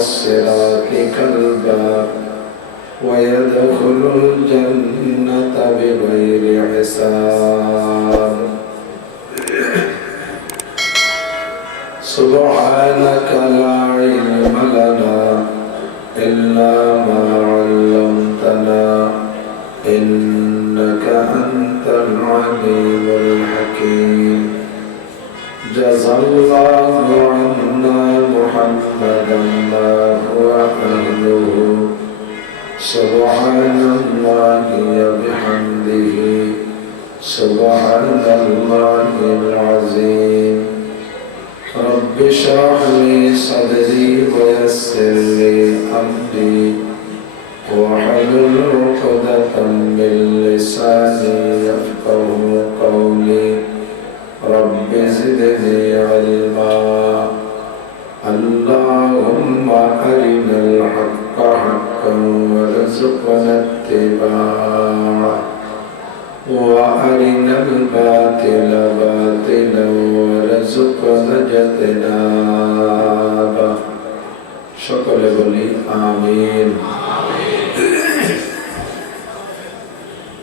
الصراط كالباب ويدخل الجنة بغير حساب سبحانك لا علم لنا إلا ما علمتنا إنك أنت العليم الحكيم جزا الله عنا محمدا ما هو أهله سبحان الله وبحمده سبحان الله العظيم رب اشرح لي صدري ويسر لي أمري واحلل عقدة من لساني يفقهوا قولي رب زدني علما اللهم أرنا الحق حقا وارزقنا اتباعه وأرنا الباطل باطلا وارزقنا اجتنابه সকলে বলি আমিন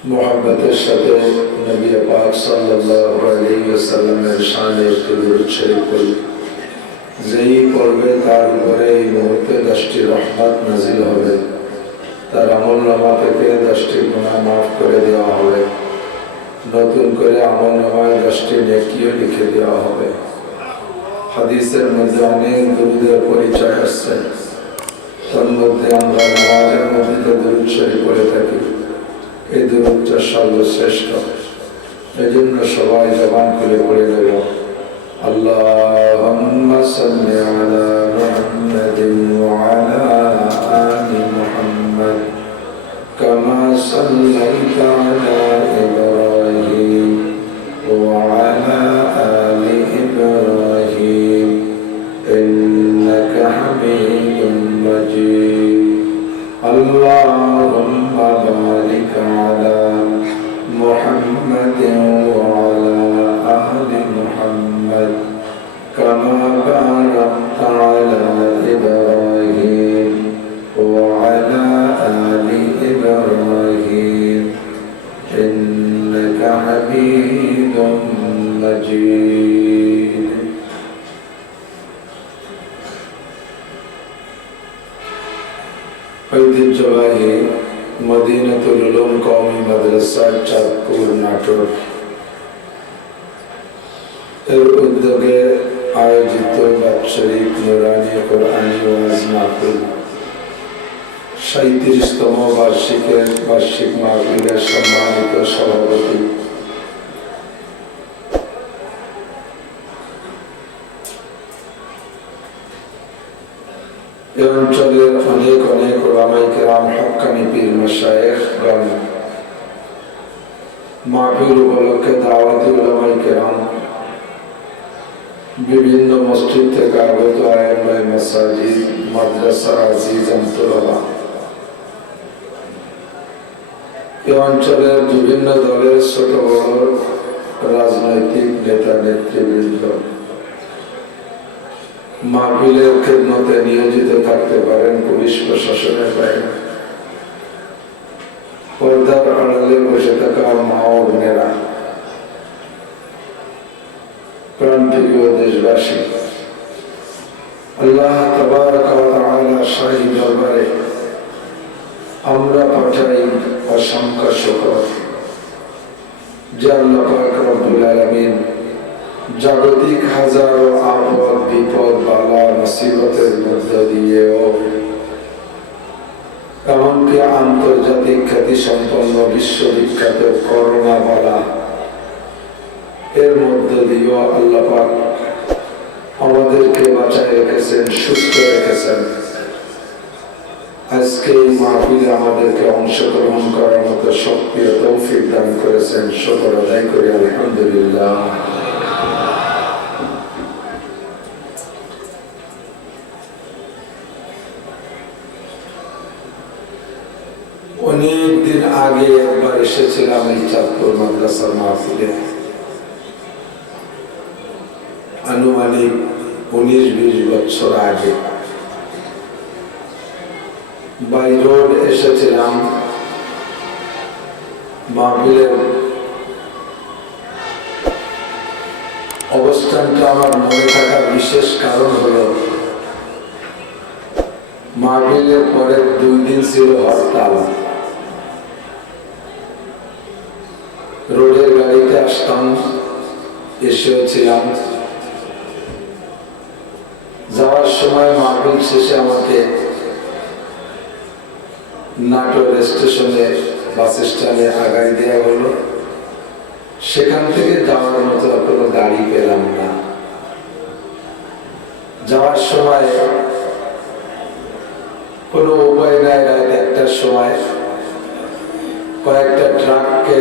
মুহাব্বতের সাথে নবী পাক সাল্লাল্লাহু আলাইহি ওয়াসাল্লামের শানে একটি দুরূদ শরীফ পড়ি যেই পড়বে তার উপরে এই মুহূর্তে 10টি রহমত নাজিল হবে তার আমলনামা থেকে 10টি গুনাহ মাফ করে দেওয়া হবে নতুন করে আমলনামায় 10টি নেকিও লিখে দেওয়া হবে হাদিসের মধ্যে অনেক দুরূদের পরিচয় আসছে তার মধ্যে আমরা নামাজের মধ্যে দুরূদ শরীফ পড়ে থাকি এই দুরূদটা সর্বশ্রেষ্ঠ এজন্য সবাই জবান খুলে পড়ে নেব আল্লাহুম্মা সাল্লি আলা মুহাম্মাদিন ওয়া আলা আলি মুহাম্মাদ কামা সাল্লাইতা আলা ইব্রাহিম ওয়া আলা আলি ইব্রাহিম ইন্নাকা হামিদুম মাজিদ আল্লাহুম্মা বারিক আলা মুহাম্মাদিন ওয়া আলা আলি মুহাম্মাদ কামা বারাকতা আলা ইব্রাহিম ওয়া আলা আলি ইব্রাহিম ইন্নাকা হামিদুম মাজিদ ঐতিহ্যবাহী মদিনাতুল উলুম কওমি মাদ্রাসা চাঁদপুর নাটোর এর উদ্যোগে আয়োজিত বাৎসরিক নুরানি কোরআনী ওয়াজ মাহফিল 37তম বার্ষিক মাহফিলের সম্মানিত সভাপতি এ অঞ্চলের অনেক অনেক উলামায়ে কেরাম হক্কানি পীর মাশায়েখগণ মাহফিল উপলক্ষে দাওয়াতি উলামায়ে কেরাম বিভিন্ন মসজিদ থেকে আগত আয়েমায়ে মাসাজিদ মাদ্রাসার আজিজ আমতুল্লাহ এ অঞ্চলের বিভিন্ন দলের ছোট বড় রাজনৈতিক নেতা নেতৃবৃন্দ মাহফিলের খেদমতে নিয়োজিত থাকতে পারেন পুলিশ প্রশাসনের বাইরে পর্দার আড়ালে বসে থাকা মা ও বোনেরা প্রাণপ্রিয় দেশবাসী আল্লাহ তাবারক ওয়া তাআলা শাহী দরবারে আমরা পাঠাই অসংখ্য শুকর যে আল্লাহ পাক রব্বুল আলামিন জাগতিক হাজারো আপদ বিপদ বালা মুসিবতের মধ্য দিয়েও এমনকি আন্তর্জাতিক খ্যাতি সম্পন্ন বিশ্ববিখ্যাত করোনা বালা এর মধ্য দিয়েও আল্লাহ পাক আমাদেরকে বাঁচায় রেখেছেন সুস্থ রেখেছেন আজকে এই মাহফিলে আমাদেরকে অংশগ্রহণ করার মতো শক্তি ও তৌফিক দান করেছেন শুকর আদায় করি আলহামদুলিল্লাহ অনেক দিন আগে একবার এসেছিলাম এই চাঁদপুর মাদ্রাসার মাহফিলে আনুমানিক 19-20 বছর আগে বাই রোড এসেছিলাম মাহফিলের অবস্থানটা আমার মনে থাকার বিশেষ কারণ হলো মাহফিলের পরে 2 দিন ছিল হরতাল। রোডের গাড়িতে আসতাম, এসেও ছিলাম। যাওয়ার সময় মাহফিল শেষে আমাকে নাটোর স্টেশনে বাস স্ট্যান্ডে আগাই দেওয়া হলো। সেখান থেকে যাওয়ার মতো কোনো গাড়ি পেলাম না। যাওয়ার সময় কোনো উপায় নাই, রাত 1টার সময় কয়েকটা ট্রাককে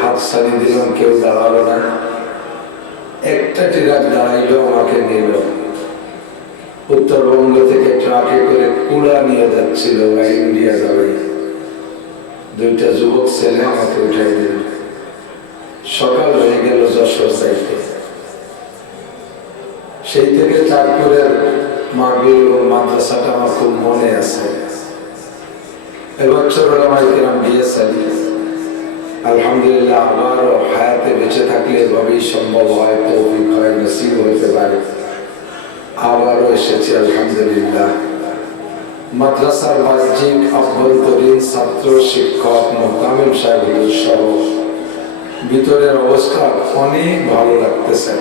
হাত ছাড়ি দিলাম, কেউ দাঁড়ালো না। একটা ট্রাক দাঁড়াইলো, আমাকে নিল। উত্তরবঙ্গ থেকে ট্রাকে করে কুড়া নিয়ে যাচ্ছিল, ইন্ডিয়া যাবে। 2টা যুবক ছেলে আমাকে উঠাই দিল। সকাল হয়ে গেল যশোর যাইতে। সেই থেকে চাঁদপুরের মাহফিল এবং মাদ্রাসাটা আমার খুব মনে আছে। এবছর ওলামায়ে কেরাম দিয়েছেন, আলহামদুলিল্লাহ। আবারও হায়াতে বেঁচে থাকলে এভাবেই সম্ভব হয়, তৌফিক হয়, নসিব হতে পারে। আবারও এসেছি আলহামদুলিল্লাহ। মাদ্রাসার বাহ্যিক অভ্যন্তরীণ ছাত্র শিক্ষক মোহতামিম সাহেব সহ ভিতরের অবস্থা অনেক ভালো লাগতেছে।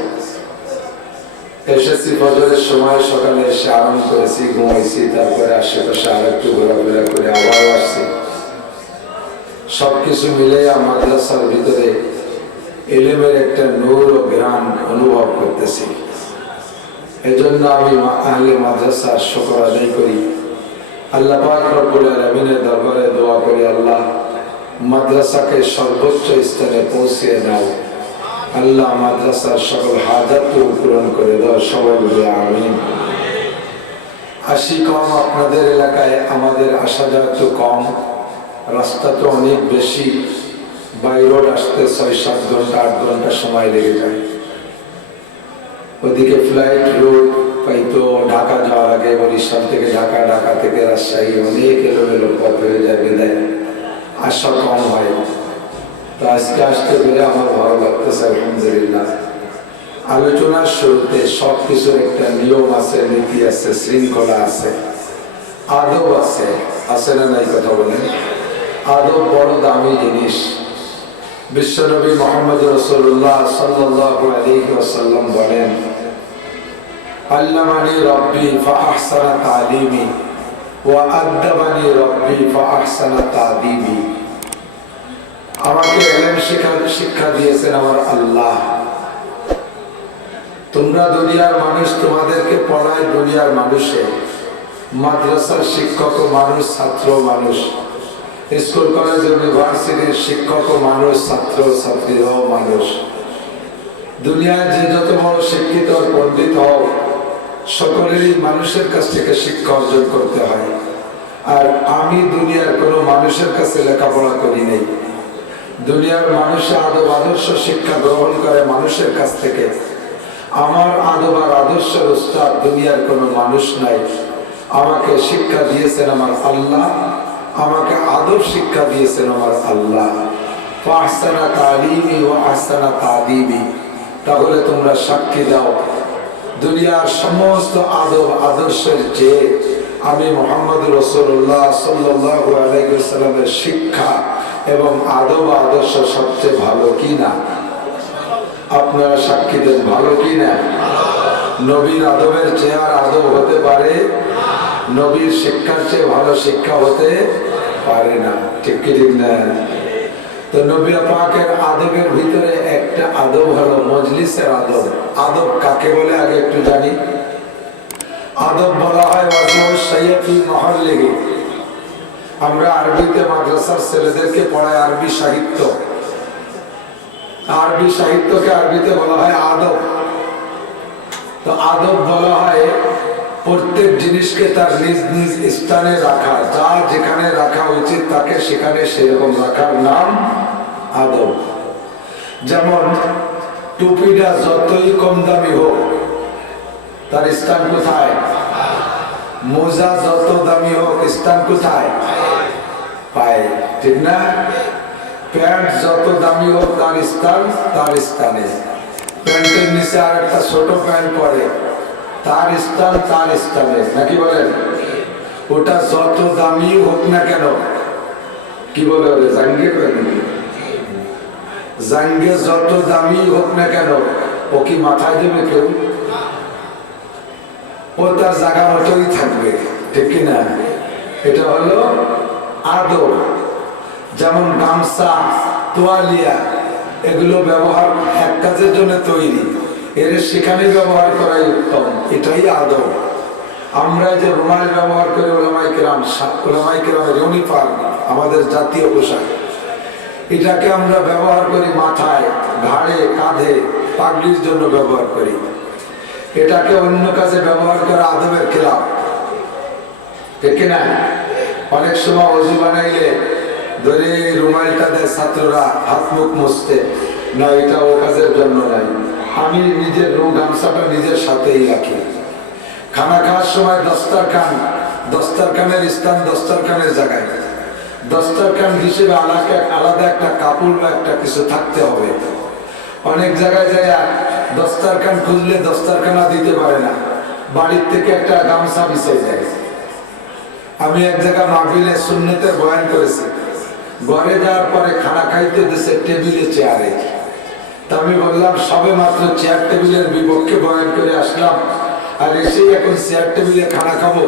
এসেছি ফজরের সময়, সকালে এসে আরাম করেছি, ঘুমাইছি, তারপরে আশেপাশে আর একটু ঘোরাফেরা করে আবারও আসছি। সবকিছু মিলে মাদ্রাসার ভিতরে ইলমের একটা নূর ও জ্ঞান অনুভব করতেছি। এজন্য আমি আহলে মাদ্রাসার শুকর আদায় করি। আল্লাহ পাক রব্বুল আলামিনের দরবারে দোয়া করি, আল্লাহ মাদ্রাসাকে সর্বোচ্চ স্থানে পৌঁছে দাও। আল্লাহ মাদ্রাসার সকল হাজাত পূরণ করে দাও। সবাই বলে আমিন। আসি কম আপনাদের এলাকায়, আমাদের আসা যাওয়া একটু কম। রাস্তা তো অনেক বেশি। বাই রোড আসতে 6-7 ঘন্টা 8 ঘন্টা সময় লেগে যায়। ওদিকে ফ্লাইট রুট পাইতো ঢাকা যাওয়ার আগে, বরিশাল থেকে ঢাকা, ঢাকা থেকে রাজশাহী, অনেক এলোমেলো পথ হয়ে যায়, বিদায় আসা কম হয়। তো আজকে আসতে পেরে আমার ভালো লাগতেছে আলহামদুলিল্লাহ। আলোচনার শুরুতে সব কিছুর একটা নিয়ম আছে, নীতি আছে, শৃঙ্খলা আছে, আদব আছে। আছে না নাই? কথা বলেন। আদব বড় দামি জিনিস। বিশ্বনবী মুহাম্মদ রাসূলুল্লাহ সাল্লাল্লাহু আলাইহি ওয়াসাল্লাম বলেন, আল্লামানি রব্বি ফাআহসানা তালিমি ওয়া আদবানি রব্বি ফাআহসানা তাদিবি। আমাকে ইলম শিক্ষা দিয়েছেন আমার আল্লাহ। তোমরা দুনিয়ার মানুষ, তোমাদেরকে পড়ায় দুনিয়ার মানুষে। মাদ্রাসার শিক্ষক ও মানুষ, ছাত্র মানুষ। স্কুল কলেজ ইউনিভার্সিটির শিক্ষক ও মানুষ, ছাত্র ছাত্রীরাও মানুষ। দুনিয়ায় যে যত বড় শিক্ষিত পণ্ডিত হও, সকলেরই মানুষের কাছ থেকে শিক্ষা অর্জন করতে হয়। আর আমি দুনিয়ার কোনো মানুষের কাছে লেখাপড়া করি নাই। দুনিয়ার মানুষ আদব আদর্শ শিক্ষা গ্রহণ করে মানুষের কাছ থেকে। আমার আদব আর আদর্শের উস্তাদ দুনিয়ার কোনো মানুষ নাই। আমাকে শিক্ষা দিয়েছেন আমার আল্লাহ, আমাকে আদব শিক্ষা দিয়েছেন আমার আল্লাহ। ফাহসানা তালিমি ওয়া আহসানা তাদিবি। তাহলে তোমরা সাক্ষী দাও, দুনিয়ার সমস্ত আদব আদর্শের চেয়ে আমি মুহাম্মদ রাসূলুল্লাহ সাল্লাল্লাহু আলাইহি ওয়াসাল্লামের শিক্ষা এবং আদব আদর্শ সবচেয়ে ভালো কিনা? আপনারা সাক্ষী দেন, ভালো কিনা? নবীর আদবের চেয়ে আর আদব হতে পারে? নবীর শিক্ষার চেয়ে ভালো শিক্ষা হতে পারে না। ঠিক কি ঠিক না? তো নবী পাকের আদবের ভিতরে একটা আদব হলো মজলিসের আদব। আদব কাকে বলে আগে একটু জানি। আদব বলা হয় মহল্লিহি। আমরা আরবিতে মাদ্রাসার ছেলেদেরকে পড়াই আরবি সাহিত্য। আরবি সাহিত্যকে আরবিতে বলা হয় আদব। তো আদব বলা হয় প্রত্যেক জিনিসকে তার নিজ নিজ স্থানে রাখা, যা যেখানে রাখা উচিত তাকে সেখানে সেরকম রাখার নাম আদব। যেমন টুপিটা যতই কম দামি হোক, তার স্থান কোথায়? মোজা যত দামি হোক স্থান কোথায় পায়, ঠিক না? প্যান্ট যত দামি হোক তার স্থান তার স্থানে। প্যান্টের নিচে আর একটা ছোট প্যান্ট পরে, তার স্থান তার স্থানে, নাকি বলেন? ওটা যত দামি হোক না কেন, কি বলে ওরে জাঙ্গে করে নাকি? জাঙ্গে যত দামি হোক না কেন, ও কি মাথায় দেবে কেউ? ও তার জায়গা মতোই থাকবে, ঠিক কিনা? এটা হলো আদব। যেমন গামছা, তোয়ালিয়া, এগুলো ব্যবহার এক কাজের জন্য তৈরি, এর সেখানে ব্যবহার করাই উত্তম, এটাই আদব। আমরা যে রুমাল ব্যবহার করি, ওলামায়ে কেরামের ইউনিফর্ম, আমাদের জাতীয় পোশাক, এটাকে আমরা ব্যবহার করি মাথায়, ঘাড়ে, কাঁধে, পাগড়ির জন্য ব্যবহার করি। এটাকে অন্য কাজে ব্যবহার করা আদবের খেলাফ, ঠিক না? অনেক সময় ওযু বানাইলে ধরে রুমালটা দেয় ছাত্ররা হাত মুখ মুছতে, না এটা ও কাজের জন্য নাই। আমি নিজের গামছাটা নিজের সাথেই রাখি। খানা খাওয়ার সময় দস্তরখানের স্থান দস্তরখানের জায়গায়, দস্তরখান হিসেবে আলাদা একটা কাপড় বা একটা কিছু থাকতে হবে। অনেক জায়গায় যায় দস্তরখান খুললে দস্তরখানা দিতে পারে না, বাড়ির থেকে একটা গামছা বিছাই যায়। আমি এক জায়গায় মাহফিলে সুন্নতের বয়ান করেছি, ঘরে যাওয়ার পরে খানা খাইতে দিয়েছে টেবিলে চেয়ারে। তা আমি বললাম সবে মাত্র চেয়ার টেবিলের বিপক্ষে বয়ান করে আসলাম, আর এসেই এখন চেয়ার টেবিলে খানা খাবো,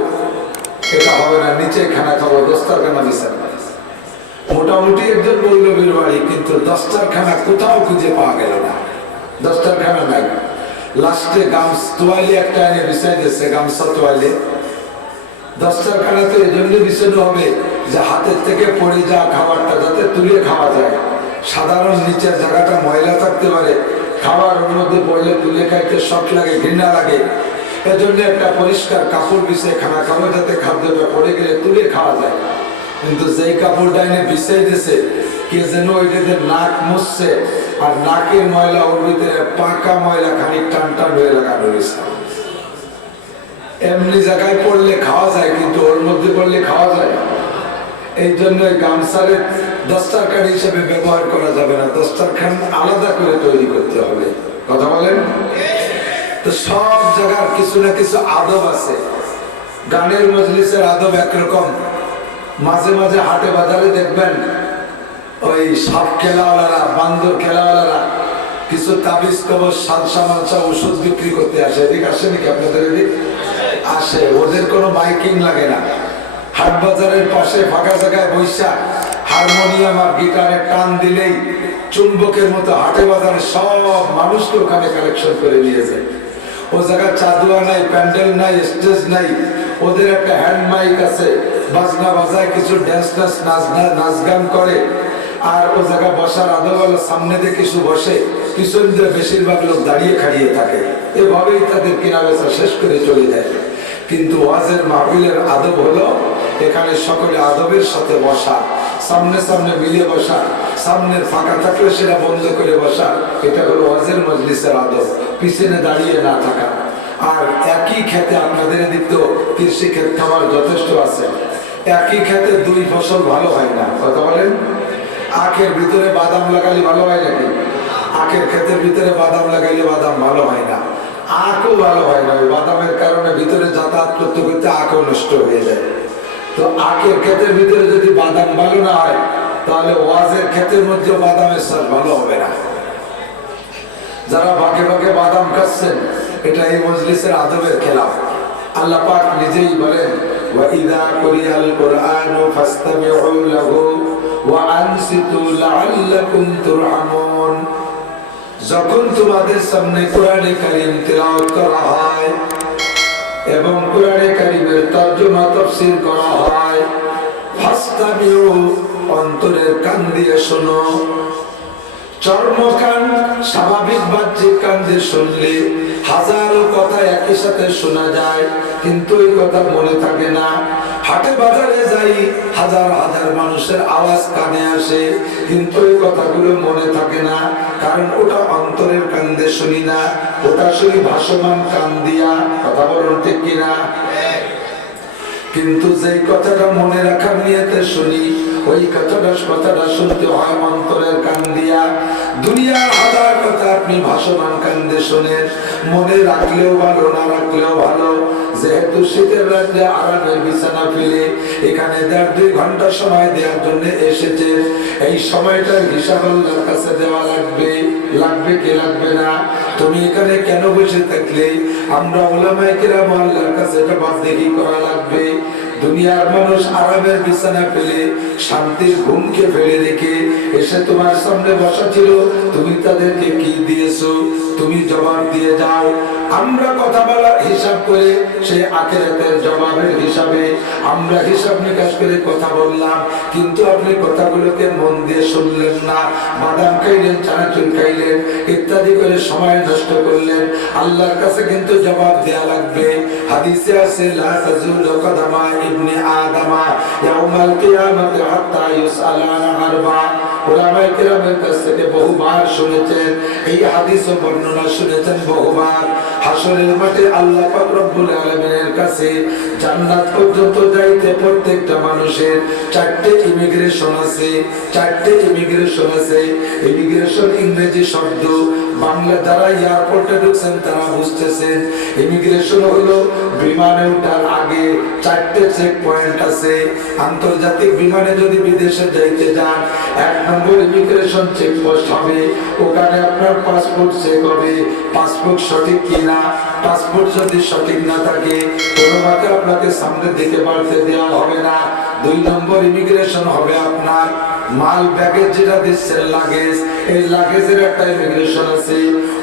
এটা হবে না, নিচে খানা খাবো, দস্তরখানা বিছানো। মোটামুটি একজন মৌলবীর বাড়ি, কিন্তু দস্তরখানা কোথাও খুঁজে পাওয়া গেল না, দস্তরখানা নাই। লাস্টে তোয়ালি একটা এনে বিছাই দিয়েছে, গামছা তোয়ালি। দস্তরখানা তো এই জন্য বিছানো হবে যে হাতের থেকে পড়ে যাওয়া খাবারটা যাতে তুলে খাওয়া যায়। সাধারণ নিচের জায়গাটা ময়লা থাকতে পারে, খাবার ওর মধ্যে পড়লে তুলে খাইতে শখ লাগে, ঘৃণা লাগে। এজন্য একটা পরিষ্কার কাপড় বিছিয়ে খানা খাবো, যাতে খাদ্যটা পড়ে গেলে তুলে খাওয়া যায়। কিন্তু যেই কাপড়টা এনে বিছাই দিয়েছে, কে যেন ওইটাতে নাক মুছছে, আর নাকের ময়লা ওর ভিতরে পাকা ময়লা খানিক টান টান হয়ে লাগানো রয়েছে। এমনি জায়গায় পড়লে খাওয়া যায়, কিন্তু ওর মধ্যে পড়লে খাওয়া যায়। এই জন্য গামছারে দস্তরখান হিসেবে ব্যবহার করা যাবে না, দস্তরখান আলাদা করে তৈরি করতে হবে। কথা বলেন? তো সব জায়গার কিছু না কিছু আদব আছে। গানের মজলিসের আদব একরকম, মাঝে মাঝে হাটে বাজারে দেখবেন ওই সাপ খেলাওয়ালারা, বান্দর খেলাওয়ালারা কিছু তাবিজ কবজ সালসা মালসা ওষুধ বিক্রি করতে আসে। এদিকে আসে নাকি আপনাদের? এদিক আসে, ওদের কোনো মাইকিং লাগে না। হাট বাজারের পাশে ফাঁকা জায়গায় বৈশা হারমোনিয়াম আর গিটারে টান দিলেই চুম্বকের মতো হাটে বাজারে সব মানুষকে ওখানে কালেকশন করে নিয়ে যায়। ও জায়গায় চাঁদুয়া নাই, প্যান্ডেল নাই, স্টেজ নাই, ওদের একটা হ্যান্ড মাইক আছে, বাজনা বাজায়, কিছু নাচ গান করে। আর ও জায়গা বসার আদব, সামনে দিয়ে কিছু বসে, পিছন দিয়ে বেশিরভাগ লোক দাঁড়িয়ে খাড়িয়ে থাকে। এভাবেই তাদের কেনা বেচা শেষ করে চলে যায়। কিন্তু ওয়াজের মাহফিলের আদব হলো এখানে সকলে আদবের সাথে বসা, সামনে সামনে মিলিয়ে বসা, সামনের ফাঁকা থাকলে সেটা বন্ধ করে বসা। এটা হলো ওয়াজের মজলিসের আদব, পিছনে দাঁড়িয়ে না থাকা। আর একই ক্ষেতে, আপনাদের দিক তো কৃষি ক্ষেত খামার যথেষ্ট আছে, একই ক্ষেতে দুই ফসল ভালো হয় না। কথা বলেন? আখের ভিতরে বাদাম লাগালে ভালো হয় নাকি? আখের ক্ষেতের ভিতরে বাদাম লাগাইলে বাদাম ভালো হয় না, আখও ভালো হয় না। ওই বাদামের কারণে ভিতরে যাতায়াত করতে করতে আখও নষ্ট হয়ে যায়। তো আখের ক্ষেতের ভিতরে যদি বাদাম ভালো না হয়, তাহলে ওয়াজের ক্ষেতের মধ্যে বাদামের চাষ ভালো হবে না। যারা ভাগে ভাগে বাদাম খাচ্ছেন, এটা এই মজলিসের আদবের খেলাফ। আল্লাহ পাক নিজেই বলেন, ওয়াইদা কুরিয়াল কুরআনু ফাসতামিউ লাহু ওয়া আনসিতু লাআল্লাকুম তুরহামুন। যখন তোমাদের সামনে কোরআনে কারীম তেলাওয়াত করা হয় এবং কোরআনে কারীমের তরজমা তাফসীর করা হয়, ফাসতামিউ, অন্তরের কান দিয়ে শোনো। চর্মকান, স্বাভাবিক বাহ্যিক কান দিয়ে শুনলে হাজারো কথা একই সাথে শোনা যায়, কিন্তু এই কথা মনে থাকে না। হাটে বাজারে যাই, হাজার হাজার মানুষের আওয়াজ কানে আসে, কিন্তু এই কথাগুলো মনে থাকে না, কারণ ওটা অন্তরের কান দিয়ে শুনি না, ওটা শুনি ভাসমান কান দিয়া। কথা বলুন ঠিক কিনা? কিন্তু যেই কথাটা মনে রাখার নিয়তে শুনি, ওই কথাটা শুনতে হয় অন্তরের কান দিয়া। দুনিয়ার হাজার কথা আপনি ভাসমান কান দিয়ে শোনেন, মনে রাখলেও ভালো, না রাখলেও ভালো। যেহেতু শীতের রাত্রে আরামের বিছানা ফেলে এখানে 1.5-2 ঘন্টা সময় দেওয়ার জন্য এসেছে, এই সময়টার হিসাব আল্লাহর কাছে দেওয়া লাগবে। লাগবে কি লাগবে না? তুমি এখানে কেন বসে থাকলে? আমরা উলামায়ে কেরাম আল্লাহর কাছে এটা বাদদেহি করা লাগবে। দুনিয়ার মানুষ আরামের বিছানা ফেলে শান্তির ঘুমকে ফেলে রেখে এসে তোমার সামনে বসা ছিল, তুমি তাদেরকে কি দিয়েছো? তুমি জবাব দিয়ে যাও। আমরা কথা বলার হিসাব করে সেই আখিরাতের জবাবের হিসাবে আমরা হিসাব নিকাশ করে কথা বললাম, কিন্তু আপনি কথাগুলোকে মন দিয়ে শুনলেন না। বাদাম খাইলেন, চানাচুর খাইলেন, ইত্যাদি করে সময় নষ্ট করলেন। আল্লাহর কাছে কিন্তু জবাব দেয়া লাগবে। হাদিসে আছে, লা তাজুলু কদামা ইবনে আদামা ইয়াউমাল কিয়ামাতি হাত্তা ইউসআলা আন আরবা। উলামায়ে কেরামের কাছ থেকে বহুবার শুনেছেন, এই হাদিসও বর্ণনা শুনেছেন বহুবার। হাসরের মাঠে আল্লাহ পাক রব্বুল আলামিনের কাছে জান্নাত পর্যন্ত যাইতে প্রত্যেকটা মানুষের 4টে ইমিগ্রেশন আছে। 4টে ইমিগ্রেশন আছে। ইমিগ্রেশন ইংরেজি শব্দ, বাংলা যারা এয়ারপোর্টে ঢুকছেন তারা বুঝতেছেন। ইমিগ্রেশন হলো বিমানে ওঠার আগে 4টে চেক পয়েন্ট আছে। আন্তর্জাতিক বিমানে যদি বিদেশে যাইতে যান, 1 নম্বর ইমিগ্রেশন চেক পোস্ট হবে। ওখানে আপনার পাসপোর্ট চেক হবে, পাসপোর্ট সঠিক কিনা। পাসপোর্ট যদি সঠিক না থাকে কোনোভাবে আপনাকে সামনে দিকে বাড়তে দেওয়া হবে না। 2 নম্বর ইমিগ্রেশন হবে আপনার মাল ব্যাগেজ, যেটা দিচ্ছেন লাগেজ, এই লাগেজের একটা ইমিগ্রেশন আছে।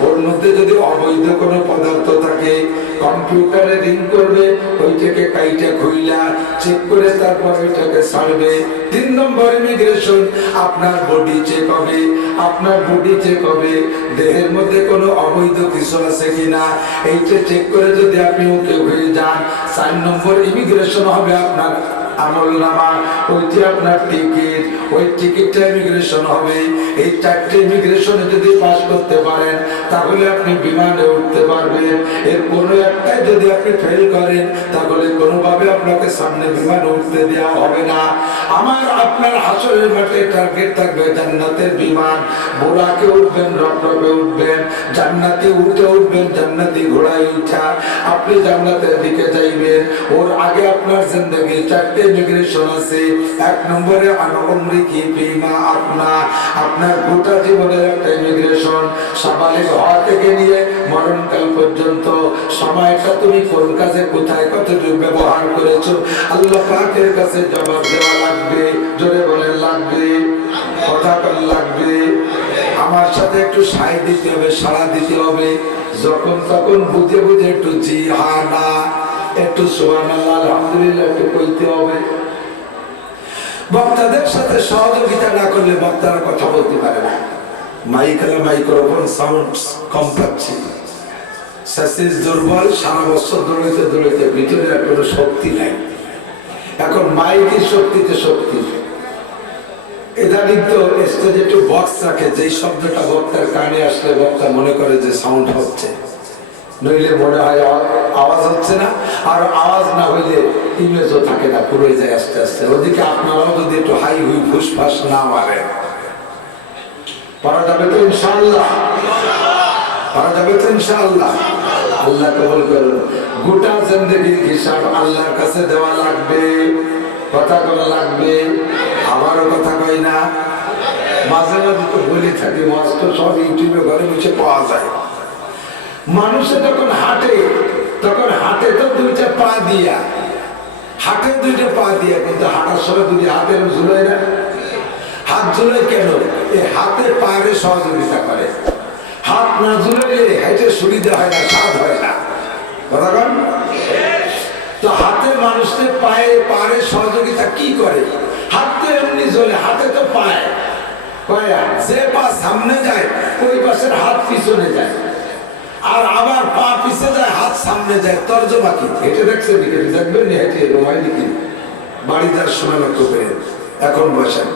ওর মধ্যে যদি অবৈধ কোনো পদার্থ থাকে কম্পিউটারে রিং করবে, ওইটাকে কাইটা খুইলা চেক করে তারপর ওইটাকে ছাড়বে। 3 নম্বর ইমিগ্রেশন আপনার বডি চেক হবে। আপনার বডি চেক হবে, দেহের মধ্যে কোনো অবৈধ কিছু আছে কিনা এইটা চেক করে যদি আপনি ওকে হয়ে যান। 4 নম্বর ইমিগ্রেশন হবে আপনার আমলনামা, ওইটি আপনার টিকিট, ওই টিকিটটা ইমিগ্রেশন হবে। এই 4টে ইমিগ্রেশনে যদি পাস করতে পারেন তাহলে আপনি বিমানে উঠতে পারবেন। এর কোনো একটাই যদি আপনি ফেল করেন তাহলে কোনোভাবে আপনাকে সামনে বিমানে উঠতে দেওয়া হবে না। আমার আপনার হাসরের মাঠে টার্গেট থাকবে জান্নাতের বিমান। বোরাকে উঠবেন, রপরপে উঠবেন, জান্নাতে উঠবেন, জান্নাতি ঘোড়ায় উঠা আপনি জান্নাতের দিকে যাইবেন। ওর আগে আপনার জিন্দেগি 4টে ইমিগ্রেশন আছে। 1 নম্বরে আনউমরিকি ফিমা আপনা, আপনার গোটা জীবনের একটা ইমিগ্রেশন। সাবালিগ হওয়া থেকে নিয়ে মরণকাল পর্যন্ত সময়টা তুমি কোন কাজে কোথায় কতটুকু ব্যবহার করেছো আল্লাহ পাকের কাছে জবাব দেওয়া লাগবে। জোরে বলেন লাগবে, কথা বল লাগবে। আমার সাথে একটু সায় দিতে হবে, সাড়া দিতে হবে। যখন তখন বুঝে বুঝে একটু জি হা না, একটু সুবহানাল্লাহ আলহামদুলিল্লাহ একটু কইতে হবে। বক্তাদের সাথে সহযোগিতা না করলে বক্তারা কথা বলতে পারে না। মাইক্রোফোন সাউন্ড কম পাচ্ছি, স্যাসিস দুর্বল, সারা বছর দৌড়াইতে দৌড়াইতে ভিতরে আর কোনো শক্তি নাই। এখন মাইকের শক্তিতে শক্তি। ইদানিং তো স্টেজে একটু বক্স রাখে, যেই শব্দটা বক্তার কানে আসলে বক্তা মনে করে যে সাউন্ড হচ্ছে, নইলে মনে হয় আওয়াজ হচ্ছে না। আর আওয়াজ না হইলে ইমেজও থাকে না, পুরো যায় আস্তে আস্তে। ওদিকে আপনারাও যদি একটু হাই হুই ফুসফাস না মারেন, পারা যাবে তো ইনশাআল্লাহ, পারা যাবে তো ইনশাআল্লাহ। আল্লাহ কবুল করুন। গোটা জিন্দেগির হিসাব আল্লাহর কাছে দেওয়া লাগবে, কথা বলা লাগবে। আমারও কথা কই না, মাঝে মাঝে তো বলে থাকি, ওয়াজ তো সব ইউটিউবে ঘরে বসে পাওয়া যায়। মানুষে যখন হাঁটে তখন হাঁটে তো 2টা পা দিয়া, হাঁটে 2টা পা দিয়া, কিন্তু হাঁটার সময় 2 হাতের ঝুলাই না। হাত ঝুলাই কেন? এই হাতে পায়ে সহযোগিতা করে। হাত না ঝুলাইলে হাইটে সুবিধা হয় না, স্বাদ হয় না। কথা বল। তো হাতে মানুষের পায়ে পায়ে সহযোগিতা কি করে? হাত তো এমনি ঝোলে, হাতে তো পায়। যে পা সামনে যায় ওই পাশের হাত পিছনে যায়, আর আবার পা পিছে যায় হাত সামনে যায়। তর্জমা কি? হেঁটে দেখছেন, দেখবেন হেঁটে রোমাই লিখি বাড়ি যাওয়ার সময় লক্ষ্য করে। এখন বসেন,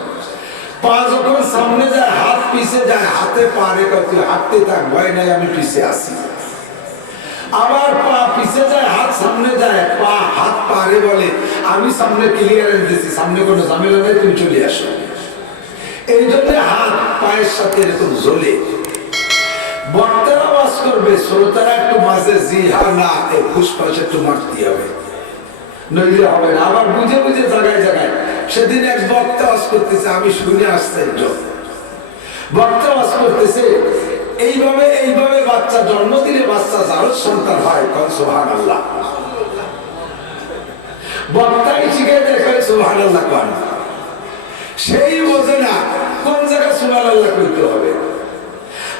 পা যখন সামনে যায় হাত পিছে যায়, হাতে পা রেখা তুই হাঁটতে থাক, ভয় নাই আমি পিছে আসি। আবার পা পিছে যায় হাত সামনে যায়, পা হাত পারে বলে আমি সামনে ক্লিয়ারেন্স দিচ্ছি, সামনে কোনো ঝামেলা নেই, তুমি চলে আসো। এই জন্য হাত পায়ের সাথে এরকম ঝোলে। বক্তারা ওয়াজ করবে, শ্রোতারা একটু মাঝে জি হা না এই ফুসফাস একটু মারতে হবে, নইলে হবে না। আবার বুঝে বুঝে জায়গায় জায়গায়। সেদিন এক বক্তা ওয়াজ করতেছে, আমি শুনে আশ্চর্য। বক্তা ওয়াজ করতেছে, এইভাবে এইভাবে বাচ্চা জন্ম দিলে বাচ্চা জারজ সন্তান হয়, কোন সুবহানাল্লাহ। বক্তাই শিখে দেখে সুবহানাল্লাহ কোন, সেই বোঝে না কোন জায়গায় সুবহানাল্লাহ কইতে হবে।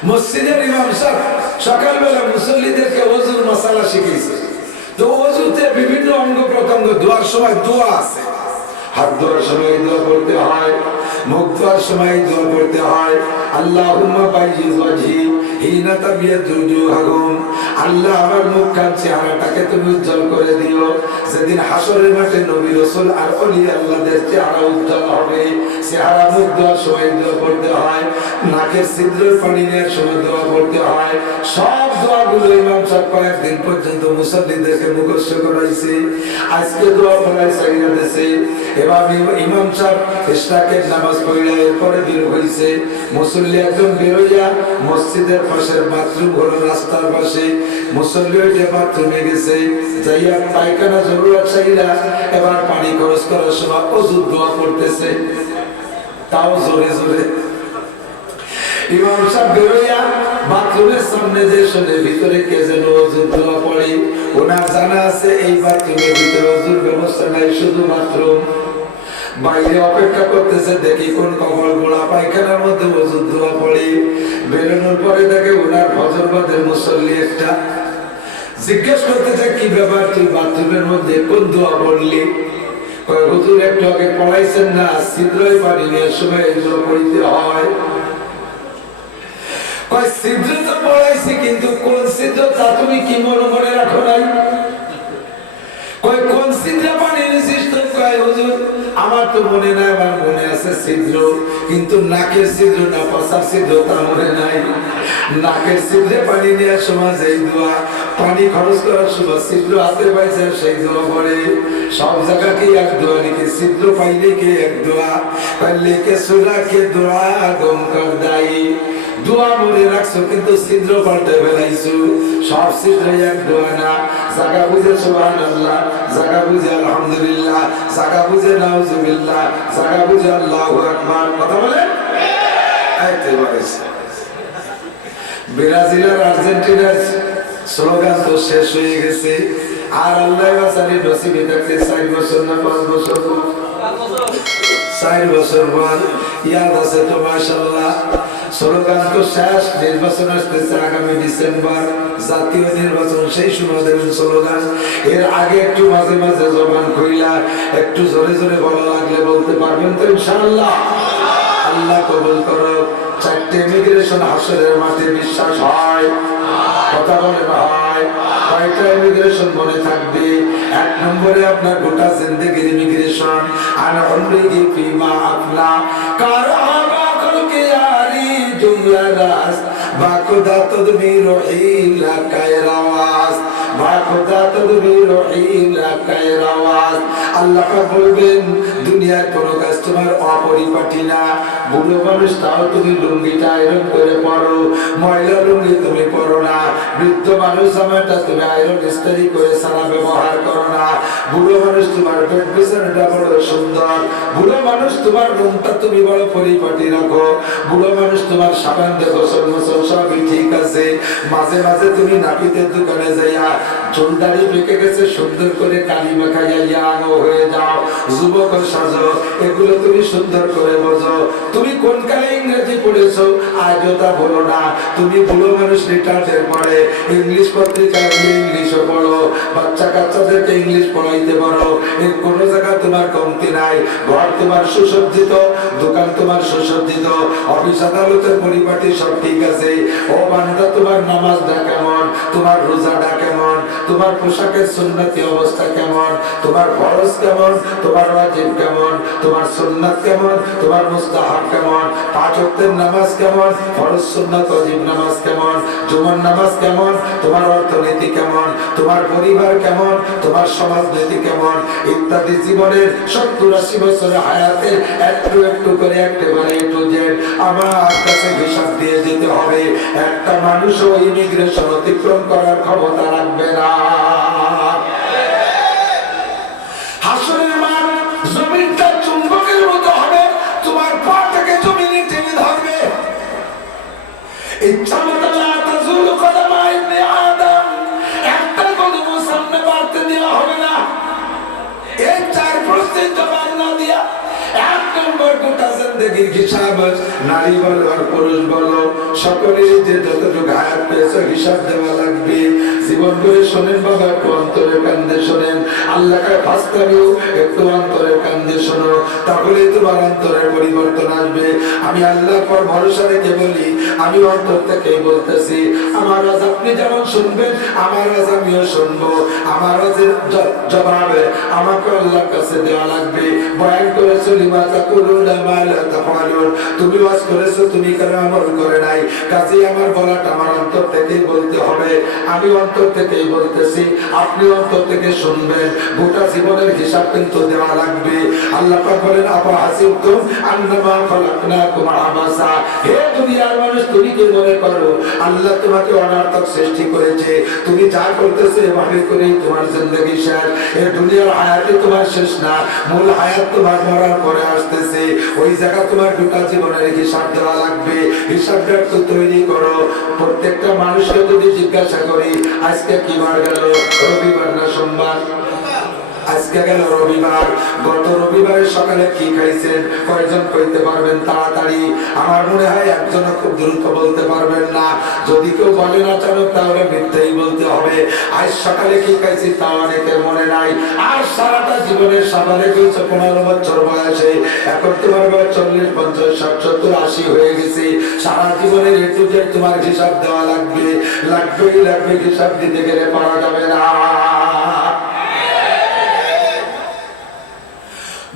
মসজিদের ইমাম সাহেব সকালবেলা মুসল্লিদেরকে ওযুর মাসালা শিখিয়েছে। তো ওযুতে বিভিন্ন অঙ্গ প্রত্যঙ্গ দোয়ার সময় দোয়া আছে। হাত ধোয়ার সময় দোয়া করতে হয়, মুখ ধোয়ার সময় দোয়া করতে হয়। আল্লাহুম্মা বাইয়িজ ওয়াজহি হিনা তাবিয়াতু জুহাহুম, আল্লাহ আমার মুখখান চেহারাটাকে তুমি উজ্জ্বল করে দিও। যেদিন হাসরের মাঠে নবী রাসূল আর ওলি আল্লাহদের চেহারা উজ্জ্বল হবে, চেহারা মুখ ধোয়ার সময় দোয়া করতে হয়, নাকের ছিদ্রের পানি নেওয়ার সময় দোয়া করতে হয়। সব দোয়াগুলো ইমাম সাহেব কয়েকদিন পর্যন্ত মুসল্লিদেরকে মুখস্থ করাইছে। আজকে দোয়া পড়াই সাইরা দিয়েছে। এবার ইমাম সাহেব ইশরাকের নামাজ পড়ে এরপরে বের হইছে। মুসল্লি একজন বের হইয়া মসজিদের পাশের বাথরুম হলো রাস্তার পাশে, মুসল্লি ওইটা বাথরুমে গেছে, যাইয়া পায়খানা জরুরত চাইলা এবার পানি খরচ করার সময় ওযুর দোয়া করতেছে, তাও জোরে জোরে। ইমাম সাহেব বের হইয়া বাথরুমের সামনে যে শুনে ভিতরে কে যেন ওযুর দোয়া পড়ে। ওনার জানা আছে এই বাথরুমের ভিতরে ওযুর ব্যবস্থা নাই, শুধু বাথরুম। বাইরে অপেক্ষা করতেছে, দেখি কোন কবল গোলা পায়খানার মধ্যে ওযুর দোয়া পড়ে। বেরোনোর পরে দেখে ওনার ফজরবাদের মুসল্লি একটা জিজ্ঞেস করতেছে, কি ব্যাপার তুই বাথরুমের মধ্যে কোন দোয়া পড়লি? কয় হুজুর একটু আগে পড়াইছেন না, ছিদ্রই পানি নেওয়ার সময় এগুলো পড়িতে হয়। কয় ছিদ্র তো পড়াইছি, কিন্তু কোন ছিদ্র তা তুমি কি মনে রাখো নাই? কয় কোন ছিদ্র পানি নিছিস? তো কয় হুজুর আমার তো মনে নাই, আমার মনে আছে ছিদ্র, কিন্তু নাকের ছিদ্র না পাছার ছিদ্র তা মনে নাই। নাকের ছিদ্রে পানি নেওয়ার সময় যেই দোয়া, পানি খরচ করার সময় ছিদ্র হাতে পাইছে সেই দোয়া পড়ে। সব জায়গাকে এক দোয়া নাকি, ছিদ্র পাইলে কে এক দোয়া, পাইলে কে সুরা কে দোয়া গম কর দাই। দোয়া মনে রাখছো কিন্তু ছিদ্র পাল্টে ফেলাইছো। সব ছিদ্র এক দোয়া না। জায়গা বুঝে সুবহানাল্লাহ, জায়গা বুঝে আলহামদুলিল্লাহ, জায়গা বুঝে নাউজুবিল্লাহ, জায়গা বুঝে আল্লাহু আকবার। কথা বলেন ব্রাজিল আর আর্জেন্টিনার স্লোগান তো শেষ হয়ে গেছে। আর আল্লাহ বাসানি নসিবে থাকতে 4 বছর না 5 বছর, 4 বছর পর ইয়াদ আছে তো মাশাআল্লাহ। স্লোগান তো শেষ, নির্বাচন আসতেছে আগামী ডিসেম্বর, জাতীয় নির্বাচন, সেই সময় দেবেন স্লোগান। এর আগে একটু মাঝে মাঝে জবান খুইলা একটু জোরে জোরে বলা লাগলে বলতে পারবেন তো ইনশাআল্লাহ? আল্লাহ কবুল করো। 4টে ইমিগ্রেশন হাসরের মাঠে বিশ্বাস হয়? কথা বলেন হয়? কয়টা ইমিগ্রেশন মনে থাকবে? 1 নম্বরে আপনার গোটা জিন্দেগির ইমিগ্রেশন। আন উমরিহি ফিমা আফনা কারআবা কলকে আরি জুমলা রাস বাকুদা তদবির হিলা কায়রাওয়াস, বাকুদা তদবির হিলা কায়রাওয়াস। আল্লাহ পাক বলবেন দুনিয়ার কোন কাজ তোমার অপরিপাটি না। বুড়ো মানুষ তাও তুমি লুঙ্গিটা আয়রন করে পরো, ময়লা লুঙ্গি তুমি পরো না। বৃদ্ধ মানুষ জামাটা তুমি আয়রন ইস্ত্রি করে সারা ব্যবহার করো না। বুড়ো মানুষ তোমার বেড বিছানাটা বড় সুন্দর, বুড়ো মানুষ তোমার রুমটা তুমি বড় পরিপাটি রাখো, বুড়ো মানুষ তোমার সাবান দিয়ে গোসল মোসল সবই ঠিক আছে। মাঝে মাঝে তুমি নাপিতের দোকানে যাইয়া চুল দাড়ি পেকে গেছে সুন্দর করে কালি মাখাইয়া ইয়াং হয়ে যাও, যুবক সাজো, এগুলো তুমি সুন্দর করে বোঝো। তুমি কোন কালে ইংরেজি পড়েছো আজও তা বলো না। তুমি বুড়ো মানুষ রিটার্ডের পরে ইংলিশ পত্রিকা ইংলিশও পড়ো, বাচ্চা কাচ্চাদেরকে ইংলিশ পড়াইতে পারো। এর কোনো জায়গা তোমার কমতি নাই। ঘর তোমার সুসজ্জিত, দোকান তোমার সুসজ্জিত, অফিস আদালতের পরিপাটি সব ঠিক আছে। ও বান্দা তোমার নামাজটা কেমন, তোমার রোজাটা কেমন, তোমার পোশাকের সুন্নতি অবস্থা কেমন, তোমার ফরজ কেমন, তোমার ওয়াজিব কেমন, তোমার সুন্নাত কেমন, তোমার মুস্তাহাব কেমন, 5 ওয়াক্তের নামাজ কেমন, ফরজ সুন্নাত ওয়াজিব নামাজ কেমন, তোমার নামাজ কেমন, তোমার অর্থনীতি কেমন, তোমার পরিবার কেমন, তোমার সমাজনীতি কেমন ইত্যাদি জীবনের 70-80 বছরের হায়াতের একটু একটু করে একেবারে একটু যে আমার কাছে হিসাব দিয়ে যেতে হবে। একটা মানুষও ইমিগ্রেশন অতিক্রম করার ক্ষমতা রাখবে না। হাসরের মাঠ জমিনটা চুম্বকের মতো হবে, তোমার পা থেকে জমিনে টেনে ধরবে। ইচ্ছা মতো একটা কদম সামনে বাড়তে দেওয়া হবে না। এই 4 প্রশ্নের জবাব না দিয়া 1 নম্বর গোটা জিন্দেগির হিসাব, নারী বলো আর পুরুষ বলো সকলের যে যতটুকু হায়াত পেয়েছে হিসাব দেওয়া লাগবে। জীবন করে শোনেন বাবা, একটু অন্তরে কান্দে শোনেন, আল্লাহকে ফাস্তাবিও একটু অন্তরে কান্দে শোনো, তাহলে তোমার অন্তরের পরিবর্তন আসবে। আমি আল্লাহর পর ভরসা রেখে বলি, আমি অন্তর থেকেই বলতেছি, আমার আজ আপনি যেমন শুনবেন আমার আজ আমিও শুনবো। আমার আজের জবাবে আমাকে আল্লাহর কাছে দেওয়া লাগবে। বয়ান করেছো লিমা তাকুলুনা মা লা তাফআলুন, তুমি ওয়াজ করেছো তুমি কেন আমল করে নাই। কাজেই আমার বলাটা আমার অন্তর থেকেই বলতে হবে। আমি অন্তর থেকেই বলতেছি, আপনি অন্তর থেকে শুনবেন। গোটা জীবনের হিসাব কিন্তু দেওয়া লাগবে। আল্লাহ পাক বলেন আপা হাসিবতুম আন্নামা খালাকনাকুম আবাসা, হে দুনিয়ার মানুষ তুমি কি মনে করো আল্লাহ তোমাকে অনার্থক সৃষ্টি করেছে, তুমি যা করতেছো এভাবে করেই তোমার জিন্দেগি শেষ। এই দুনিয়ার হায়াতে তোমার শেষ না, মূল হায়াত তোমার মরার পরে আসতেছে। ওই জায়গা তোমার গোটা জীবনের হিসাব দেওয়া লাগবে। হিসাবটা একটু তৈরি করো। প্রত্যেকটা মানুষকে যদি জিজ্ঞাসা করি আজকে কি বার গেল, রবিবার না সোমবার? আজকে গেল রবিবার। গত রবিবারের সকালে কি খাইছেন কয়জন কইতে পারবেন তাড়াতাড়ি? আমার মনে হয় একজনও খুব দ্রুত বলতে পারবেন না। যদি কেউ বলে না চানো তাহলে মিথ্যেই বলতে হবে। আজ সকালে কি খাইছি তা অনেকের মনে নাই। আর সারাটা জীবনের সকালে কইছো 15 বছর বয়সে, এখন তোমার বয়স 40, 50, 60, 70, 80 হয়ে গেছে। সারা জীবনের এ টু জেড তোমার হিসাব দেওয়া লাগবে। লাগবেই লাগবে, হিসাব দিতে গেলে পারা যাবে না।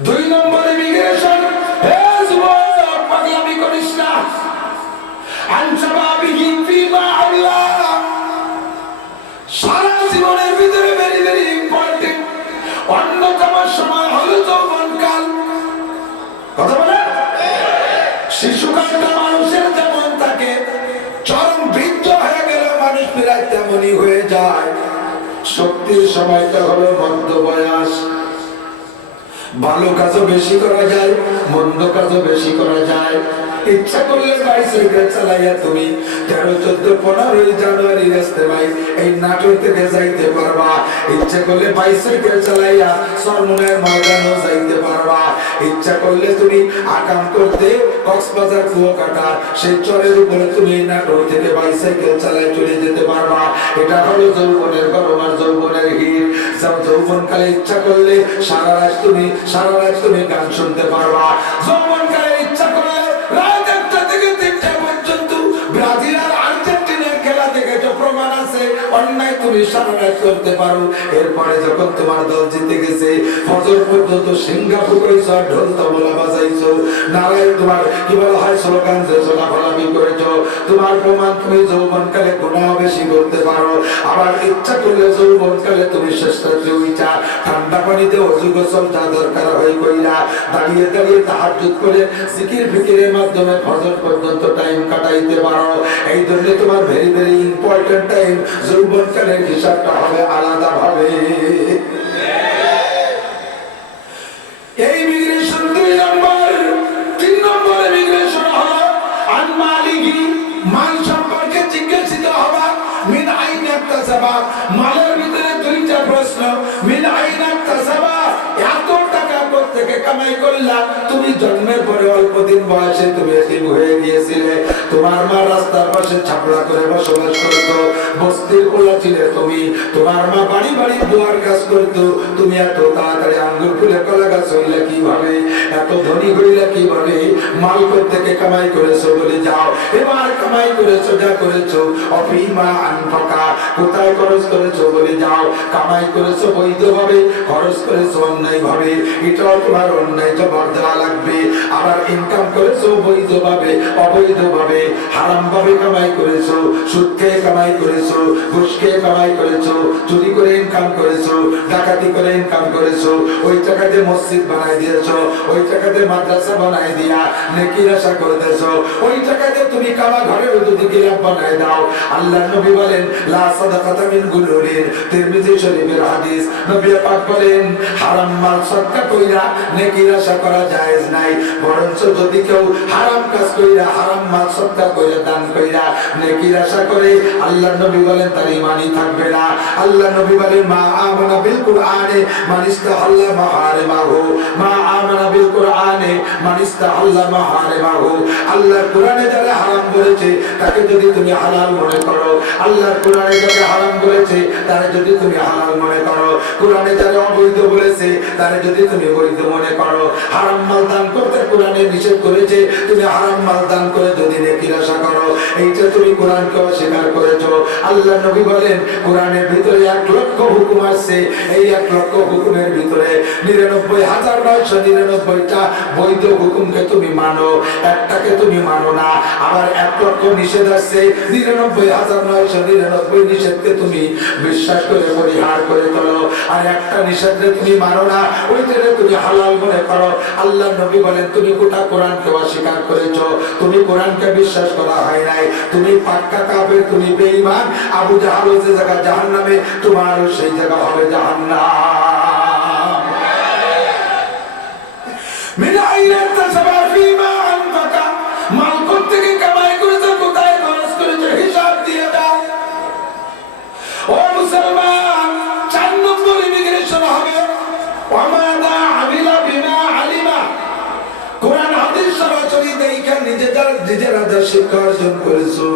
2 নম্বর ইমিগ্রেশন। হে যুবক, পাগলামি করিস না। আনসাবাবিহি ফিমা আল্লাহ, সারা জীবনের ভিতরে ভেরি ভেরি ইম্পর্টেন্ট অন্যতম সময় হলো যৌবনকাল। কথা বলে শিশুকালটা মানুষের যেমন থাকে, চরম বৃদ্ধ হয়ে গেল মানুষ প্রায় তেমনই হয়ে যায়। শক্তির সময়টা হলো মধ্য বয়স। ভালো কাজও বেশি করা যায়, মন্দ কাজও বেশি করা যায়। ইচ্ছা করলে বাইসাইকেল চালাইয়া তুমি 13, 14, 15 জানুয়ারি রাস্তায় এই নাটোর থেকে যাইতে পারবা। ইচ্ছা করলে বাইসাইকেল চালাইয়া সরমনের ময়দানও যাইতে পারবা। ইচ্ছা করলে তুমি আকাম করতে কক্সবাজার কুয়াকাটা সেই চরের উপরে তুমি নাটোর থেকে বাইসাইকেল চালায় চলে যেতে পারবা। এটা হলো যৌবনের গরম আর যৌবনের হিট। যৌবনকালে ইচ্ছা করলে সারা রাত তুমি গান শুনতে পারবা। যৌবনকালে ইচ্ছা করলে রাত 1টা থেকে 3টা পর্যন্ত ব্রাজিল আর আর্জেন্টিনার খেলা দেখেছো, প্রমাণ আছে। অন্যায় তুমি সারা রাত করতে পারো। এরপরে যখন তোমার দল জিতে গেছে ফজর পর্যন্ত সিঙ্গাপুর কইছো, ঢোল তবলা বাজাইছো, নারায় তোমার কি বলা হয় স্লোগান দিয়েছো, লাফালাফি করেছো। তোমার প্রমাণ তুমি যৌবনকালে গুনাহ বেশি করতে পারো। আবার ইচ্ছা করলে যৌবনকালে তুমি শেষরাত্রে উঠা ঠান্ডা পানিতে ওযু গোসল যা দরকার হয় কইরা দাঁড়িয়ে দাঁড়িয়ে তাহাজ্জুদ করে জিকির ফিকিরের মাধ্যমে ফজর পর্যন্ত টাইম কাটাইতে পারো। এই জন্য তোমার ভেরি ভেরি ইম্পর্টেন্ট টাইম যৌবনকালের হিসাবটা হবে আলাদা ভাবে। এই ইমিগ্রেশন 2 নম্বর। 3 নম্বর ইমিগ্রেশন হলো আনমালিহি, মাল সম্পর্কে জিজ্ঞাসিত হওয়া। মিন আইনা ইকতাসাবা, মালের ভিতরে 2টা প্রশ্ন। মিন আইনা ইকতাসাবা, এত টাকা কোত্থেকে কামাই করলা? তুমি জন্মের পরে অল্প দিন বয়সে তুমি এতিম হয়ে গিয়েছিলে। তোমার মা রাস্তার পাশে ছাপড়া করে বসবাস করতো, বস্তির কোলা ছিলে তুমি। তোমার মা বাড়ি বাড়ি দুয়ার কাজ করতো। তুমি এত তাড়াতাড়ি আঙ্গুর ফুলে কলা গাছ হইলে কিভাবে? এত ধনী হইলে কিভাবে? মাল কোত্থেকে কামাই করেছো বলে যাও। এবার কামাই করেছো যা করেছো, অফিমা আনফাকা, কোথায় খরচ করেছো বলে যাও। যাও, কামাই করেছো বৈধভাবে, খরচ করেছো অন্যায়ভাবে, এটাও তোমার অন্যায় জবাব দেওয়া লাগবে। আবার ইনকাম করেছো বৈধভাবে, অবৈধভাবে, হারামভাবে কামাই করেছো, সুদ খেয়ে কামাই করেছো, ঘুষ খেয়ে কামাই করেছো, চুরি করে ইনকাম করেছো, ডাকাতি করে ইনকাম করেছো, ওই টাকাতে মসজিদ বানাই দিয়েছো, ওই টাকাতে মাদ্রাসা বানাই দিয়া নেকির আশা করতেছো, ওই টাকাতে তুমি কাবা ঘরের যদি গিলাপ বানাই দাও। আল্লাহ নবী বলেন লা সাদাকাতা মিন গুলুলিন, তিরমিজি শরীফের হাদিস। নবী পাক বলেন হারাম মাল সদকা কইরা নেকির আশা করা জায়েজ নাই, বরঞ্চ যদি কেউ হারাম কাজ কইরা, হারাম মাল সদকা কইরা, দান কইরা নেকির আশা করে, আল্লাহ নবী বলেন তার ঈমানই থাকবে না। আল্লাহ নবী বলেন মা আমানা বিল কুরআনে মান ইস্তাহাল্লা মাহারিমাহু, মা আমানা বিল কুরআনে মান ইস্তাহাল্লা মাহারিমাহু। আল্লাহর কোরআনে যারা হারাম বলেছে তাকে যদি তুমি হালাল মনে করো, আল্লাহর কোরআনে যারা হারাম বলেছে তারা যদি তুমি হালাল মনে করো, কোরআনে যারা অবৈধ বলেছে তারা যদি তুমি বৈধ মনে করো, হারাম মাল দান করতে কোরআনে নিষেধ করেছে, তুমি হারাম মাল দান করে যদি নেকির আশা করো, এইটা তুমি কোরআনকে অস্বীকার করেছো। আল্লাহ নবী বলেন কোরআনের ভিতরে 1 লক্ষ হুকুম আছে, এই 1 লক্ষ হুকুমের ভিতরে 99,999টা বৈধ হুকুমকে তুমি মানো, একটাকে তুমি মানো না। আবার 1 লক্ষ নিষেধ আছে, 99,999 নিষেধকে তুমি বিশ্বাস করে পরিহার করে চলো, আর একটা নিষেধকে তুমি মানো না, ওইটাকে তুমি হালাল মনে করো। আল্লাহ নবী বলেন তুমি গোটা কোরআনকে অস্বীকার করেছো, তুমি কোরআনকে বিশ্বাস করা হয় নাই, তুমি পাক্কা কাফের, তুমি বেঈমান। আবু জাহল যে জায়গা জাহান্নামে, তোমারও সেই জায়গা হবে জাহান্নাম। মিন আইনা তাসাবা ফিমা আনফাকা, মাল কোত্থেকে কামাই করেছো, কোথায় খরচ করেছো, হিসাব দিয়ে দাও। ও মুসলমান, 4 নম্বর ইমিগ্রেশন হবে ওয়ামাদা আমিলা বিমা আলিমা। কোরআন হাদিস সরাসরি দেখা নিজেরা যা শিক্ষা অর্জন করেছো,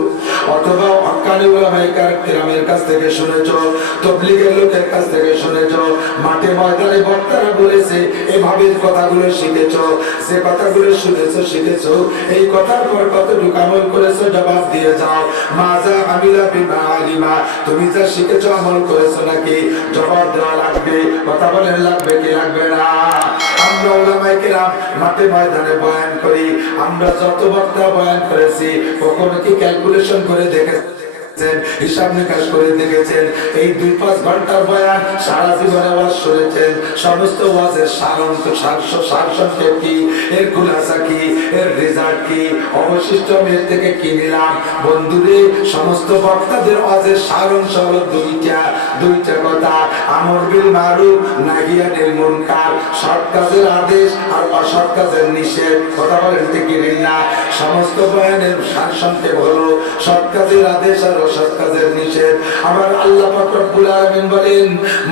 অথবা হক্কানি উলামায়ে কেরামের কাছ থেকে শুনেছো, তাবলীগের লোকের কাছ থেকে শুনেছো, মাঠে ময়দানে বক্তারা বলেছে, এভাবে কথাগুলো শিখেছো, যে কথাগুলো শুনেছো শিখেছো, এই কথার পর কতটুকু আমল করেছো জবাব দিয়ে যাও। মাজা আমিলা বিমা আলিমা, তুমি যা শিখেছো আমল করেছো নাকি, জবাব দেওয়া লাগবে। কথা বলেন লাগবে কি লাগবে না? আমরা উলামায়ে কেরাম মাঠে ময়দানে বয়ান করি, আমরা যত বক্তা বয়ান করেছি কখনো কি ক্যালকুলেশন করে দেখেছেন, হিসাব নিকাশ করে দেখেছেন? এই 2-5 ঘন্টার বয়ান সারা জীবনে ওয়াজ শুনেছেন, সমস্ত ওয়াজের সারসংক্ষেপ কি, এর খুলাসা কি, এর রেজাল্ট কি, অবশিষ্ট মেয়ের থেকে কি নিলাম? বন্ধুরে, সমস্ত বক্তাদের ওয়াজের সারাংশ হলো দুইটা কথা, আমর বিল মারুফ নাহি আনিল মুনকার, সৎ কাজের আদেশ আর অসৎ কাজের নিষেধ। কথা বলেন ঠিক না? সমস্ত বয়ানের সারসংক্ষেপ হলো সৎ কাজের আদেশ আর অসৎ কাজের নিষেধ। আবার আল্লাহ পাক রব্বুল আলামিন বলেন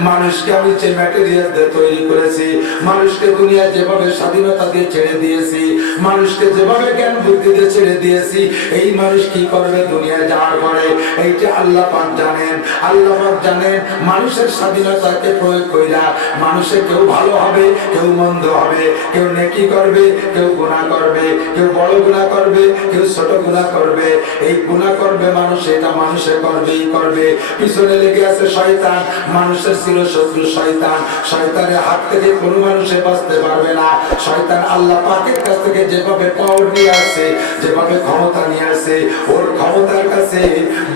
মানুষকে আমি যে ম্যাটেরিয়াল দিয়ে তৈরি করেছি, মানুষকে দুনিয়া যেভাবে স্বাধীনতা দিয়ে ছেড়ে দিয়েছি, মানুষকে যেভাবে জ্ঞান বুদ্ধি দিয়ে ছেড়ে দিয়েছি, এই মানুষ কি করবে দুনিয়া যাওয়ার পরে এইটা আল্লাহ পাক জানেন। আল্লাহ পাক জানেন মানুষের স্বাধীনতাকে প্রয়োগ কইরা মানুষের কেউ ভালো হবে, কেউ মন্দ হবে, কেউ নেকি করবে, কেউ গুনাহ করবে, কেউ বড় গুনাহ করবে, কেউ ছোট গুনাহ করবে। এই গুনাহ করবে মানুষ, এটা মানুষে করবেই করবে। পিছনে লেগে আছে শয়তান, মানুষের ছিল শত্রু শয়তান, শয়তানের হাত থেকে কোনো মানুষে বাঁচতে পারবে না। শয়তান আল্লাহ পাকের কাছ থেকে যেভাবে পাওয়ার নিয়ে আসে, যেভাবে ক্ষমতা নিয়ে আসে, ওর ক্ষমতার কাছে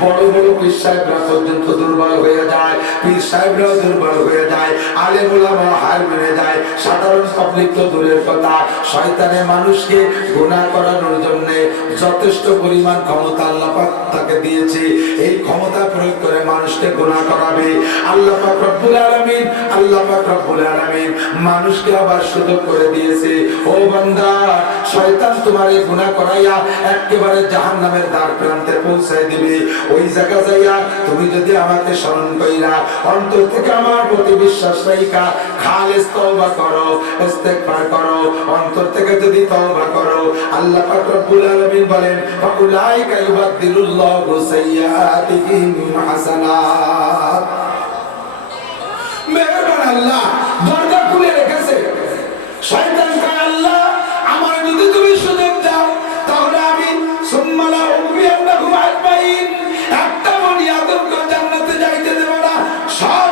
বড় বড় পীর সাহেবরা পর্যন্ত দুর্বল হয়ে যায়, পীর সাহেবরাও দুর্বল হয়ে যায়, আলেম ওলামা হার মেনে যায়, সাধারণ পাবলিক তো দূরের কথা। শয়তানে মানুষকে গুনাহ করানোর জন্য যথেষ্ট পরিমাণ ক্ষমতা আল্লাহ পাক তাকে দিয়েছে, এই ক্ষমতা প্রয়োগ করে মানুষকে গুনাহ করাবে। আল্লাহ পাক রব্বুল আলামিন মানুষকে আবার সুযোগ করে দিয়েছে, ও বান্দা শয়তান তোমার এই গুনাহ করাইয়া একেবারে জাহান্নামের দ্বার প্রান্তে পৌঁছায় দিবে। ওই জায়গা যাইয়া তুমি যদি আমাকে স্মরণ কইরা অন্তর থেকে আমার প্রতি বিশ্বাস রাইখা খালিস তওবা করো, ইস্তেগফার করো, অন্তর থেকে যদি তওবা করো, আল্লাহ পাক রব্বুল আলামিন বলেন ফাউলাইকা ইউবাদদিলুল্লাহু সাইয়্যাতিহিম হাসানাত। মেহেরবান আল্লাহ দরজা খুলে রেখেছে। শয়তান কয় আল্লাহ আমার যদি তুমি সুযোগ দাও তাহলে আমি সুম্মালা উবিয়ান্নাকুম আজমাইন, একটা বনি আদমকে জান্নাতে যাইতে দেব না, সব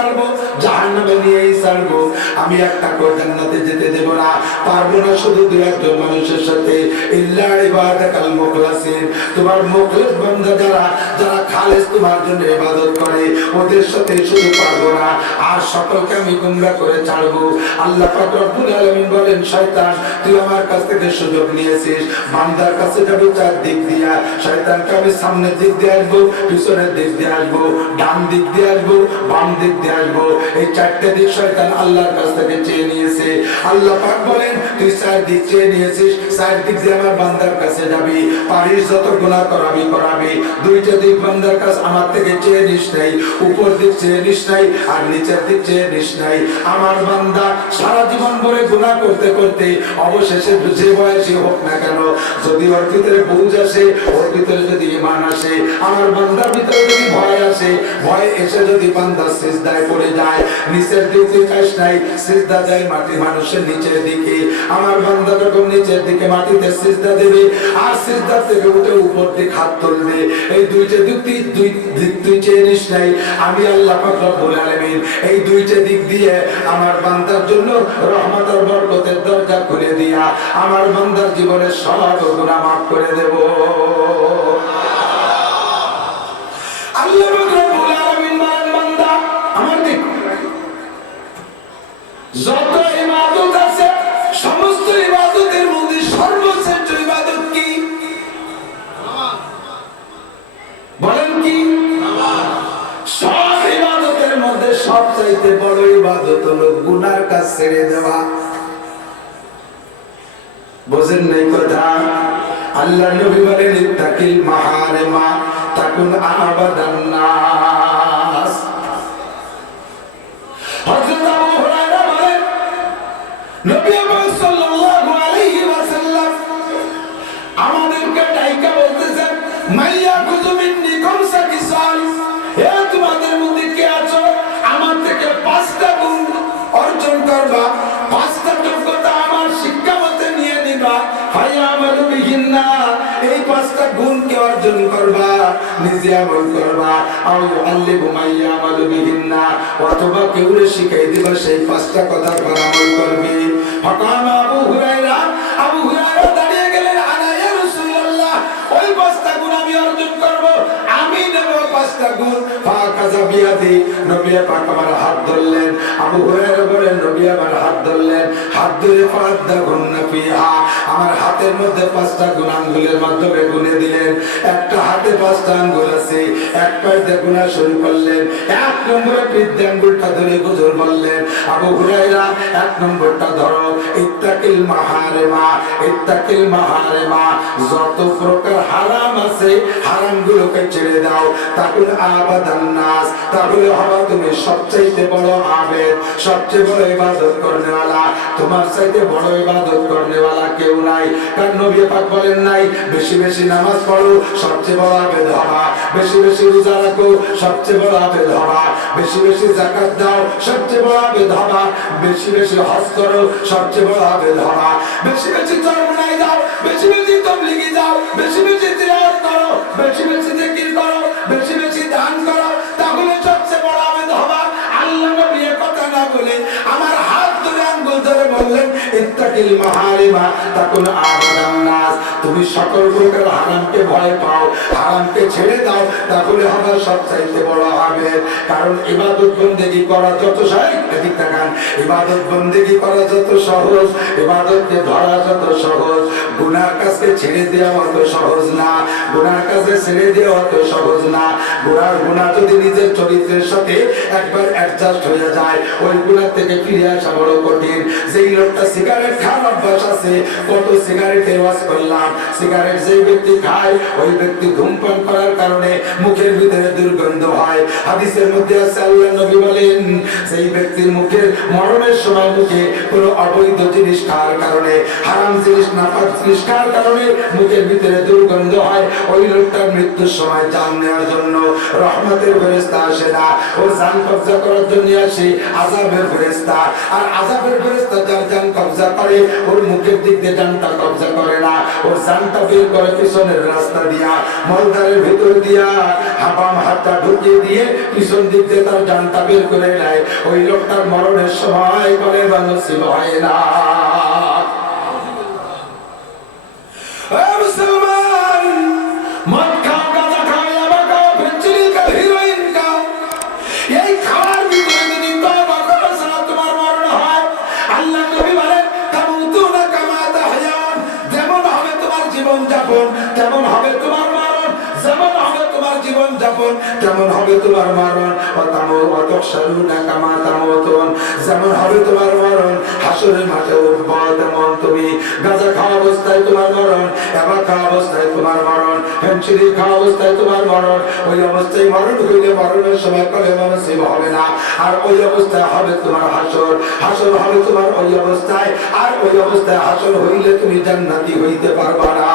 ছাড়বো, জাহান্নামে নিয়েই ছাড়বো। আমি একটা করে জান্নাতে যেতে দেব না, পারবো না শুধু দুই একজন মানুষের সাথে। ইল্লা ইবাদাকাল মুখলাসিন, তোমার মুখলিস বান্দা যারা, যারা খালেস তোমার জন্য ইবাদত করে, ওদের সাথে শুধু পারবো না, আর সকলকে আমি গুমরা করে ছাড়বো। আল্লাহ পাক রব্বুল আলামিন বলেন, শয়তান তুই আমার কাছ থেকে সুযোগ নিয়েছিস, বান্দার কাছে যাবি চার দিক দিয়া, শয়তানকে আমি সামনের দিক দিয়ে আসবো, পিছনের দিক দিয়ে আসবো, ডান দিক দিয়ে আসবো, বাম দিক দিয়ে আসবো। এই চারটে দিক শয়তান আল্লাহর কাছ থেকে চেয়ে নিয়েছে। আল্লাহ পাক বলেন, তুই চার দিক চেয়ে নিয়েছিস, চার দিক দিয়ে আমার বান্দার কাছে যাবি, পারিস যত গুনাহ করাবি করাবি। দুইটা দিক বান্দার কাছে আমার থেকে চেয়ে নিস নাই, উপর দিক চেয়ে নিস নাই, আর নিচের দিক চেয়ে নিস নাই। আমার বান্দা সারা জীবন ভরে গুনাহ করতে করতে অবশেষে যে বয়সী হোক না কেন, যদি ওর ভিতরে বুঝ আসে, ওর ভিতরে যদি ঈমান আসে, আমার বান্দার ভিতরে যদি ভয় আসে, ভয় এসে যদি বান্দা সিজদায় পড়ে যায়, নিচের দিকে চাইস নাই, সিজদা যায় মাটি মানুষের নিচের দিকে, আমার বান্দা যখন নিচের দিকে মাটিতে সিজদা দেবে, আর সিজদা থেকে উঠে উপর দিকে হাত তুলবে, এই দুইটা দিক তুই চেয়ে নিস নাই। আমি আল্লাহ পাক রব্বুল আলামিন এই দুইটা দিক দিয়ে আমার বান্দার জন্য রহমত আর বরকতের দরজা খুলে দিয়া আমার বান্দার জীবনের সব গুনাহ মাফ করে দেব। আল্লাহ পাক রব্বুল আলামিন বলেন, বান্দা আমার দিক যত ইবাদত আছে, সমস্ত ইবাদতের মধ্যে সর্বশ্রেষ্ঠ ইবাদত কি? বলেন কি? সব ইবাদতের মধ্যে সবচাইতে বড় ইবাদত হলো গুনার কাজ ছেড়ে দেওয়া। বোঝেন নাই কথা? আল্লাহ নবী বলেন, ইত্তাকিল মাহারিমা তাকুন আবাদান নাস। হযরত আবু হুরায়রা বলেন, নবী সাল্লাল্লাহু আলাইহি ওয়াসাল্লাম আমাদেরকে ডাইকা বলতেছেন, মাইয়া কুযু মিন্নি খামসা কিসাল, হে তোমাদের মধ্যে কে আছো আমার থেকে 5টা গুণ অর্জন করবা, 5টা যোগ্যতা আমার শিক্ষা মতে নিয়ে নিবা। ফায়ামালু বিহিন্না, এই 5টা গুণ কে অর্জন করবা, নিজে আমল করবা। আও ইউআল্লিমু মাইয়ামালু বিহিন্না, অথবা কেউরে শিখাই দিবা সেই 5টা কথার পর আমল করবে। ফাকামা আবু হুরায়রা দাঁড়িয়ে গেলেন, আনা ইয়া রাসূলুল্লাহ, ওই 5টা গুণ আমি অর্জন করব, আমি নেব 5টা গুণ। ফাকাযা বিয়াদি, নবী পাক আমার হাত ধরলেন। আবু হুরায়রা বলেন, নবী আমার হাত ধরলেন, হাত ধরে ফাদাগুন্না ফিহা, আমার হাতের মধ্যে 5টা গুণ আঙ্গুলের মাধ্যমে গুনে দিলেন। একটা হাতে 5টা আঙ্গুল আছে, এক পায়ে দিয়ে গুনা শুরু করলেন। 1 নম্বরে বৃদ্ধি আঙ্গুলটা ধরে হুজুর বললেন, আবু হুরায়রা 1 নম্বরটা ধরো, ইত্তাকিল মাহারিমা, ইত্তাকিল মাহারিমা, যত প্রকার হারাম আছে হারামগুলোকে ছেড়ে দাও, তাকুন আবাদান নাস, তাহলে হবা তুমি সবচেয়ে বড় আবেদ, সবচেয়ে বড় ইবাদত করনেওয়ালা। তোমার চাইতে বড় ইবাদত করনেওয়ালা কেউ নাই। কারণ নবী পাক বলেন নাই, বেশি বেশি নামাজ পড়ো সবচেয়ে বড় আবেদ হবা, বেশি বেশি রোজা রাখো সবচেয়ে বড় আবেদ হবা, বেশি বেশি যাকাত দাও সবচেয়ে বড় আবেদ হবা, বেশি বেশি হজ করো সবচেয়ে বড় আবেদ হবা, বেশি বেশি চরমনায় যাও, বেশি বেশি তাবলীগে যাও, বেশি বেশি তিলাওয়াত করো, বেশি বেশি জিকির করো, বেশি বেশি দান করো, তাহলে সবচেয়ে বড় আবেদ হবা। আল্লাহ নবী কথা না বলে আমার হাত ধরে আঙ্গুল ধরে বললেন, ইত্তাকিল মাহারিমা তাকুন আবাদান নাস, তুমি সকল প্রকার হারামকে ভয় পাও, হারামকে ছেড়ে দাও, তাহলে হবে সবচাইতে বড় হবে। কারণ ইবাদত বন্দেগী করা যত সহজ, এদিক তাকান, ইবাদত বন্দেগী করা যত সহজ, ইবাদতকে ধরা যত সহজ, গুনার কাজকে ছেড়ে দেওয়া অত সহজ না, গুনার কাজে ছেড়ে দেওয়া অত সহজ না। গুনাহ যদি নিজের চরিত্রের সাথে একবার অ্যাডজাস্ট হয়ে যায়, ওই গুনাহ থেকে ফিরে আসা বড় কঠিন। যেই লোকটা সিগারেট খাওয়ার অভ্যাস আছে, কত সিগারেটের ওয়াজ করলাম, সিগারেট যেই ব্যক্তি খায় ওই ব্যক্তি ধূমপান করার কারণে মুখের ভিতরে দুর্গন্ধ হয়। হাদিসের মধ্যে আছে, আল্লাহ নবী বলেন, সেই ব্যক্তির মুখের মরণের সময় মুখে কোনো অবৈধ জিনিস খাওয়ার কারণে, হারাম জিনিস নাপাক জিনিস খাওয়ার কারণে মুখের ভিতরে দুর্গন্ধ হয়, ওই লোকটার মৃত্যুর সময় জান নেওয়ার জন্য রহমতের ফেরেশতা আসে না, ও জান কবজা করার জন্য আসে আযাবের ফেরেশতা। আর আযাবের ফেরেশতা যার জান কবজা করে ওর মুখের দিক দিয়ে জানটা কবজা করে না, ওর জানটা বের করে পিছনের রাস্তা দিয়া, মলদারের ভিতর দিয়া হাবাম হাতটা ঢুকিয়ে দিয়ে পিছন দিক দিয়ে তার জানটা বের করে নেয়। ওই লোকটার মরণের সময় বলে নসিব হয় না। মুসলমান, মদ খাও, গাঁজা খাও, ইয়াবা খাও, ফেন্সিডিল খাও, হিরোইন খাও, এই খাওয়ার ভিতরে যদি তওবা করো ছাড়া তোমার মরণ হয়, আল্লাহ নবী বলেন তামুতুনা কামা তাহয়ান, যেমন হবে তোমার জীবন যাপন তেমন হবে তোমার মরণ, যেমন হবে তোমার জীবন যাপন তেমন হবে তোমার মরণ। অতঃসারুনা কামা তামুতুন, যেমন হবে তোমার মরণ হাসরের মাঠে উঠবা তেমন তুমি। গাঁজা খাওয়া অবস্থায় তোমার মরণ, ইয়াবা খাওয়া অবস্থায় তোমার মরণ, ফেন্সিডিল খাওয়া অবস্থায় তোমার মরণ। ওই অবস্থায় মরণ হইলে মরণের সময় কলেমা নসিব হবে না, আর ওই অবস্থায় হবে তোমার হাসর, হাসর হবে তোমার ওই অবস্থায়, আর ওই অবস্থায় হাসর হইলে তুমি জান্নাতি হইতে পারবা না।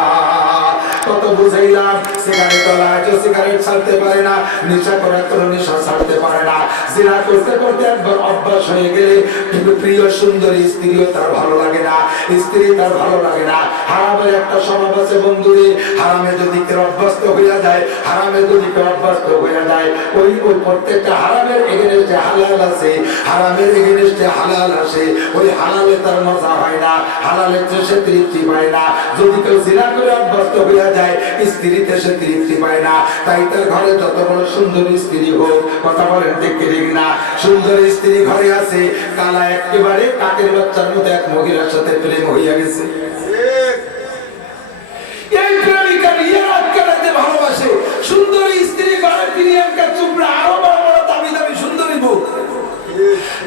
কত বুঝাইলাম, সিগারেট লাগাইছো, সিগারেট ছাড়তে পারে না, নেশা করার কোনো নেশা ছাড়তে পারে না, জিনা করতে করতে একবার অভ্যাস হয়ে গেলে কিন্তু প্রিয় সুন্দরী স্ত্রীও তার ভালো লাগে না, স্ত্রী তার ভালো লাগে না। হারামের একটা স্বভাব আছে বন্ধুরে, হারামে যদি কেউ অভ্যস্ত হইয়া যায়, হারামে যদি কেউ অভ্যস্ত হইয়া যায়, ওই ওই প্রত্যেকটা হারামের এগেনস্টে হালাল আছে, হারামের এগেনস্টে হালাল আছে, ওই হালালে তার মজা হয় না, হালালের সে তৃপ্তি পায় না। যদি কেউ জিনা করে অভ্যস্ত হইয়া যায়, স্ত্রীতে সে তৃপ্তি পায় না। তাই তার ঘরে যত বড় সুন্দর স্ত্রী হোক, কথা বলেন ঠিক না, সুন্দর স্ত্রী ঘরে আছে, কালা একেবারে কাকের বাচ্চার মতো এক মহিলার সাথে প্রেম হইয়া গেছে। এই প্রেমিকা নিয়ে রাত কাটাতে ভালোবাসে, সুন্দর স্ত্রী ঘরে প্রিয়াঙ্কা চোপড়া আরো বড় বড় দামি দামি সুন্দরী বউ,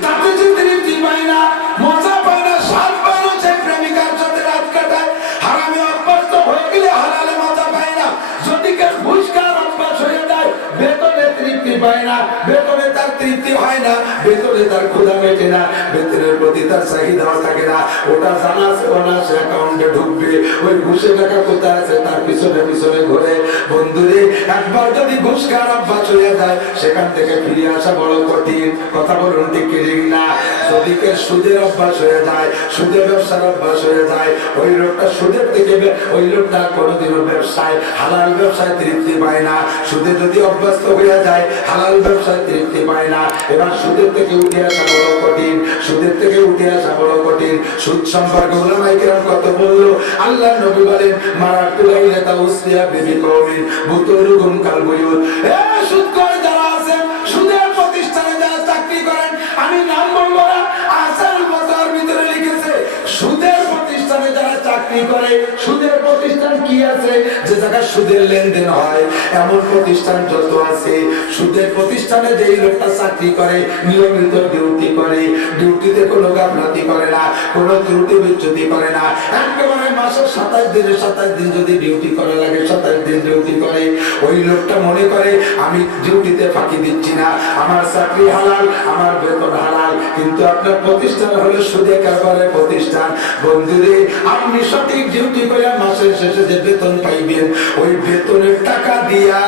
তাতে যে তৃপ্তি পায় না, মজা পায় না, স্বাদ পায় না, সেই প্রেমিকার সাথে রাত কাটায়। হারামে অভ্যস্ত হয়ে গেলে হালালে মজা পায় না। যদি কেউ ঘুষ খাওয়ার অভ্যাস হয়ে যায়, বেতনে তৃপ্তি পায় না, বেতনে তার তৃপ্তি হয় না, বেতনে তার ক্ষুধা মেটে না, বেতনের প্রতি তার চাহিদাও থাকে না। ওটা জানা আছে ওনা সে অ্যাকাউন্টে ঢুকবে, ওই ঘুষের টাকা কোথায় আছে তার পিছনে পিছনে ঘুরে। বন্ধুরে, একবার যদি ঘুষ খাওয়ার অভ্যাস হয়ে যায়, সেখান থেকে ফিরে আসা বড় কঠিন। কথা বলুন ঠিক না? যদি কেউ সুদের অভ্যাস হয়ে যায়, সুদের ব্যবসার অভ্যাস হয়ে যায়, ওই লোকটা সুদের থেকে ওই লোকটা কোনোদিনও ব্যবসায় হালাল ব্যবসায় তৃপ্তি পায় না। সুদে যদি অভ্যস্ত হয়ে যায়, হালাল ব্যবসায় তৃপ্তি পায় না। এবার সুদের থেকে উঠে আসা বড় কঠিন, সুদের থেকে উঠে আসা বড় কঠিন। সুদ সম্পর্কে উলামায়ে কেরাম কত বললো। আল্লাহ নবী বলেন মারাতুলাইলা তাউসিয়া বিবি কওমিন বুতুরুহুম কালবুয়ুত। এ সুদ করে যারা আছেন, সুদের প্রতিষ্ঠানে যারা চাকরি করেন, আমি নাম বলবো না, আসার বাজার ভিতরে লিখেছে সুদের প্রতিষ্ঠানে যারা চাকরি করে, সুদের প্রতিষ্ঠান কি আছে যে জায়গায় সুদের লেনদেন হয়, এমন প্রতিষ্ঠান যত আছে, সুদের প্রতিষ্ঠানে যেই লোকটা চাকরি করে, নিয়মিত ডিউটি করে, ডিউটিতে কোনো গাফলাতি করে না, কোনো ত্রুটি বিচ্যুতি করে না, একেবারে মাসের 27 দিনে 27 দিন যদি ডিউটি করা লাগে 27 দিন ডিউটি করে। ওই লোকটা মনে করে আমি ডিউটিতে ফাঁকি দিচ্ছি না, আমার চাকরি হালাল, আমার বেতন হালাল। কিন্তু আপনার প্রতিষ্ঠান হলো সুদে কারবারের প্রতিষ্ঠান। বন্ধুরে, আপনি সঠিক ডিউটি করে মাসের শেষে যে বেতন পাইবেন, ওই বেতনের টাকা দিয়া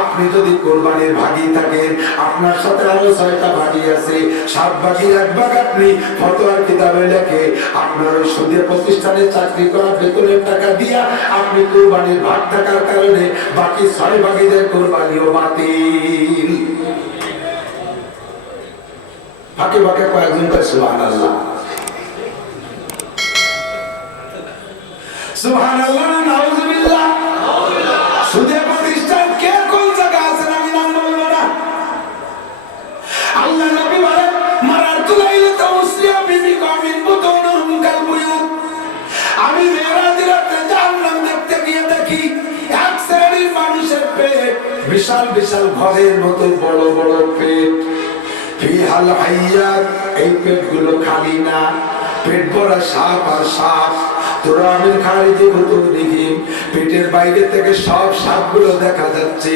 আপনি যদি কোরবানির ভাগী থাকেন, আপনার সাথে আরো 6টা ভাগী আছে, 7 ভাগীর 1 ভাগ আপনি ফতোয়ার কিতাবে লেখে আপনার ওই সুদের প্রতিষ্ঠানে চাকরি করা বেতনের টাকা দিয়া আপনি কোরবানির ভাগ থাকার কারণে বাকি 6 ভাগীদের কোরবানিও বাতিল। ফাঁকে ফাঁকে কয়েকজন কয় সুবহানাল্লাহ, সুবহানাল্লাহ, নাউযুবিল্লাহ। সুদের প্রতিষ্ঠান কে কোন জায়গা আছে আমি নাম বলবো না। আল্লাহ নবী বলেন মারাতুলাইলা তাউসিয়া বিবি কওমিন বুতুরুহুম কালবুয়ুত। আমি মেরাজের রাতে জাহান্নাম দেখতে গিয়ে দেখি এক শ্রেণীর মানুষের পেট বিশাল বিশাল ঘরের মতো বড় বড় পেট, ফিহাল হাইয়াত, এই পেটগুলো খালি না, পেট ভরা সাপ আর সাপ। তোরা আমি খারিজে ভূতুর দেখি, পেটের বাইরে থেকে সব সাপগুলো দেখা যাচ্ছে।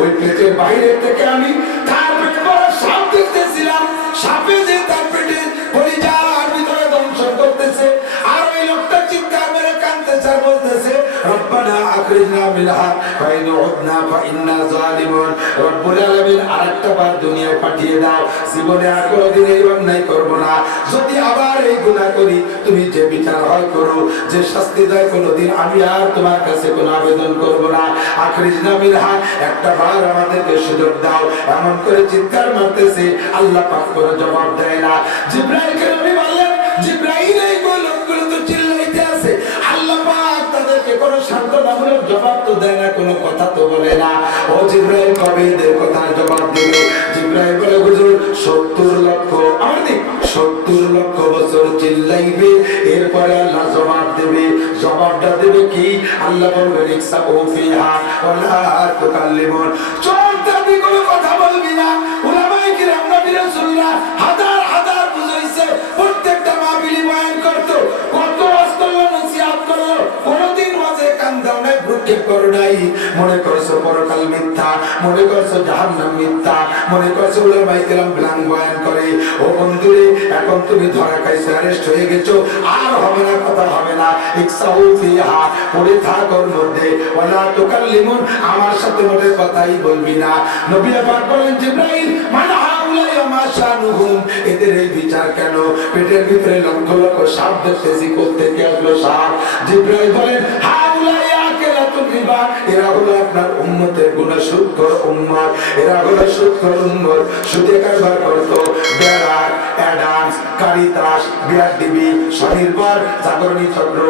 ওই পেটের বাইরে থেকে আমি তার পেট ভরা সাপ দেখতেছিলাম, সাপে যে তার পেটে পরিজার ভিতরে দংশন করতেছে। আর ওই লোকটা চিৎকার মেরে কাঁদতেছে আর বলতেছে রব্বানা আখরিজনা মিনহা ফাইন উদনা ফাইন্না জালিমুন। রব্বুল আলামিন আরেকটা বার দুনিয়ায় পাঠিয়ে দাও, জীবনে আর কোনোদিন এই অন্যায় করব না। যদি আবার এই গুনাহ করি, তুমি যে বিচার হয় করো, যে শাস্তি দেয় কোনোদিন আমি আর তোমার কাছে কোনো আবেদন করব না। আখরিজনা মিনহা, একটা বার আমাদেরকে সুযোগ দাও। এমন করে চিৎকার মারতেছে, আল্লাহ পাক করে জবাব দেয় না। জিবরাইলকে নবী বললেন, জিবরাইল এই লোকগুলো তো চিল্লাইতে আছে, আল্লাহ পাক তাদেরকে কোনো সান্ত্বনামূলক জবাব তো দেয় না, কোনো কথা তো বলে না। ও জিবরাইল কবে এদের কথার জবাব দেবে? জিবরাইল বলে, হুজুর 70 লক্ষ, আমার দিক 70 লক্ষ বছর চিল্লাইবে, এরপরে আল্লাহ জবাব দেবে। জবাবটা দেবে কি? আল্লাহ বলবেন, ইকসাউ ফিহা ওয়ালা তুকাল্লিমুন, চোরটাবি কোনো কথা বলবি না। উলামায়ে কিরাম নবী রাসূলুল্লাহ হাজার হাজার বুঝাইছে, প্রত্যেকটা মাহফিলে বয়ান করত, কত রাসূলুল্লাহ নসিহত করলো, কোনদিন ওয়াজে কান দাও নাই, ভ্রুক্ষেপ করো নাই। মনে করছো পরকাল মিথ্যা, মনে করছো জাহান্নাম মিথ্যা, মনে করছো উলামায়ে কিরাম ব্লাঙ্ক বয়ান করে। ও বন্ধুরে, এখন তুমি ধরা খাইছো, অ্যারেস্ট হয়ে গেছো, আর হবে না, কথা হবে না। ইকসাউ ফিহা, পড়ে থাক ওর মধ্যে, ওয়ালা তুকাল্লিমুন, আমার সাথে মোটে কথাই বলবি না। নবী পাক বলেন, জিবরাইল মান হাউলাই মা শানুহুম, এদের এই বিচার কেন? পেটের ভিতরে লক্ষ লক্ষ সাপ দেখতেছি, কোত্থেকে আসলো সাপ? জিবরাইল বলেন, হাউলাই আকিলাতুন রিবা, এরা হলো আপনার উম্মতের গুনাহশূর উম্মত, এরা হলো সুদখোর উম্মত, সুদে কারবার করতো, বেড়ার অ্যাডামস, কারিতাস, বিআরডিবি, স্বনির্ভর, জাগরণী চক্র,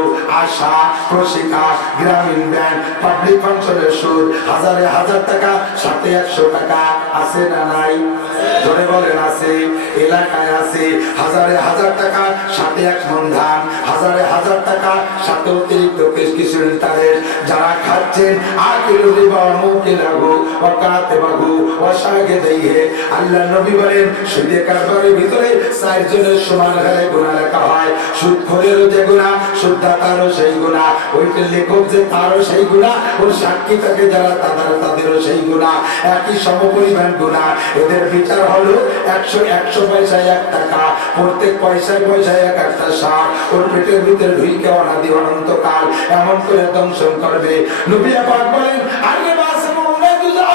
আশা, প্রশিকা, গ্রামীণ ব্যাংক, পাবলিক ফাংশনের সুদ, হাজারে হাজার টাকা, সাথে 100 টাকা, আছে না নাই? ধরে বলেন আছে। এলাকায় আছে হাজারে হাজার টাকা, সাথে 1 মণ ধান, হাজারে হাজার টাকা, সাথে অতিরিক্ত কিছু ইন্টারেস্ট। যারা খাচ্ছেন আকিলু রিবা মুকিলাহু ওয়া কাতিবাহু ওয়া শাহিদাইহি, আল্লাহ নবী বলেন, সুদে কারবারের ভিতরে 4 জনের সমান হারে গুনাহ লেখা হয়। সুদখোরেরও যে গুনাহ, সুদদাতারও সেই গুনাহ, ওইটা লেখক যে তারও সেই গুনাহ, ওর সাক্ষী থাকে যারা তাদেরও সেই গুনাহ, একই সমপরিমাণ গুনাহ। এদের বিচার হলো 100 পয়সায় 1 টাকা, প্রত্যেক পয়সায় পয়সায় 1 একটা সাপ, ওর পেটের ভিতরে ঢুকে অনাদি অনন্তকাল এমন করে দংশন করবে। নবী পাক বলেন, আরে বাসমুনা দুজা,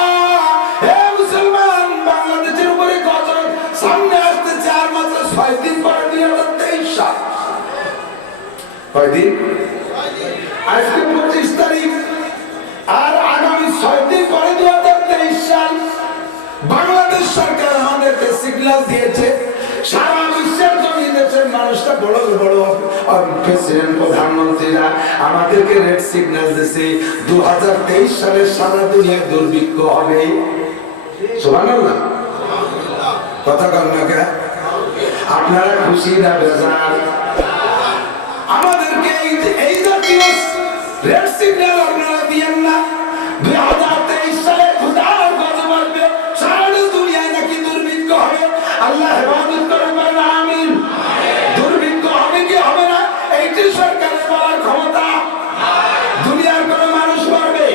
হে মুসলমান, বাংলাদেশের উপরে গজব সামনে আসতেছে, আর মাত্র 6 দিন পরে 2023 সাল। কয়দিন? আজকে 25 তারিখ, আর আগামী 6 দিন পরে 2023 সাল। বাংলাদেশ সরকার আমাদেরকে সিগন্যাল দিয়েছে, সারা বিশ্বের জমি দেশের মানুষটা, বড় বড় প্রেসিডেন্ট, প্রধানমন্ত্রীরা আমাদেরকে রেড সিগন্যাল দিয়েছে, 2023 সালে সারা দুনিয়ায় দুর্ভিক্ষ হবে। সুবহানাল্লাহ, কথা কন না কে? আপনারা খুশি না বেজার? আমাদেরকে এই জাতীয় রেড সিগন্যাল আপনারা দিয়েন না। 2023 সালে খুদার গজব আসবে, সারা দুনিয়ায় নাকি দুর্ভিক্ষ হবে। আল্লাহ হেফাজত করেন, বলেন আমিন। দুর্ভিক্ষ হবে কি হবে না, এইটি সরকারের বলার ক্ষমতা, দুনিয়ার কোন মানুষ পারবে?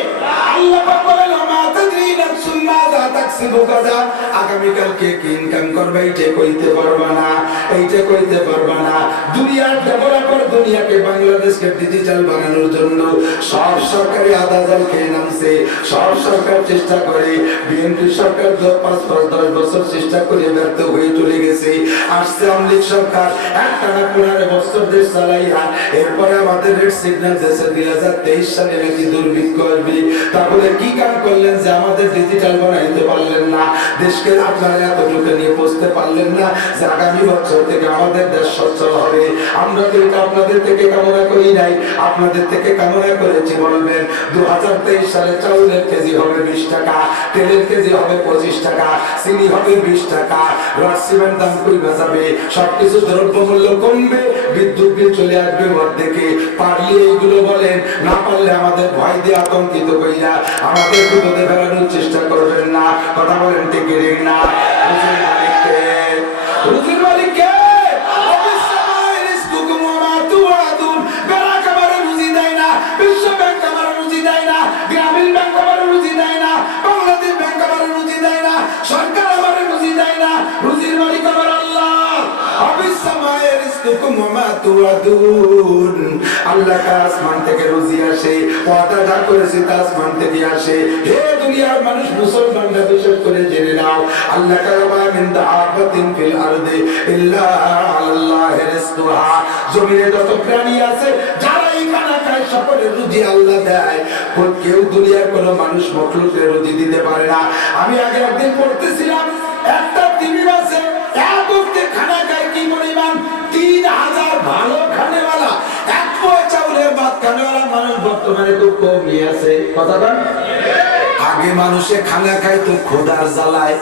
আল্লাহ পাক বলেন, মা তাদরি নাফসুম মাযা তাকসিবু গাদা, আগামীকালকে কি ইনকাম করবে এইটা কইতে পারবা না, এইটা কইতে পারবা না। দুনিয়ার ডেভেলপার, দুনিয়াকে বাংলাদেশকে ডিজিটাল বানানোর জন্য সব সরকারি আদাজাল খেয়ে নামছে, সব সরকার চেষ্টা করে। বিএনপি সরকার 5-10 বছর চেষ্টা করে ব্যর্থ হয়ে চলে গেছে। আসছে আওয়ামী লীগ সরকার, একটানা 15 বছর দেশ চালাইয়া, এরপরে আমাদের রেড সিগন্যাল দেশে 2023 সালে নাকি দুর্ভিক্ষ আসবে। তারপরে কি কাম করলেন যে আমাদের ডিজিটাল বানাইতে পারলেন না, দেশকে আপনারা এতটুকু নিয়ে পৌঁছতে পারলেন না যে আগামী বছর থেকে আমাদের দেশ সচ্ছল হবে। আমরা তো এটা আপনাদের থেকে কামনা করি নাই, আপনাদের থেকে কামনা করেছি। বলবেন 2023 সালে চাউলের কেজি হবে 20 টাকা, তেলের কেজি হবে 25 টাকা, চিনি হবে 20 টাকা, রড সিমেন্ট দাম কমে যাবে, সবকিছু দ্রব্যমূল্য কমবে, বিদ্যুৎ বিল চলে আসবে অর্ধেকে। পারলে এইগুলো বলেন, না পারলে আমাদের ভয় দিয়ে আতঙ্কিত কইরা আমাদের বিপদে ফেলানোর চেষ্টা করবেন না। কথা বলেন ঠিক না? রুজির মালিক কে? রুজির মালিক কে? বিশ্ব ব্যাংক আমার রুজি দেয় না, গ্রামীণ ব্যাংক আমার রুজি দেয় না, বাংলাদেশ ব্যাংক আমার রুজি দেয় না, সরকার আমার রুজি দেয় না। রুজির মালিক আমার আল্লাহ। রিজকুকুম ওয়া মা তুআদুন। আল্লাহ কা আসমান থেকে রুজি আসে, ওয়াদা যা করেছে তা আসমান থেকে আসে। হে দুনিয়ার মানুষ, মুসলমানরা বিশেষ করে জেনে নাও, আল্লাহ কা মা মিন দাআবাতিন ফিল আরদি ইল্লা আলাল্লাহি রিজকুহা। জমিনে যত প্রাণী আছে যারা এই খানা খায় সকলের রুজি আল্লাহ দেয়। কেউ দুনিয়ার কোনো মানুষ মখলুকের রুজি দিতে পারে না। আমি আগে একদিন পড়তেছিলাম, একটা তিমি মাছে এক বক্তে খানা খায় কি পরিমাণ, 3000 ভালো খানেওয়ালা, এক পোয়া চাউলের ভাত খানেওয়ালা মানুষ বর্তমানে খুব কমই আছে। কথা বল। আগে মানুষে খানা খাইতো খোদার জ্বালায়,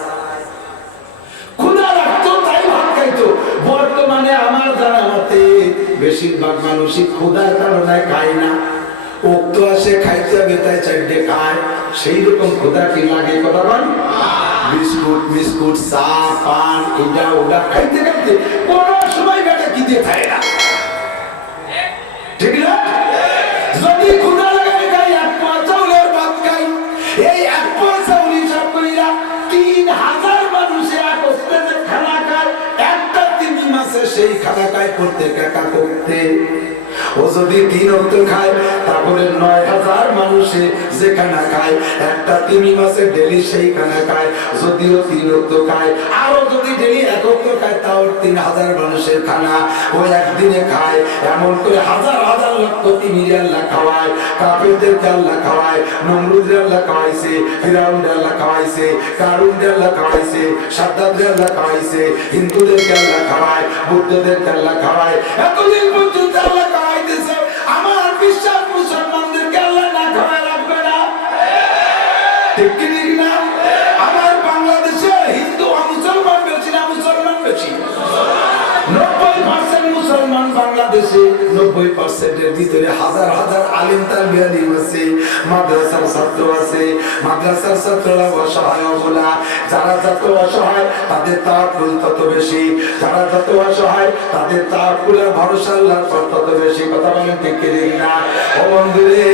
খোদা রাখতো তাই ভাত খাইতো। বর্তমানে আমার জানা মতে বেশিরভাগ মানুষই খোদার কারণে খায় না। উক্ত আসে খাইতে হবে তাই চারটে খায়, সেই রকম খোদা কি লাগে? কথা বল। বিস্কুট মিস্কুট চা পান এটা ওটা খাইতে খাইতে কোন সময় বেটা কি দিয়ে খায় না, ঠিক না? যদি খোদা লাগায় খাই, এক পোয়া চাউলের ভাত খাই, এই এক পোয়া চাউল হিসাব করিয়া 3000 মানুষে একত্রে যে খানা খায়, একটা তিমি মাসে সেই খানা খায় করতে কাকা করতে। ও যদি 3 ওয়াক্ত খায় তাহলে 9000 মানুষে যে খানা খায়, একটা তিমি মাসে ডেলি সেই খানা খায়। যদিও 3 ওয়াক্ত খায়, আরো যদি ডেলি 1 ওয়াক্ত খায় তাও 3000 মানুষের খানা ও একদিনে খায়। এমন করে হাজার হাজার লক্ষ তিমির আল্লাহ খাওয়ায়, কাফেরদেরকে আল্লাহ খাওয়ায়, নমরুদের আল্লাহ খাওয়াইছে, ফিরাউনের আল্লাহ খাওয়াইছে, কারুনের আল্লাহ খাওয়াইছে, সাদ্দাদের আল্লাহ খাওয়াইছে, হিন্দুদেরকে আল্লাহ খাওয়ায়, বুদ্ধদেরকে আল্লাহ খাওয়ায়। এতদিন পর্যন্ত আল্লাহ খাওয়াইতেছে। আমার বিশ্বাস মুসলমানদেরকে আল্লাহ না খাওয়ায় রাখবে না, ঠিক কি না? আমার বাংলাদেশে হিন্দু মুসলমান বেশি না মুসলমান বেশি? 90% মুসলমান বাংলাদেশে, 90% এর ভিতরে হাজার হাজার আলেম তালবে আলিম আছে, মাদ্রাসার ছাত্র আছে। মাদ্রাসার ছাত্ররা অসহায় অবলা, যারা যত অসহায় তাদের তাওয়াক্কুল তত বেশি, যারা যত অসহায় তাদের তাওয়াক্কুল আর ভরসা আল্লাহর পর তত বেশি। কথা বলেন ঠিক কি না? ও বন্ধুরে,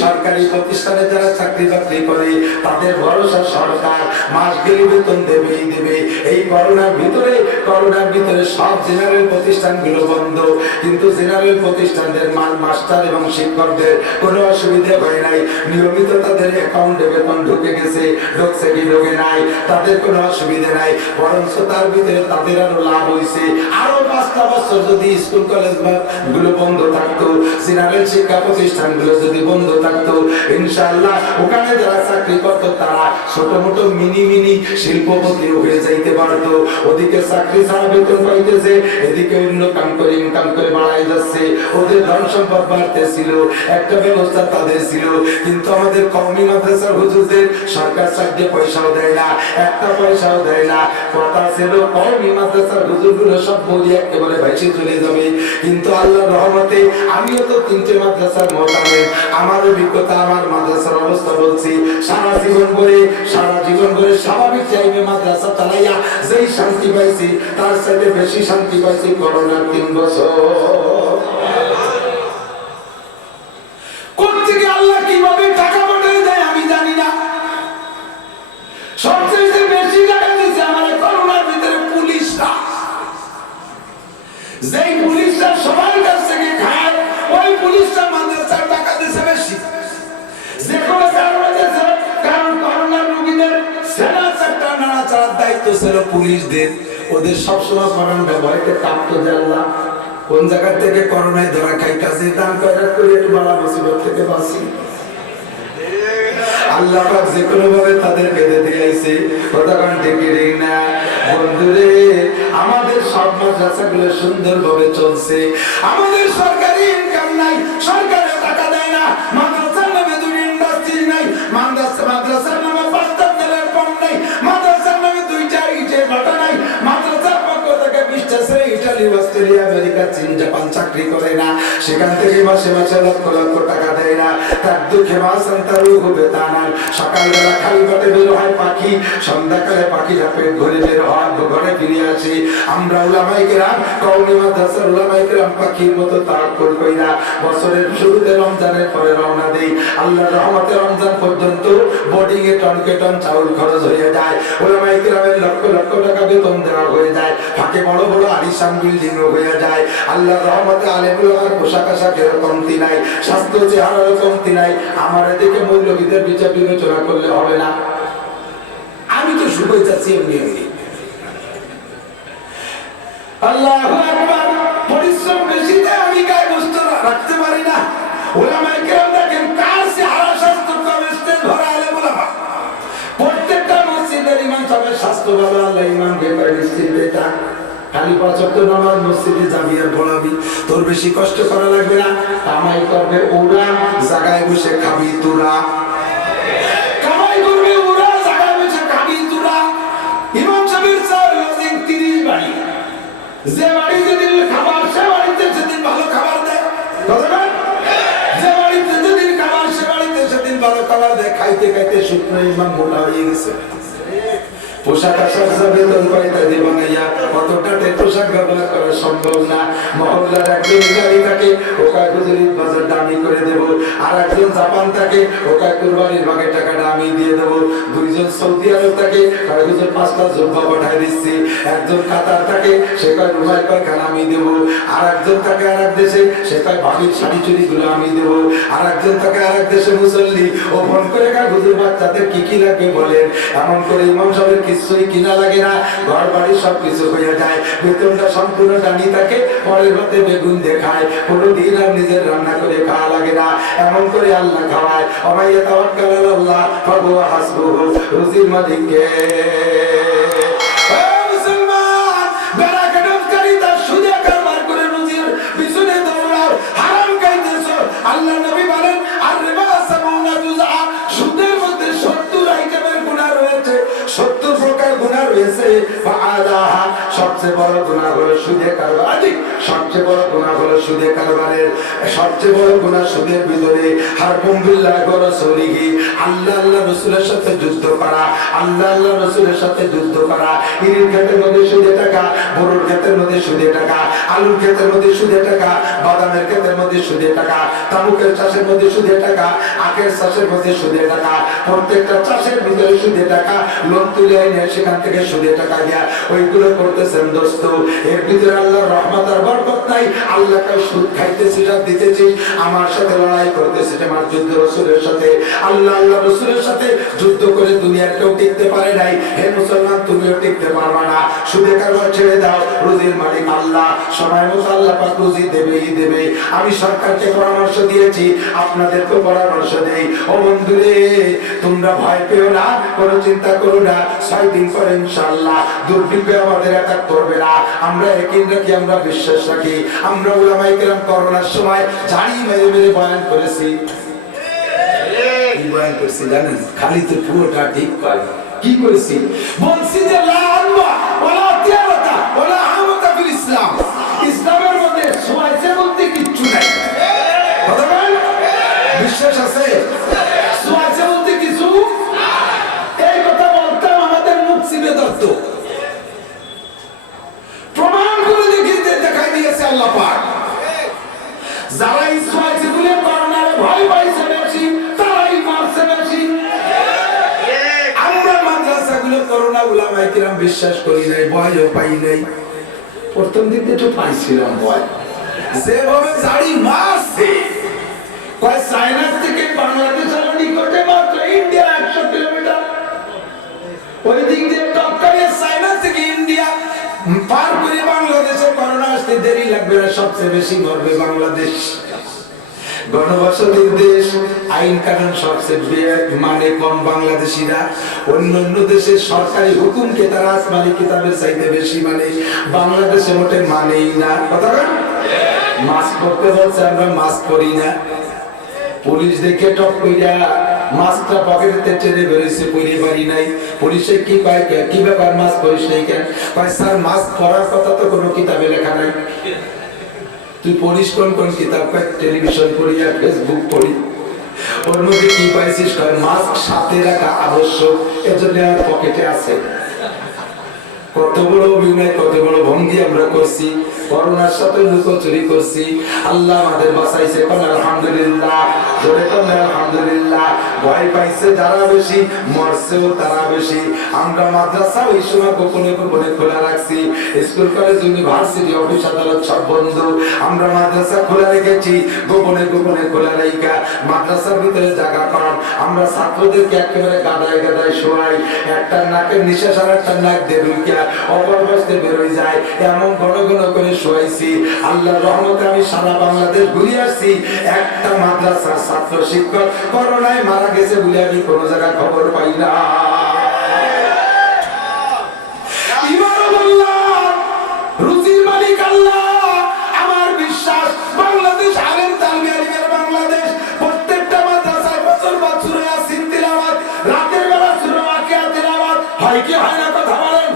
সরকারি প্রতিষ্ঠানে যারা চাকরি বাকরি করে তাদের ভরসা সরকার, মাস গেলে বেতন দেবেই দেবে। এই করোনার ভিতরে সব জেনারেল প্রতিষ্ঠানগুলো বন্ধ, কিন্তু জেনারেল প্রতিষ্ঠানদের মাস্টার এবং শিক্ষকদের কোনো অসুবিধা হয় নাই। নিয়মিত তাদের অ্যাকাউন্টে বেতন ঢুকে গেছে, ঢুকছে কি ঢুকে নাই, তাদের কোনো অসুবিধা নাই। বরঞ্চ তার ভিতরে তাদের আরো লাভ হয়েছে। আরো 5টা বছর যদি স্কুল কলেজ গুলো বন্ধ থাকতো, জেনারেল শিক্ষা প্রতিষ্ঠানগুলো যদি বন্ধ থাকতো, ইনশাআল্লাহ ওখানে যারা চাকরি করতো তারা ছোট মোটো মিনি শিল্পপতি হয়ে যাইতে পারতো। ওদিকে চাকরি ছাড়া বেতন পাইতেছে, এদিকে অন্য কাম করে ইনকাম করে বাড়াই যাচ্ছে, ওদের ধন সম্পদ বাড়তেছিল, একটা ব্যবস্থা তাদের ছিল। কিন্তু আমাদের কওমি মাদ্রাসার হুজুরদের সরকার চাকরি পয়সাও দেয় না, একটা পয়সাও দেয় না। কথা ছিল কওমি মাদ্রাসার হুজুরগুলো সব বলি একেবারে ভাইসে চলে যাবে। কিন্তু আল্লাহর রহমতে আমিও তো 3টে মাদ্রাসার মোতাবেক আমার অভিজ্ঞতা, আমার মাদ্রাসার অবস্থা বলছি। সারা জীবন করে স্বাভাবিক টাইমে মাদ্রাসা চালাইয়া যেই শান্তি পাইছি তার সাথে বেশি শান্তি পাইছি করোনার 3 বছর। কোত্থেকে আল্লাহ কিভাবে টাকা পাঠিয়ে দেয় আমি জানি না। সবচেয়ে বেশি টাকা দিয়েছে আমার করোনার ভিতরে পুলিশরা। যেই পুলিশরা সবার কাছ থেকে খায়, ওই পুলিশরা মাদ্রাসার টাকা দিয়েছে বেশি। যে কোনো কারণে দিয়েছে, কারণ করোনার রোগীদের সেনা চারটা নাড়াচাড়ার দায়িত্ব ছিল পুলিশদের। ওদের সবসময় করোনা ভয়তে কাঁপতো যে আল্লাহ কোন জায়গা থেকে করোনায় ধরা খাই, কাছে দান করে একটু বালা মুসিবত থেকে বাঁচি। আল্লাহ পাক যে কোনো ভাবে তাদের বেঁধে দিয়েছে। কতক্ষণ থেকে না বন্ধুরে, আমাদের সব মাদ্রাসাগুলো সুন্দরভাবে চলছে। আমাদের সরকারি ইনকাম নাই, সরকারের টাকা দেয় না। মাদ্রাসার নামে 2 ইন্ডাস্ট্রি নাই, মাদ্রাসার নামে 5টা তেলের পাম্প নাই, মাদ্রাসার নামে 2টা ইটের ভাটা নাই। মাদ্রাসার পক্ষ থেকে 20টা ছেলে ইটালি, অস্ট্রেলিয়া, আমেরিকা, চীন, জাপান চাকরি করে না, সেখান থেকে মাসে মাসে লক্ষ লক্ষ টাকা দেয় না। তার দুঃখে মাসান তার হবে তা না। সকালবেলা খালি পেটে বের হয় পাখি, সন্ধ্যাকালে পাখিরা পেট ভরে বের হয়, ঘরে ফিরে আসে। আমরা উলামায়ে কেরাম কওমি মাদ্রাসার উলামায়ে কেরাম পাখির মতো তাওয়াক্কুল কইরা বছরের শুরুতে রমজানের পরে রওনা দেই। আল্লাহর রহমতে রমজান পর্যন্ত বোর্ডিং এ টনকে টন চাউল খরচ হয়ে যায়, উলামায়ে কেরামের লক্ষ লক্ষ টাকা বেতন দেওয়া হয়ে যায়, ফাঁকে বড় বড় আলিশান বিল্ডিং হয়ে যায়। আল্লাহর রহমতে আলেমুল আমার পোশাক আশাকের কমতি নাই, স্বাস্থ্য চেহারার কমতি নাই। আমার এদিকে মৌলবীদের বিচার বিবেচনা করলে হবে না। আমি তো শুভই যাচ্ছি এমনি এমনি। আল্লাহু আকবার। পরিশ্রম বেশি দেয়, আমি গায়ে বস্তু রাখতে পারি না। উলামায়ে কেরাম দেখেন কার চেহারা স্বাস্থ্য কম, স্টেজ ভরা আলেম উলামা। প্রত্যেকটা মসজিদের ইমাম সাহেবের স্বাস্থ্য ভালো, আল্লাহ ইমামকে পায় নিশ্চিন্তে থাক। খালি 5 ওয়াক্ত নামাজ মসজিদে যাবি আর পড়াবি, তোর বেশি কষ্ট করা লাগবে না। কামাই করবে ওরা, জায়গায় বসে খাবি তোরা। কামাই করবে ওরা, জায়গায় বসে খাবি তোরা। ইমাম সাহেবের চার লজিং 30 বাড়ি, যে বাড়ি যেদিন খাবার সে বাড়িতে সেদিন ভালো খাবার দেয়, যে বাড়িতে যেদিন খাবার সে বাড়িতে সেদিন ভালো খাবার দেয়। খাইতে খাইতে শুকনো ইমাম মোটা হয়ে গেছে। পোশাক আশাক বেতন পাইতে দিব না, কতটা পোশাক ব্যবহার করা সম্ভব না। মহল্লার একজন গাড়ি থাকে, ওকে হুজুরির বাজার দামি করে দেব। আর একজন জাপান থাকে, ওকে কুরবানির ভাগের টাকাটা আমি দিয়ে দেবো। দুইজন সৌদি আরব থাকে, হুজুর 5টা জুব্বা পাঠাই দিচ্ছি। একজন কাতার থাকে, সে কয় রুমাল কয়খানা আমি দেবো। আর একজন থাকে আর এক দেশে, সে কয় ভাবির শাড়ি চুরি গুলো আমি দেবো। আর একজন থাকে আর এক দেশে মুসল্লি, ও ফোন করে কয় হুজুর বাচ্চাদের কি কি লাগবে বলেন। এমন করে ইমাম সাহেবের কিছুই কিনা লাগে না, ঘর বাড়ি সবকিছু হয়ে যায়। বেতনটা সম্পূর্ণ টানি থাকে, পরের মধ্যে বেগুন দেখায়, কোনোদিন আর নিজের রান্না করে খাওয়া লাগে না। এমন করে আল্লাহ খাওয়ায়। ওমাইয়া তাওয়াক্কাল আলাল্লাহ ফাহুয়া হাসবুহু, রুজির মালিককে। মুসলমান বেড়া কাটকারী তার সুদে কারবার করে রুজির পিছনে দৌড়াও, হারাম খাইতেছো। আল্লাহ নবী বলেন আর রিবা সাবুনা জুজা, সুদের মধ্যে 70 আইটেমের গুনাহ রয়েছে, 70 প্রকার গুনাহ রয়েছে। ফাআলাহা, সবচেয়ে বড় গুনাহ হলো সুদে কারবার। সবচেয়ে বড় গুনাহ হলো সুদে কারবারের, সবচেয়ে বড় গুনাহ সুদের ভিতরে হারবুম বিল্লাহি ওয়া রাসূলিহি, আল্লাহ আল্লাহ রাসূলের সাথে যুদ্ধ করা, আল্লাহ আল্লাহ রাসূলের সাথে যুদ্ধ করা। ইরির ক্ষেতের মধ্যে সুদে টাকা, গরুর ক্ষেতের মধ্যে সুদে টাকা, আলুর ক্ষেতের মধ্যে সুদে টাকা, বাদামের ক্ষেতের মধ্যে সুদে টাকা, তামাকের চাষের মধ্যে সুদে টাকা, আখের চাষের মধ্যে সুদে টাকা। প্রত্যেকটা চাষের ভিতরে সুদে টাকা, লোন তুলে এনে সেখান থেকে সুদে টাকা দেয়া, ওইগুলো করতেছেন দোস্ত। এর ভিতরে আল্লাহর রহমত আর বরকত নাই। আল্লাহকে সুদ খাইতেছিস আর দিতেছিস, আমার সাথে লড়াই করতেছিস, আমার যুদ্ধ রাসূলের সাথে। আল্লাহ আল্লাহ রাসূলের সাথে যুদ্ধ করে দুনিয়ার কেউ টিকতে পারে নাই। হে মুসলমান, তুমিও টিকতে পারবা না। সুদে কারবার ছেড়ে দাও, রুজির মালিক আল্লাহ, সময় মতো আল্লাহ পাক রুজি দেবেই দেবে। আমি সরকারকে পরামর্শ দিয়েছি, আপনাদেরকেও পরামর্শ দেই। ও বন্ধুরে, তোমরা ভয় পেও না, কোনো চিন্তা করো না। 6 দিন পরে ইনশাআল্লাহ দুর্ভিক্ষ আমাদের অ্যাটাক করবে না। আমরা ইয়াকিন রাখি, আমরা বিশ্বাস রাখি। আমরা উলামায়ে কেরাম করোনার সময় জানি মেরে মেরে বয়ান করেছি। কি বয়ান করেছি জানেন? খালি তো পুরোটা ঠিক করে। কি করেছি? বলছি যে লা আনওয়া ওয়ালা তিয়ারাতা ওয়ালা আমতা ফিল ইসলাম। ইসলামের মধ্যে সোয়াইছে বলতে কিচ্ছু নাই। কথা বলেন, বিশ্বাস আছে? সোয়াইছে বলতে কিছু এই কথা বলতে আমাদের মুখ চিপে ধরতো। প্রমাণ করে দেখাই দিয়েছে আল্লাহ পাক। যারা সোয়াইছে বলে করোনারে ভয় পাইছে বেশি, তারাই মারছে বেশি। আমরা মাদ্রাসাগুলো করোনা উলামায়ে কিরাম বিশ্বাস করি নাই, ভয়ও পাই নাই। প্রথম দিকে একটু পাইছিলাম ভয়, যেভাবে জাড়ি মারছে। কয় চায়না থেকে বাংলাদেশের নিকটে মাত্র ইন্ডিয়া 100 কিলোমিটার, ওই দিক দিয়ে টপকারে চায়না থেকে ইন্ডিয়া পার করে বাংলাদেশে করোনা আসতে দেরি লাগবে না, সবচেয়ে বেশি মরবে বাংলাদেশ। গণবসতির দেশ, আইন কানুন সবচেয়ে মানে কম বাংলাদেশিরা। অন্য দেশের সরকারি হুকুমকে তারা আসমানি কিতাবের চাইতে বেশি মানে, বাংলাদেশে মোটে মানেই না। কথা বলেন, মাস্ক পরতে বলছে, আমরা মাস্ক পরি না। পুলিশ দেখে টপ কইরা মাস্কটা পকেটে টেনে বেরিয়েছে, পরে পারি নাই। পুলিশে কি কয়, কি ব্যাপার মাস্ক পরিস নাই কেন? কয় স্যার মাস্ক পরার কথা তো কোনো কিতাবে লেখা নাই। তুই পড়িস কোন কোন কিতাব? কয় টেলিভিশন পড়ি আর ফেসবুক পড়ি। ওর মধ্যে কি পাইছিস? কয় মাস্ক সাথে রাখা আবশ্যক, এজন্য আমার পকেটে আছে। কত বড় অভিনয়, কত বড় ভঙ্গি আমরা করছি, করোনার সাথে লুকোচুরি করছি। আল্লাহ আমাদের বাঁচাইছে, কোন আলহামদুলিল্লাহ, জোরে কোন আলহামদুলিল্লাহ। ভয় পাইছে যারা বেশি, মরছেও তারা বেশি। আমরা মাদ্রাসা ওই সময় গোপনে গোপনে খোলা রাখছি, স্কুল কলেজ ইউনিভার্সিটি অফিস আদালত সব বন্ধ। আমরা মাদ্রাসা খোলা রেখেছি, গোপনে গোপনে খোলা রাখা। মাদ্রাসার ভিতরে জায়গা কম, আমরা ছাত্রদেরকে একেবারে গাদায় গাদায় শোয়াই, একটা নাকের নিঃশ্বাস আর একটা নাক দিয়ে রুইকা অপর বসতে বেরোয় যায়, এমন ঘন ঘন করে শোয়াইছি। আল্লাহর রহমতে আমি সারা বাংলাদেশ ঘুরে আসছি, একটা মাদ্রাসার ছাত্র শিক্ষক করোনায় মারা গেছে বলে আমি কোনো জায়গায় খবর পাই না। রুজির মালিক আল্লাহ, আমার বিশ্বাস বাংলাদেশ আলেম তালবে আলিমের বাংলাদেশ। প্রত্যেকটা মাদ্রাসায় বছর বছর ইয়াসিন তিলাওয়াত, রাতের বেলা সূরা ওয়াকিয়া তিলাওয়াত হয় কি হয় না? কথা বলেন।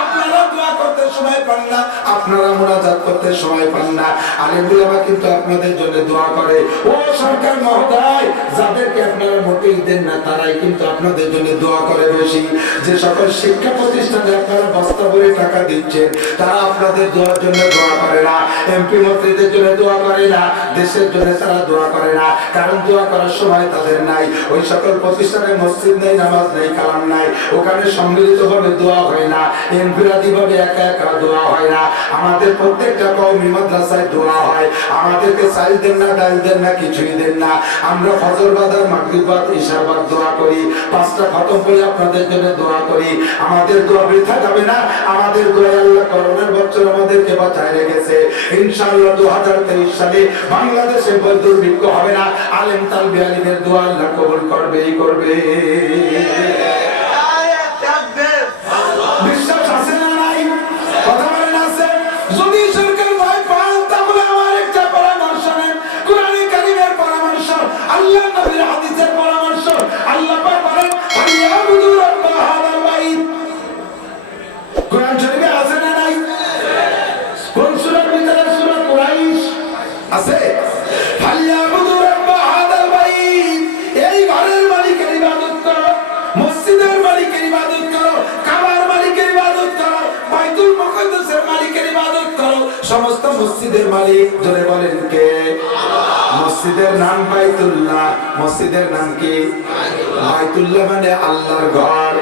আপনারা দোয়া করতে সময় পান না, আপনারা মুনাজাত করতে সময় পান না, আলেম উলামা কিন্তু আপনাদের জন্য দোয়া করে। ও সরকার মহোদয়, যাদেরকে আপনারা মোটেই দেন না তারাই কিন্তু আপনাদের জন্য দোয়া করে বেশি। যে সকল শিক্ষা প্রতিষ্ঠানে আপনারা বস্তা ভরে টাকা দিচ্ছেন, তারা আপনাদের দোয়ার জন্য দোয়া করে না, এমপি মন্ত্রীদের জন্য দোয়া করে না, দেশের জন্য তারা দোয়া করে না, কারণ দোয়া করার সময় তাদের নাই। ওই সকল প্রতিষ্ঠানে মসজিদ নেই, নামাজ নেই, কালাম নাই, ওখানে সম্মিলিত ভাবে দোয়া হয় না, ইনফিরাদি ভাবে একা একা দোয়া হয় না। আমাদের প্রত্যেকটা কওমি মাদ্রাসায় দোয়া হয়। আমাদেরকে চাল দেন না, ডাল দেন না, কিছুই দেন না। আমরা ফজর বাদ, মাগরিব বাদ, ইশার বাদ দোয়া করি, 5টা খতম করে আপনাদের জন্য দোয়া করি। আমাদের দোয়া বৃথা যাবে না। আমাদের দোয়া আল্লাহ করোনার বছর আমাদেরকে বাঁচায় রেখেছে। ইনশাআল্লাহ 2023 সালে বাংলাদেশে দুর্ভিক্ষ হবে না। আলেম তালবে আলিমের দোয়া আল্লাহ কবুল করবেই করবে। বিশ্বাস আছে না নাই? কথা বলেন আছে? যদি সরকার ভয় পান তাহলে আমার একটা পরামর্শ নেন, কোরআনে কারীমের পরামর্শ, আল্লাহর নবীর হাদিসের পরামর্শ। আল্লাহ পাক বলেন ফালিয়াবুদু রাব্ব হাযাল বাইত। কোরআন শরীফে আছে না নাই? কোন সূরার ভিতরে? সূরা কুরাইশ আছে। ফালিয়াবুদু রাব্ব হাযাল বাইত, এই ঘরের মালিকের ইবাদত করো, মসজিদের মালিকের ইবাদত করো, কাবার মালিকের ইবাদত করো, বাইতুল মুকদ্দাসের মালিকের ইবাদত করো। সমস্ত মসজিদের মালিক জোরে বলেন কে? মসজিদের নাম বাইতুল্লাহ। মসজিদের নাম কি? বাইতুল্লাহ মানে আল্লাহর ঘর।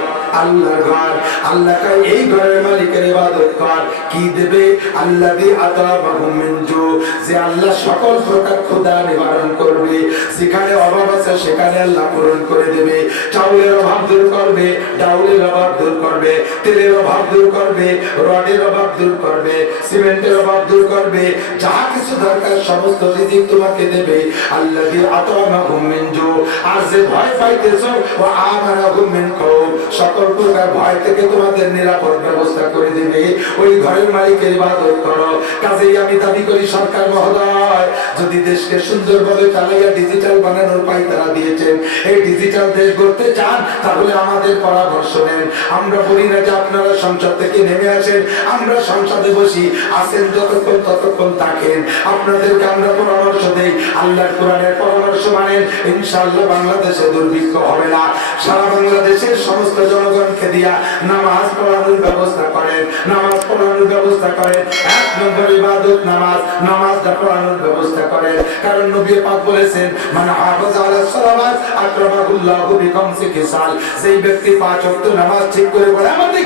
আল্লাহর ঘর, আল্লাহ কয় এই ঘরের মালিকের ইবাদত কর। কি দেবে? আল্লাযী আতাবাহুম মিন জু, যে আল্লাহ সকল প্রকার ক্ষুধা নিবারণ করবে। যেখানে অভাব আছে সেখানে আল্লাহ পূরণ করে দেবে। চাউলের অভাব দূর করবে, ডাউলের অভাব দূর করবে, তেলের অভাব দূর করবে, রডের অভাব দূর করবে, সিমেন্টের অভাব দূর করবে। যা কিছু দরকার সমস্ত রিজিক তোমাকে দেবে। আল্লাযী আতাবাহুম মিন জু, আর যে ভয় পাইতেছো ওয়া আমানাহুম মিন খাউফ, সকল প্রকার ভয় থেকে তোমাদের নিরাপদ ব্যবস্থা করে দেবে। ওই ঘরের মালিকের ইবাদত করো। কাজেই আমি দাবি করি সরকার মহোদয়, যদি দেশকে সুন্দরভাবে চালাইয়া ডিজিটাল বানানোর পায়তারা দিয়েছেন, এই ডিজিটাল দেশ গড়তে চান তাহলে আমাদের পরামর্শ নেন। আমরা বলি না যে আপনারা সংসদ থেকে নেমে আসেন, আমরা সংসদে বসি, আসেন যতক্ষণ ততক্ষণ থাকেন। আপনাদেরকে আমরা পরামর্শ দেই, আল্লাহর কোরআনের পরামর্শ মানেন, ইনশাআল্লাহ বাংলাদেশে দুর্ভিক্ষ হবে না। সারা বাংলাদেশের সমস্ত জনগণকে দিয়া নামাজ পড়ানোর ব্যবস্থা করেন, নামাজ পড়ানোর ব্যবস্থা করেন। 1 নম্বর ইবাদত নামাজ, নামাজটা পড়ানোর ব্যবস্থা করেন। কারণ নবী পাক বলেছেন মান হাফাযা আলাস সালাওয়াত আকরামাহুল্লাহু বিখামসি খিসাল, সেই ব্যক্তি 5 ওয়াক্ত নামাজ ঠিক করে পড়ে। আমাদের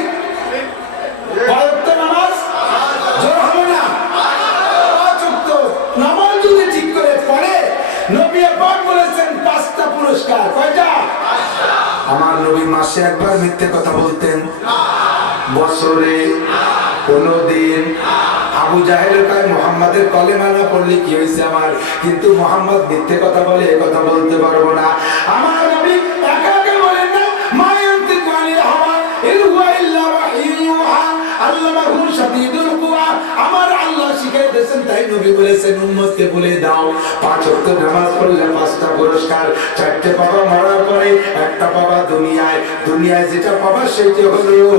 5 ওয়াক্ত নামাজ জোর হবে না, 5 ওয়াক্ত নামাজ যদি ঠিক করে পড়ে, নবী পাক বলেছেন 5টা পুরস্কার। কয়টা? 5টা। আমার নবী মাসে একবার মিথ্যে কথা বলতেন, বছরে কোনদিন। আবু জাহেল কয় মুহাম্মাদের কলেমা না পড়লে কি হইছে আমার, কিন্তু মুহাম্মদ মিথ্যে কথা বলে এ কথা বলতে পারবো না। আমার নবী একা একা বলেন না মা ইয়ানতিকু আনিল হাওয়া ইন হুয়া ইল্লা ওয়াহয়ুন ইউহা আল্লামাহু শাদীদুল কুওয়া, আমার আল্লাহ শিখাইতেছেন, তাই নবী বলেছেন উম্মতকে বলে দাও 5 ওয়াক্ত নামাজ পড়লে 5টা পুরস্কার, 4টে বাবা মরার পরে একটা বাবা দুনিয়ায় যেটা পাবা সেটা হলো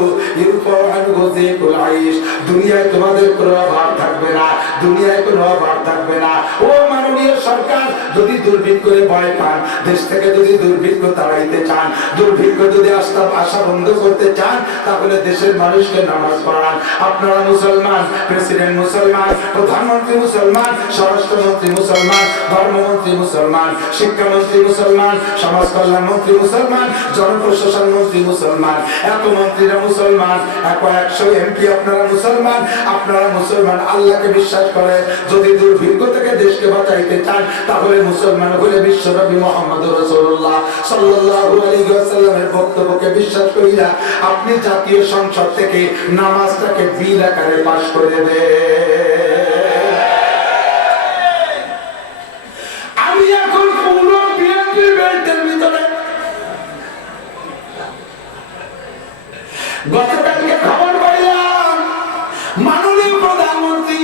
ইরফান গুযিকুল আইশ। দুনিয়ায় তোমাদের কোনো অভাব থাকবে না, দুনিয়ায় কোনো অভাব থাকবে না। ও মাননীয় সরকার, যদি দুর্ভিক্ষে ভয় পান, দেশ থেকে যদি দুর্ভিক্ষ তাড়াইতে চান, দুর্ভিক্ষ যদি আশা বন্ধ করতে চান, তাহলে দেশের মানুষকে নামাজ পড়ান। আপনারা মুসলমান, প্রেসিডেন্ট মুসলমান, প্রধানমন্ত্রী মুসলমান, স্বরাষ্ট্রমন্ত্রী মুসলমান, ধর্মমন্ত্রী মুসলমান, শিক্ষামন্ত্রী মুসলমান, সমাজ কল্যাণ মন্ত্রী মুসলমান, জনপ্রশাসন মন্ত্রী মুসলমান, এত মন্ত্রীরা মুসলমান, 100 এমপি আপনারা মুসলমান। আপনারা মুসলমান, আল্লাহকে বিশ্বাস করেন। যদি দুর্ভিক্ষ থেকে দেশকে বাঁচাইতে চান, তাহলে মুসলমান হলে বিশ্বনবী মুহাম্মদ রাসূলুল্লাহ সাল্লাল্লাহু আলাইহি ওয়াসাল্লামের বক্তব্যকে বিশ্বাস কইরা আপনি জাতীয় সংসদ থেকে নামাজটাকে বিল আকারে পাস করে দেবেন। আমি এখন পুরো বিএনপি বেল্টের ভিতরে গতকালকে খবর পাইলাম, মাননীয় প্রধানমন্ত্রী,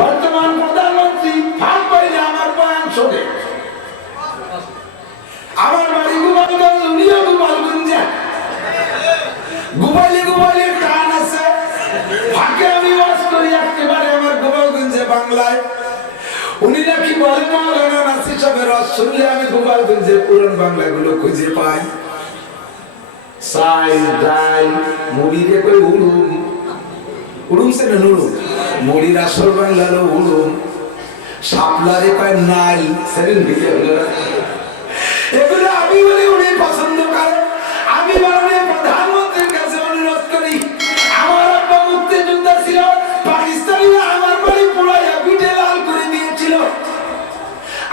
বর্তমান প্রধানমন্ত্রী ফাঁক পাইলে আমার বয়ান শোনে। আমার বাড়ি গোপালগঞ্জ, উনিও গোপালগঞ্জে, গোপালি টান আছে। ফাঁকে আমি ওয়াজ করি একেবারে আমার গোপালগঞ্জে বাংলায়। উনি নাকি বলেন মাওলানা নাসির সাহেবের ওয়াজ শুনলে আমি গোপালগঞ্জের পুরান বাংলাগুলো খুঁজে পাই। সাই ডাই মুড়ি রে কই উড়ুম সে না নুড়ুম, মুড়ির আসল বাংলা হলো উড়ুম, শাপলারে কয় নাই সেদিন ভিজে হলো। এগুলো আমি বলি উনি পছন্দ করে। আমি মাননীয় প্রধানমন্ত্রীর কাছে অনুরোধ করি, আমার আব্বা মুক্তিযোদ্ধা ছিল, পাকিস্তানিরা আমার বাড়ি পুরাইয়া পিঠে লাল করে দিয়েছিল।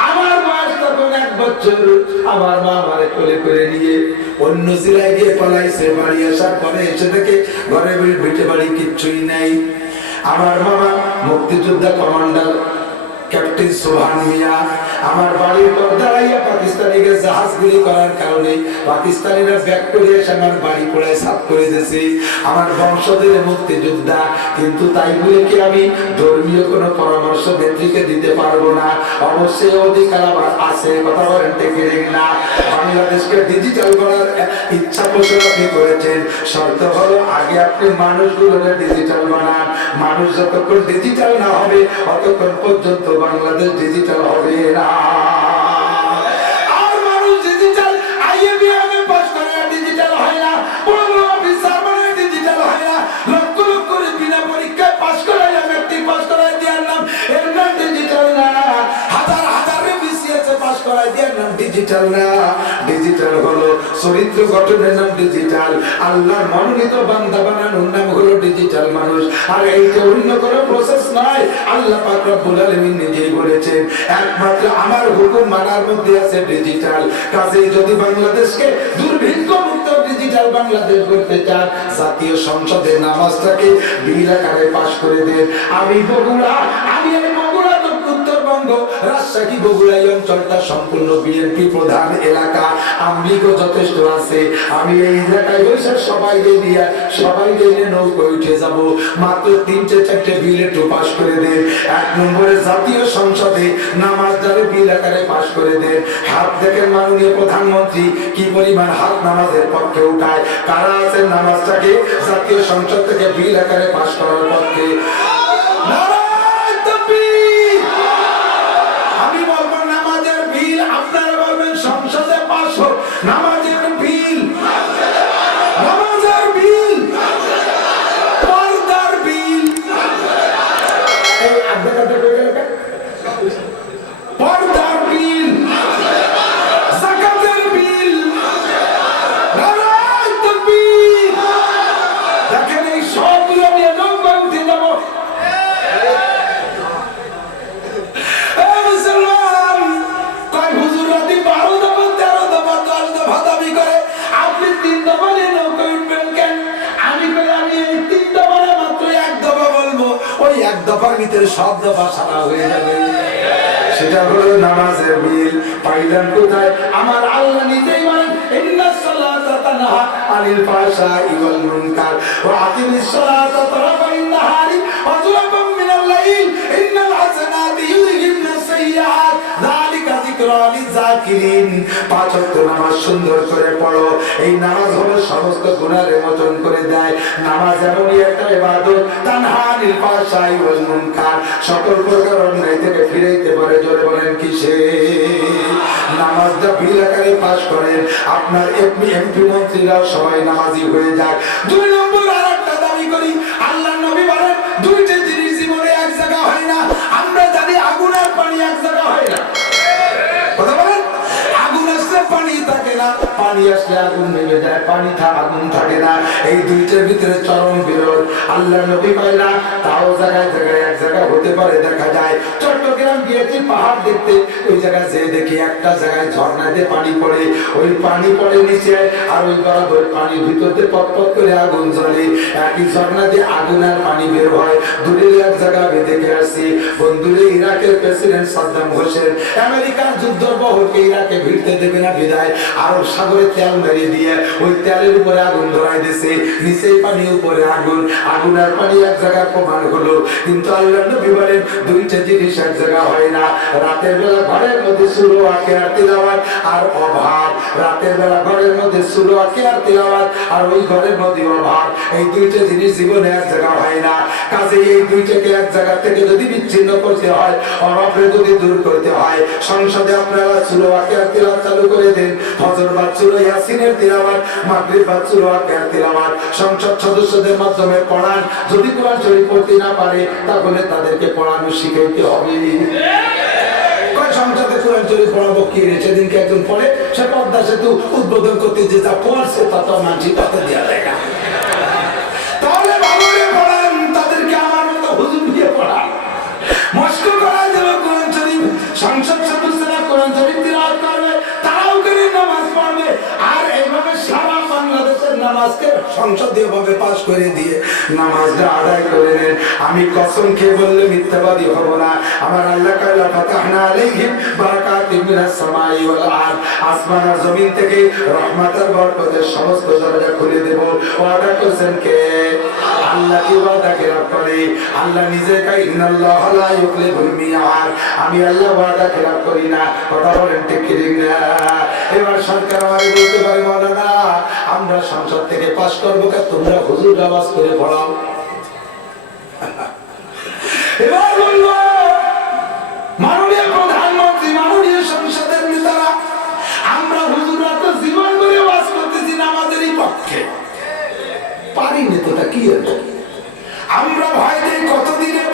আমার বয়স তখন 1 বছর। আমার মা আমারে কোলে করে নিয়ে অন্য জেলায় গিয়ে পালাইছে। বাড়ি আসার পরে এসে দেখে ঘরে ভিটে বাড়ি কিচ্ছুই নাই। আমার মামা মুক্তিযোদ্ধা কমান্ডার ক্যাপ্টেন সোহান মিয়া আমার বাড়ির পর দাঁড়াইয়া পাকিস্তানিকে জাহাজগুলি করার কারণে পাকিস্তানিরা ব্যাক করে এসে আমার বাড়ি পোড়ায় সাফ করে দিয়েছে। আমার বংশধরে মুক্তিযোদ্ধা, কিন্তু তাই বলে কি আমি ধর্মীয় কোনো পরামর্শ নেত্রীকে দিতে পারবো না? অবশ্যই অধিকার আমার আছে, কথা বলেন ঠিক না? বাংলাদেশকে ডিজিটাল করার ইচ্ছা পোষণ আপনি করেছেন, শর্ত হলো আগে আপনি মানুষগুলোকে ডিজিটাল বানান। মানুষ যতক্ষণ ডিজিটাল না হবে ততক্ষণ পর্যন্ত বাংলাদেশ ডিজিটাল হবে না। আর মানুষ ডিজিটাল আইএমএ পাস করে ডিজিটাল হয় না, বড় অফিসার মানে ডিজিটাল হয় না, লক্ষ লক্ষ করে বিনা পরীক্ষায় পাস করায় মেট্রিক পাস করায় দেওয়ার নাম এর নাম ডিজিটাল না। হাজার হাজার বিসিএস পাস করায় দেওয়ার নাম ডিজিটাল না। ডিজিটাল হলো চরিত্র গঠনের নাম ডিজিটাল, আল্লাহর মনোনীত বান্দা বানানোর নাম হলো ডিজিটাল মানুষ। আর এইটা অন্য কোনো প্রসেস নয়। আল্লাহ পাক রব্বুল আলামিন নিজেই বলেছেন একমাত্র আমার হুকুম মানার মধ্যে আছে ডিজিটাল। কাজেই যদি বাংলাদেশকে দুর্ভিক্ষ মুক্ত ডিজিটাল বাংলাদেশ করতে চান, জাতীয় সংসদে নামাজটাকে বিল আকারে পাস করে দেন। আমি বগুড়া, আমি বগুড়া উত্তরবঙ্গ, রাজশাহী বগুড়া এই অঞ্চলটা সম্পূর্ণ বিএনপি প্রধান এলাকা, আমলিগো যথেষ্ট আছে। আমি এই এলাকায় বসে সবাইকে নিয়ে নৌকো উঠে যাব। মাত্র 3-4টে বিল একটু পাস করে দেন। 1 নম্বরে জাতীয় সংসদে নামাজ দ্বারা বিল আকারে পাস করে দেন। হাত দেখেন মাননীয় প্রধানমন্ত্রী কি পরিমাণ হাত নামাজের পক্ষে উঠায়। কারা আছেন নামাজটাকে জাতীয় সংসদ থেকে বিল আকারে পাস করার পক্ষে? আমি বলবো নামাজের বিল, আপনারা বলবেন সংসদে পাস হোক। নামাজের বিল, নামাজের বিল, পর্দার বিল, এই আব্বাটা কই গেল? পর্দার বিল, যাকাতের বিল, নারায়ে তাকবীর। দেখেন এই সবগুলো নিয়ে নৌকা উঠে যাব। আপনি 3 দফা নিয়ে নৌকা উঠবেন কেন? আমি এই 3 দফা মাত্র 1 দফা বলবো, ওই 1 দফার ভিতরে সব দফা সারা হয়ে যাবে। সেটা হলো নামাজের বিল। পাইলেন কোথায়? আমার আল্লাহ নিজেই বলেন ইন্নাস সালাতা তানহা আনিল ফাহশাই ওয়াল মুনকার ওয়া আকিমিস সালাতা তারাফাইন নাহারি ওয়া যুলাফাম মিনাল লাইল শাকিরিন। 5 ওয়াক্ত নামাজ সুন্দর করে পড়ো। এই নামাজ হলো সমস্ত গুনাহ মোচন করে দেয়। নামাজ এমনই একটা ইবাদত, তানহা আনিল ফাহশাই ওয়াল মুনকার, সকল প্রকার অন্যায় থেকে ফিরাইতে পারে। জোরে বলেন কিসে? নামাজটা বিল আকারে পাস করেন, আপনার এমপি মন্ত্রীরাও সবাই নামাজি হয়ে যায়। 2 নম্বর আরেকটা দাবি করি, আল্লাহর নবী বলেন দুইটা জিনিস জীবনে এক জায়গা হয় না। আমরা জানি আগুন আর পানি এক জায়গা হয় না, কথা বলেন। আগুন আসলে পানি থাকে না, পানি আসলে আগুন নেমে যায়, পানি আগুন থাকে না। এই দুইটার ভিতরে চরম বিরোধ। আল্লাহর নবী কইলা তাও জায়গায় জায়গায় এক জায়গা হতে পারে। দেখা যায় চট্টগ্রাম গিয়েছি পাহাড় দেখতে, ওই জায়গায় যে দেখি একটা জায়গায় ঝর্ণা দিয়ে পানি পড়ে, ওই পানি পড়ে নিচে, আর ওই বরাবর পানির ভিতরে পটপট করে আগুন জ্বলে। একই ঝর্ণা দিয়ে আগুন আর পানি বের হয়। দূরের এক জায়গা দেখে আসছি বন্ধুরে, ইরাকের প্রেসিডেন্ট সাদ্দাম হোসেন আমেরিকার যুদ্ধবহরকে ইরাকে ভিড়তে দেবে না বিদায় আরব সাগরে তেল মেরে দিয়ে ওই তেলের উপরে আগুন ধরাই দিয়েছে। নিচেই পানি, উপরে আগুন। আগুন আর পানি এক জায়গায় প্রমাণ হলো। কিন্তু আল্লাহর নবী বলেন দুইটা জিনিস এক জায়গা হয় না। রাতের বেলা ঘরের মধ্যে সূরা ওয়াকিয়া তিলাওয়াত আর অভাব, রাতের বেলা ঘরের মধ্যে সূরা ওয়াকিয়া তিলাওয়াত আর ওই ঘরের মধ্যে অভাব, এই দুইটা জিনিস জীবনে এক জায়গা হয় না। কাজে এই দুইটাকে এক জায়গা থেকে যদি বিচ্ছিন্ন করতে হয়, অভাবকে যদি দূর করতে হয়, সংসদে আপনারা সূরা ওয়াকিয়া তিলাওয়াত চালু করে দেন। ফজর বা সূরা ইয়াসিনের তিলাওয়াত, মাগরিব বা সূরা ওয়াকিয়া তিলাওয়াত সংসদ সদস্যদের মাধ্যমে পড়ান। যদি কোরআন শরীফ পড়তে না পারে তাহলে তাদেরকে পড়ানো শিখাইতে হবে। সংসদে কোরআন শরীফ পড়াবো কি রে? সেদিনকে একজন পড়ে, সে পদ্মা সেতু উদ্বোধন করতে যে যা পড়ছে তা তো মানছি, তাতে দেওয়া যায় না। তাহলে ভালো করে পড়ান, তাদেরকে আমার মতো হুজুর দিয়ে পড়ান। মস্ক করা যাবে কোরআন শরীফ, সংসদ সদস্যরা কোরআন শরীফ তিলাওয়াত করবে, তারাও করে নামাজ পড়বে। আর এইভাবে সারা বাংলাদেশের নামাজকে সংসদীয় ভাবে পাস করে দিয়ে নামাজটা আদায় করে নেন। আমি কসম খেয়ে বললে মিথ্যাবাদী হব না। আমার আল্লাহ কাল্লা ফাতাহনা আলাইহিম বারাকাতিন মিনাস সামাই ওয়াল আরদ, আসমান আর জমিন থেকে রহমতের বরকতের সমস্ত দরজা খুলে দেব। ওয়াদা করেছেন কে? আল্লাহ। কি ওয়াদা খেলাফ করে? আল্লাহ নিজে কয় ইন্নাল্লাহ লা ইউখলিফুল মিয়াদ, আমি আল্লাহ ওয়াদা খেলাফ করি না। কথা বলেন ঠিক কি না? এবার সরকার আমারে বলতে পারে মাওলানা আমরা সংসদ থেকে পাস করবো, তোমরা হুজুর আওয়াজ করে পড়াও। এবার বলবো মাননীয় প্রধানমন্ত্রী, মাননীয় সংসদের নেতারা, আমরা হুজুররা তো জীবন করে ওয়াজ করতেছি নামাজেরই পক্ষে, পারিনি তো, তা কি হলো? আমরা ভয় দেই কতদিনে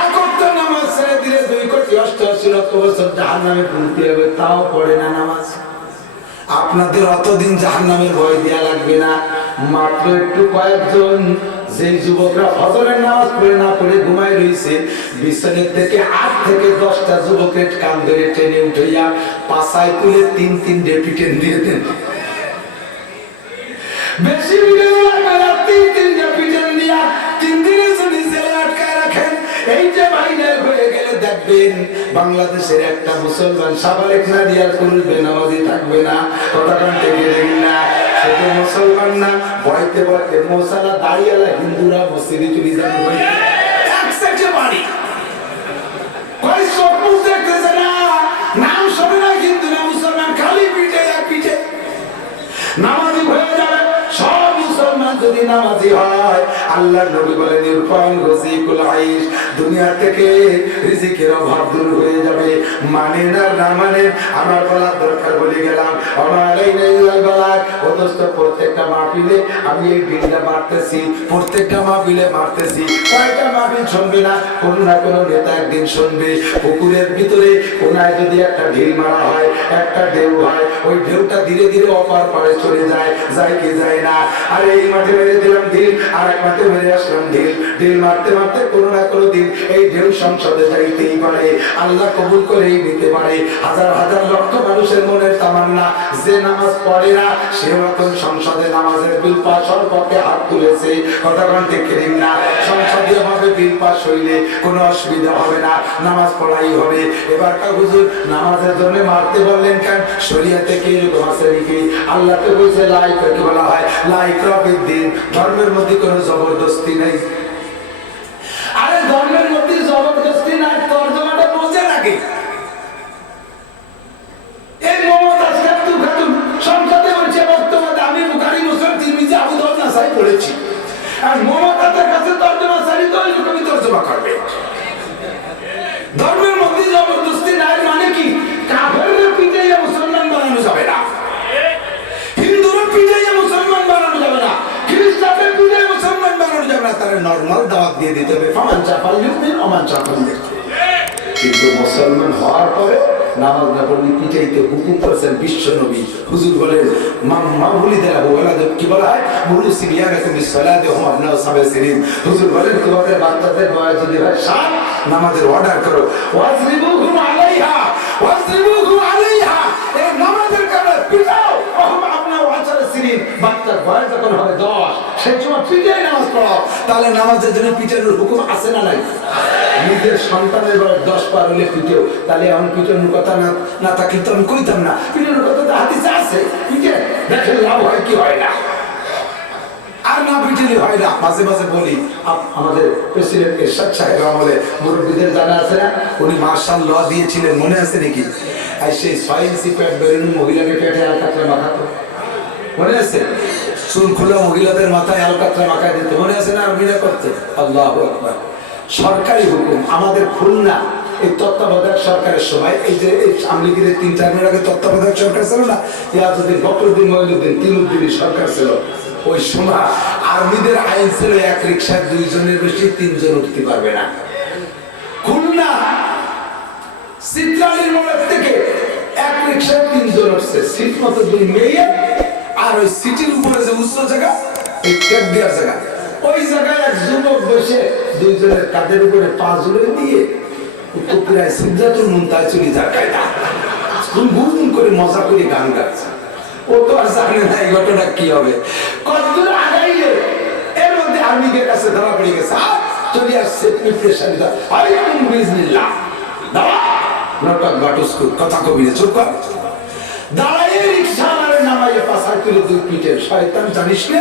এক ওয়াক্ত নামাজ ছেড়ে দিলে 2,88,00,000 বছর জাহান্নামে পড়তে হবে, তাও পড়ে না নামাজ। আপনাদের অতদিন জাহান্নামের ভয় দেয়া লাগবে না। মাত্র একটু কয়েকজন যে যুবকরা ফজরের নামাজ পড়ে না পড়ে ঘুমায় রয়েছে, বিছানের থেকে 8 থেকে 10টা যুবকের কান ধরে টেনে উঠাইয়া পাছায় তুলে 3 পিটেন দিয়ে দেন। বেশি ভিডিও লাগবে না, 3 পিটেন দিয়া 3 দিনের জন্য জেলে আটকায় রাখেন। এই যে ভাইরাল হয়ে গেলে দেখবেন বাংলাদেশের একটা মুসলমান সাবালেক নারী আর পুরুষ বেনামাজি থাকবে না। কথাটা থেকে দেখেন না, শুধু মুসলমান না, ভয়তে ভয়তে মশালা দাঁড়িয়েলা হিন্দুরা মসজিদে চলে যাবে। একসাথে বাড়ি কই সবুজ দেখতেছে না, নাম শোনে না, হিন্দু না মুসলমান, খালি পিঠে এক পিঠে নামাজি হয়ে যাবে। সব মুসলমান যদি নামাজি হয়, আল্লাহর নবী বলেন ইরফান রযিকুল আইশ, দুনিয়া থেকে রিজিকের অভাব দূর হয়ে যাবে। মানেন আর না মানেন, আমার বলার দরকার বলে গেলাম। আমালাইনা ইল্লাল বালাগ। অথচ প্রত্যেকটা মাহফিলে আমি এই বিলটা মারতেছি, প্রত্যেকটা মাহফিলে মারতেছি। কয়টা মাহফিল শুনবে না? কোন না কোন নেতা একদিন শুনবে। পুকুরের ভিতরে কোনায় যদি একটা ঢিল মারা হয়, একটা ঢেউ হয়, ওই ঢেউটা ধীরে ধীরে অপার পারে চলে যায়, যায় কি যায় না? আর এই মাঠে মেরে দিলাম ঢিল, আর এক মাঠে মেরে আসলাম ঢিল, ঢিল মারতে মারতে কোনো না কোনো দিন এই ঢেউ সংসদে যাইতেই পারে। আল্লাহ কবুল করেই নিতে পারে। হাজার হাজার লক্ষ মানুষের মনের তামান্না, যে নামাজ পড়ে না সেও এখন সংসদে নামাজের বিল পাস হওয়ার পক্ষে হাত তুলেছে। কথাক্ষণ দেখে নিন না, সংসদীয় ভাবে বিল পাস হইলে কোনো অসুবিধা হবে না, নামাজ পড়াই হবে। এবার কা হুজুর নামাজের জন্য মারতে বললেন কেন? শরীয়তে কি এরকম আছে নাকি? আল্লাহ তো বলছে লাইক কি বলা হয়, লাইক রবের দিন, ধর্মের মধ্যে কোনো জবরদস্তি নেই। আরে ধর্মের মধ্যে জবরদস্তি নাই, তর্জমাটা বোঝে নাকি? এই দিয়ে দিতে হবে, ফামান চাপাল ইউমিন ওমান চাপাল ইয়াকফুর। কিন্তু মুসলমান হওয়ার পরে নামাজ না পড়লে পিটাইতে হুকুম করেছেন বিশ্ব নবী। হুজুর বলেন মামুলিদেরা ওয়ালাদ কি বলা হয়, মুরু সিবিয়ানাকুম বিসসালাতি ওয়া হুম আবনাউ সাবঈ সিনিন। হুজুর বলেন তোমাদের বাচ্চাদের বয়স যদি হয় 7, নামাজের অর্ডার করো, ওয়াজরিবুহুম আলাইহা ওয়াজরিবুহুম আলাইহা, এই নামাজের কারণে পিটাও, ওয়া হুম আবনাউ 10 সিনিন, বাচ্চার বয়স যখন হবে 10 সেই সময় পিটাই নামাজ পড়াও। তাহলে নামাজের জন্য পিটানোর হুকুম আছে না নাই? নিজের সন্তানের বয়স 10 পার হলে পিটেও, তাহলে এখন পিটানোর কথা না থাকলে তো আমি কইতাম না। পিটানোর কথা তো হাদিসে আছে, পিটে দেখেন লাভ হয় কি হয় না, আর না পিটালে হয় না। মাঝে মাঝে বলি আমাদের প্রেসিডেন্ট এরশাদ সাহেব আমলে মুরব্বীদের জানা আছে না, উনি মার্শাল ল দিয়েছিলেন, মনে আছে নাকি? আর সেই 6 ইঞ্চি প্যাট বেরোনো মহিলাকে পেটে আলকাতরা মাখাতো, মনে আছে? চুল খোলা মহিলাদের মাথায় আলকাতরা মাখায় দিত, মনে আছে না? আর্মিরা করতো। আল্লাহু আকবার। সরকারি হুকুম আমাদের খুলনা এই তত্ত্বাবধায়ক সরকারের সময়, এই যে আমলিগিরের 3 টার্মের আগে তত্ত্বাবধায়ক সরকার ছিল না, ইয়াজউদ্দিন বকরউদ্দিন মঈনুদ্দিন 3 উদ্দিনের সরকার ছিল। ওই সময় আর্মিদের আইন ছিল 1 রিকশায় 2 জনের বেশি 3 জন উঠতে পারবে না। খুলনা সিদ্রালির মোড় থেকে 1 রিকশায় 3 জন উঠছে, সিট মতো 2 মেয়ে, আর ওই সিটির উপরে যে উচ্চ জায়গা, এই ট্যাগ দেওয়ার জায়গা, ওই জায়গায় এক যুবক বসে 2 জনের কাঁধের উপরে পা জুড়ে দিয়ে উত্তরপ্রায় সিদ্ধাতুল মুনতাহা চলে যায় কায়দা গুনগুন করে মজা করে গান গাচ্ছে। ও তো আর জানে না এই ঘটনা কি হবে। কতদূর আগাইলে এর মধ্যে আর্মিদের কাছে ধরা পড়ে গেছে, চলে আসছে প্রিপারেশন দা আলাইকুম বিজনিল্লাহ, দাঁড়া নটক বাটুস্কুর কথা কবি রে, চুপ কর। দাঁড়াইয়ে রিকশাওয়ালার নামাইয়ে পাশায় তুলে 2 পিটের শয়তান, জানিস না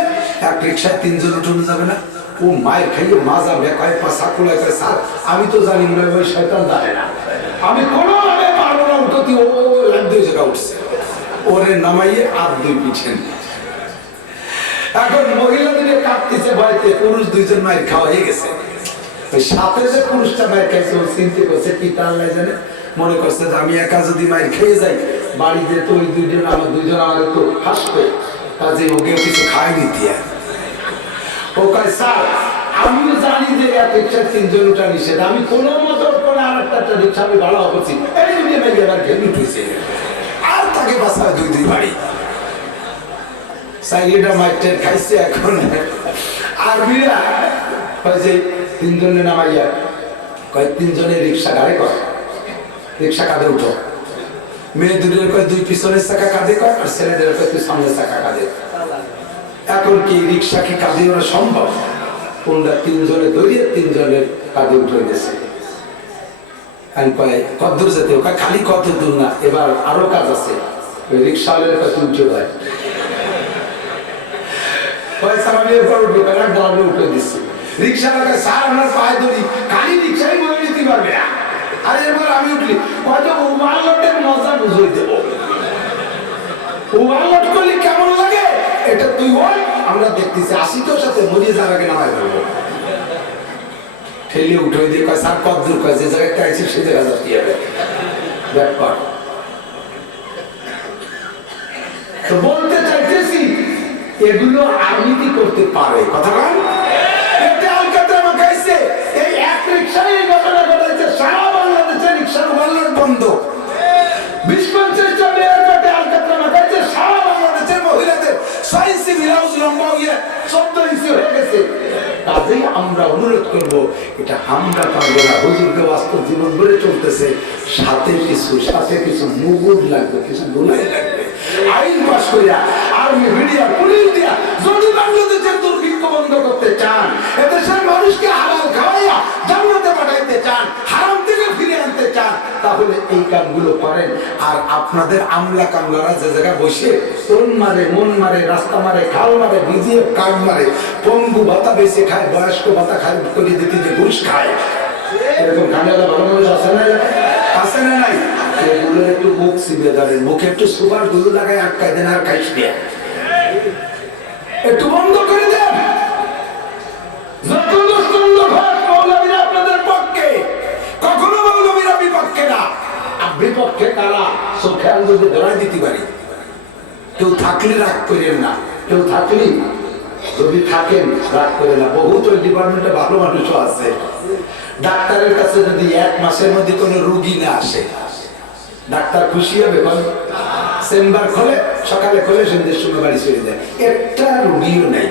1 রিকশায় 3 জন উঠানো যাবে না। ও মায়ের খাইয়ে মাজা বেকায় পাশা কুলায় কয়, স্যার আমি তো জানি না, ওই শয়তান জানে না, আমি কোনোভাবে পারবো না উঠতে। ও লাগতে জায়গা উঠছে, ওরে নামাইয়ে আর 2 পিঠেন। এখন মহিলাদেরকে কাঁদতেছে ভয়তে, পুরুষ 2 জন মায়ের খাওয়া হয়ে গেছে। ওই সাথে যে পুরুষটা মায়ের খাইছে, ও চিন্তা করছে কি তার লাই জানে, মনে করছে যে আমি একা যদি মায়ের খেয়ে যাই বাড়িতে, তো ওই 2 জন আমার 2 জন আমার একটু হাসবে, কাজে ওকে কিছু খাইনি দিয়ে। ও কয় স্যার আমিও জানি যে 1 রিকশায় 3 জন উঠা নিষেধ, আমি কোনো মতো করে আরেকটা রিকশা আমি ভাড়া করছি, এই যদি আমি এবার খেয়ে উঠেছি, আর তাকে বাসায় 2 বাড়ি সাইলিটা মাইটের খাইছে। এখন আর্মিরা কয় যে 3 জনের নামাইয়া কয় 3 জনের রিকশা গাড়ি কর, রিকশা কাঁধে উঠো। মেয়ে 2 কয় 2 পিছনের চাকা কাঁধে কর, আর ছেলেদের কয় 2 সামনের চাকা কাঁধে। এখন কি রিকশা কি কাঁধে ওরা সম্ভব? কোনটা 3 জনে ধরিয়ে 3 জনের কাঁধে উঠে গেছে। আমি কয় কতদূর যেতে? ওকে খালি কত দূর না, এবার আরো কাজ আছে। ওই রিকশাওয়ালার কাছে উঠে যায়, পয়সা আমি এরপর উঠবো, দাঁড়ানো উঠে দিচ্ছি। রিকশাওয়ালাকে স্যার আমার পায়ে ধরি, খালি রিকশাই বলে নিতে পারবে না। আর এরপর আমি উঠলি, হয়তো ওভারলোডের মজা বুঝিয়ে দেবো। ওভারলোড করলে কেমন লাগে এটা তুই বল, আমরা দেখতেছি। 80 তোর সাথে মরিয়ে যাওয়ার আগে নামাই ফেলবো। ঠেলে উঠে দিয়ে কয় স্যার কত দূর? কয় যে জায়গায় চাইছি সে জায়গা যাচ্ছি হবে। ব্যাপার তো বলতে চাইতেছি, এগুলো আর্মিতি করতে পারে, কথা বল। একটা আলকাতরা মাখাইছে, এই 1 রিকশায় এই ঘটনা ঘটাইছে। সারা বাংলাদেশে রিকশার ওভারলোড বন্ধ। 20-25 জন এয়ারপোর্টে আলকাতরা মাখাইছে। সারা বাংলাদেশের মহিলাদের 6 ইঞ্চি ব্লাউজ লম্বা হয়ে 14 ইঞ্চি হয়ে গেছে। কাজেই আমরা অনুরোধ করব, এটা আমরা পারবো না। হুজুরকে বাস্তব জীবন গড়ে চলতেছে, সাথে কিছু মুগুর লাগবে, কিছু দোলাই লাগবে। আইন পাস করিয়া আর্মি মিডিয়া পুলিশ দিয়া যদি বাংলাদেশের দুর্ভিক্ষ বন্ধ করতে চান, এদেশের মানুষকে হালাল খাওয়াইয়া জান্নাতে পাঠাইতে চান, হারাম থেকে ফিরে আনতে চান, তাহলে এই কামগুলো করেন। আর আপনাদের আমলা কামলারা যে জায়গায় বসে তোন মারে, মন মারে, রাস্তা মারে, খাল মারে, ভিজিয়ে কাম মারে, পঙ্গু ভাতা বেশি খায়, বয়স্ক ভাতা খায় করে দিতে যে ঘুষ খায়, এরকম কান্ডালা ভালো মানুষ আছে না? আছে না নাই? এগুলো একটু মুখ সিবে ধরেন, মুখে একটু সুপার গুলো লাগায় আটকায় দেন, আর খাইস দিয়ে একটু বন্ধ করে দেন। যত দুষ্কর্ম হয় মৌলবীরা আপনাদের পক্ষে, কখনো মৌলবীরা বিপক্ষে না। বিপক্ষে কারা? চোখে আঙুল দিয়ে ধরাই দিতে পারি। কেউ থাকলে রাগ করেন না, কেউ থাকলেই যদি থাকেন রাগ করে না, বহুত ওই ডিপার্টমেন্টে ভালো মানুষও আছে। ডাক্তারের কাছে যদি 1 মাসের মধ্যে কোনো রুগী না আসে, ডাক্তার খুশি হবে? চেম্বার খোলে, সকালে খোলে, সন্ধ্যের সময় বাড়ি চলে যায়, একটা রুগীও নাই।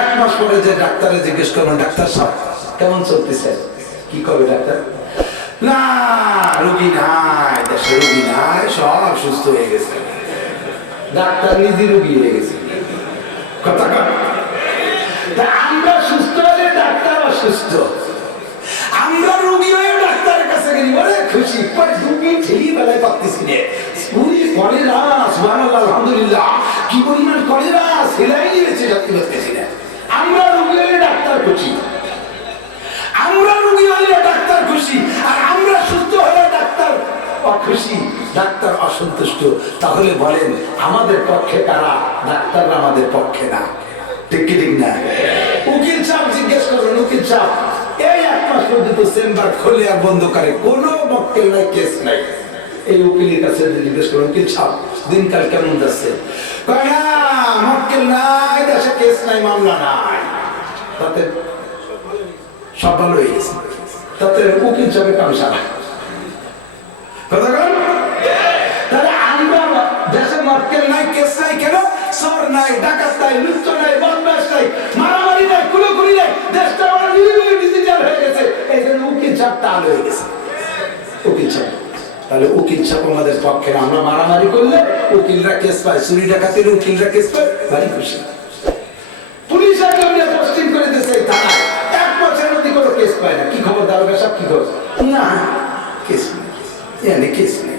1 মাস পরে যে ডাক্তারে জিজ্ঞেস করবেন, ডাক্তার সাহেব কেমন চলতেছে, কি করবে ডাক্তার? না, রুগী নাই, দেশে রুগী নাই, সব সুস্থ হয়ে গেছে। ডাক্তার নিজে রুগী হয়ে গেছে। কথা আমরা সুস্থ হলে ডাক্তার অসুস্থ, আমরা রুগী হয়ে ডাক্তারের কাছে গেলি বলে খুশি, রুগী ঠেলি বেলায় পাচ্ছি না, কলেরা সুবহানাল্লাহ আলহামদুলিল্লাহ, কি পরিমাণ কলেরা সেলাই নিয়েছে যাতে পাচ্ছি না। আমরা রুগী হলে ডাক্তার খুশি, আমরা রুগী হলে ডাক্তার খুশি, আর আমরা সুস্থ হলে ডাক্তার অখুশি, ডাক্তার অসন্তুষ্ট। তাহলে বলেন আমাদের পক্ষে কারা? ডাক্তাররা আমাদের পক্ষে না, ঠিক কি ঠিক না? উকিল সাহেব জিজ্ঞেস করবেন, উকিল সাহেব এই 1 মাস পর্যন্ত চেম্বার খোলে আর বন্ধ করে, কোনো মক্কেল নাই, কেস নাই। এই উকিলের কাছে জিজ্ঞেস করবেন, উকিল সাহেব দিনকাল কেমন যাচ্ছে? মক্কেল নাই, দেশে কেস নাই, মামলা নাই, তাতে সব ভালো হয়ে গেছে, তাতে উকিল সাহেবের কাম সারা। কথা বলেন, তাহলে আমরা দেশে মক্কেল নাই, কেস নাই কেন? চোর নাই, ডাকাত নাই, লুচ্চ নাই, বদমাশ নাই, মারামারি নাই, খুনোখুনি নাই, দেশটা ডিজিটাল হয়ে গেছে, এই জন্য উকিল সাহেব টাল হয়ে গেছে। উকিল সাহেব, তাহলে উকিল সাহেব আমাদের পক্ষে। আমরা মারামারি করলে উকিলরা কেস পায়, চুরি ডাকাতির উকিলরা কেস পায়, ভারী খুশি। পুলিশ পোস্টিং করে দিয়েছে থানায়, 1 বছরের মধ্যে কোনো কেস পায় না। কি খবর দারোগা সাহেব, কি খবর? না, কেস নেই, কেস নেই,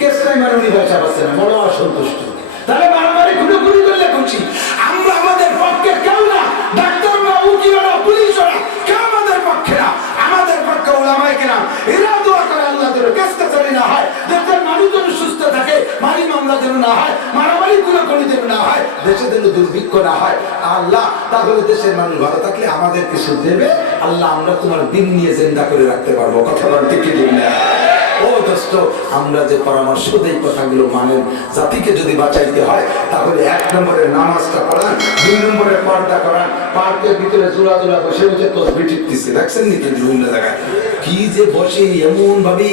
কেস নাই মানে উনি পয়সা পাচ্ছে না, বড় অসন্তুষ্ট। তাহলে মারামারি খুনোখুনি করলে খুশি। আমরা আমাদের পক্ষে কেউ না, ডাক্তাররা, উকিলরা, পুলিশরা কেউ আমাদের পক্ষে না। আমাদের পক্ষে ওলামায়ে কেরাম, এরা দোয়া করে আল্লাহ যেন কেস কাছারি না হয়, দেশের মানুষ যেন সুস্থ থাকে, মারি মামলা যেন না হয়, মারামারি খুনোখুনি যেন না হয়, দেশে যেন দুর্ভিক্ষ না হয়। আল্লাহ তাহলে দেশের মানুষ ভালো থাকলে আমাদের কিছু দেবে আল্লাহ, আমরা তোমার দিন নিয়ে জিন্দা করে রাখতে পারবো। কথা বলতে কি ঠিক না? ও দোস্ত, আমরা যে পরামর্শ দেই কথাগুলো মানেন। জাতিকে যদি বাঁচাইতে হয় তাহলে 1 নম্বরে নামাজটা পড়ান, 2 নম্বরে পর্দা করান। পার্কের ভিতরে জোড়া জোড়া বসে বসে তসবিহ টিপতেছে, দেখছেন নাকি বিভিন্ন জায়গায়? কি যে বসে এমন ভাবে,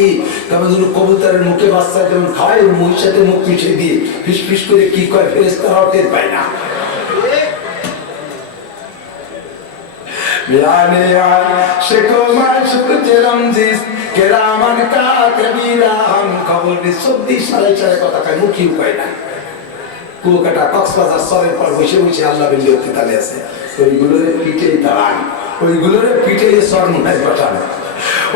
কেমন যেন কবুতরের মুখে বাচ্চা যেমন খায়, মুখ সাথে মুখ পিছিয়ে দিয়ে ফিস ফিস করে কি করে, ফেরেশতারাও টের পায় না। याने आशिको माशूक चिरंजीस केरामन कातिबीना हम खबर নি সত্যি সারাই সারাই কথা কয়, মুখী উপায় না। কুয়াকাটা কক্সবাজার সরের পর বসে বসে আল্লাহ বিল্লি তালে আছে, ওইগুলোর পিঠেই তাড়ান, ওইগুলোর পিঠেই সর মনে পাঠান,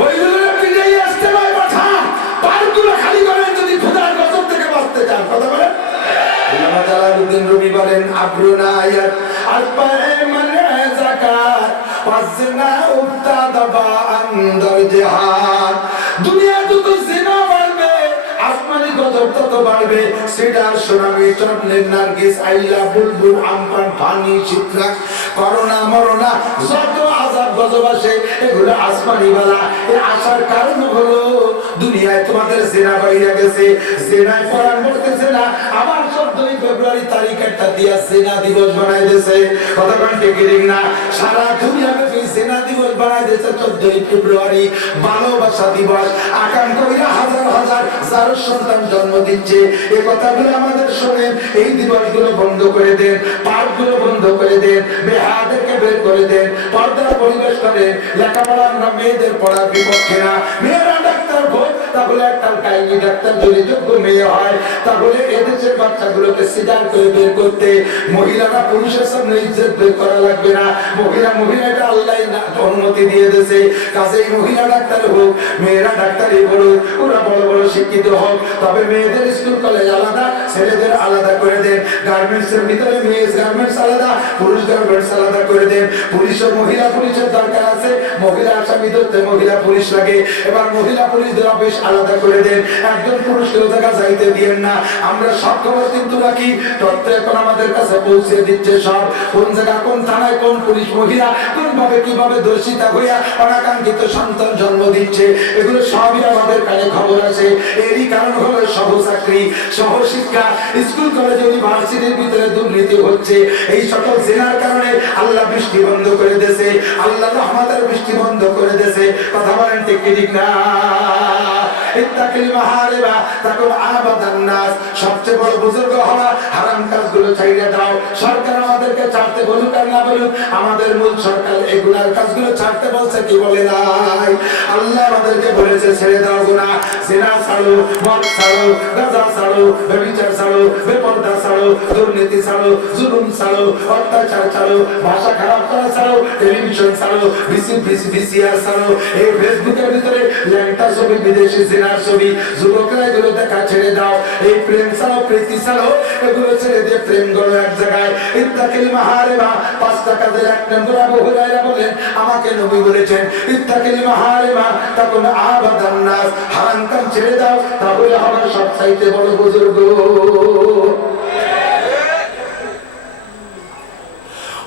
ওইগুলোর পিঠেই আসতে হয় পাঠান। পার্কগুলো খালি করেন যদি খোদার গজব থেকে বাঁচতে চান। কথা বলেন। আল্লামা জালালউদ্দিন রুমি বলেন, আব্রুনা আয়াত আলপায়ে মানে যাকাত ওয়াজনা উবতাদাবা আনদার জিহাদ। দুনিয়া যত জিনা বাড়বে, আসমানি গজব তত বাড়বে। সিডার, সোনামি, চন্দ্রের, নার্গিস, আইলা, বুলবুল, আমপান, পানি, চিত্রা, করোনা, মরোনা, যত আযাব গজব আসে এগুলো আসমানি বালা। এই আসার কারণ হলো দুনিয়ায় তোমাদের জিনা বাইরে গেছে, জিনায় কোরআন বলতেছে না, আবার 14 ফেব্রুয়ারি তারিখ একটা দিয়া জিনা দিবস বানাই দিয়েছে। কথা বলেন ঠিক না? সারা দুনিয়াব্যাপী জিনা দিবস বানাই দিয়েছে 14 ফেব্রুয়ারি, ভালোবাসা দিবস। আকাম কইরা হাজার হাজার যার সন্তান জন্ম দিচ্ছে, এই কথাগুলো আমাদের শোনেন। এই দিবসগুলো বন্ধ করে দেন, পার্কগুলো বন্ধ করে দেন, বেহাদেরকে বের করে দেন, পর্দার পরিবেশ করেন। লেখাপড়া আমরা মেয়েদের পড়ার বিপক্ষে না। মেয়েরা ডাক্তার হোক, তাহলে একটা গাইনি ডাক্তার যদি যোগ্য মেয়ে হয়, তাহলে এদেশের বাচ্চাগুলোকে সিজার করে বের করতে, মহিলারা পুরুষের সামনে ইজ্জত বের করা লাগবে না। মহিলাটা আল্লাহ অনুমতি দিয়ে দিয়েছে, কাজেই মহিলা ডাক্তার হোক, মেয়েরা ডাক্তারই বলুক, ওরা বড় বড় শিক্ষিত হোক। তবে মেয়েদের স্কুল কলেজ আলাদা, ছেলেদের আলাদা করে দেন। গার্মেন্টসের ভিতরে মেয়ে গার্মেন্টস আলাদা, পুরুষ গার্মেন্টস আলাদা করে দেন। পুলিশ ও মহিলা পুলিশের দরকার আছে, মহিলা আসামি ধরতে মহিলা পুলিশ লাগে, এবার মহিলা পুলিশদের অফিস আলাদা করে দেন, একজন পুরুষকে ও জায়গা যাইতে দিয়েন না। আমরা সব খবর কিন্তু রাখি, তথ্য এখন আমাদের কাছে পৌঁছে দিচ্ছে সব, কোন জায়গা কোন থানায় কোন পুলিশ মহিলা কোন ভাবে কিভাবে দর্শিতা হইয়া অনাকাঙ্ক্ষিত সন্তান জন্ম দিচ্ছে, এগুলো সবই আমাদের কানে খবর আছে। এরই কারণ হলো সহচাকরি, সহশিক্ষা, স্কুল কলেজ ইউনিভার্সিটির ভিতরে দুর্নীতি হচ্ছে। এই সকল জেনার কারণে আল্লাহ বৃষ্টি বন্ধ করে দিয়েছে, আল্লাহ রহমতের বৃষ্টি বন্ধ করে দিয়েছে। কথা বলেন ঠিক কি ঠিক না? ইত্তাকিল মাহারিবা তাকুন আবাদান নাস, সবচেয়ে বড় বুজুর্গ হওয়া হারাম কাজগুলো ছাইড়া দাও। সরকার আমাদেরকে ছাড়তে বলুক আর না বলুক, আমাদের মূল সরকার এগুলার কাজগুলো ছাড়তে বলছে কি বলে নাই? আল্লাহ আমাদেরকে বলেছে ছেড়ে দাও গুনাহ, জিনা ছাড়ো, মদ ছাড়ো, গাঁজা ছাড়ো, ব্যভিচার ছাড়ো, বেপরদা ছাড়ো, দুর্নীতি ছাড়ো, জুলুম ছাড়ো, অত্যাচার ছাড়ো, ভাষা খারাপ করা ছাড়ো, টেলিভিশন ছাড়ো, ভিসিআর ছাড়ো। এই ফেসবুকের ভিতরে ল্যাংটা ছবি, বিদেশি জিনার ছবি, যুবকরা এগুলো দেখা ছেড়ে দাও। এই প্রেম ছাড়ো, প্রীতি ছাড়ো, এগুলো ছেড়ে দিয়ে প্রেম করো এক জায়গায়। ইত্তাকিল মাহারিমা, 5টা কাজের 1 নম্বর আবু হুরায়রা বলেন আমাকে নবী বলেছেন ইত্তাকিল মাহারিমা তাকুন আবাদান নাস, হারাম কাজ ছেড়ে দাও, তাহলে হবে সবচাইতে বড় বুজুর্গ।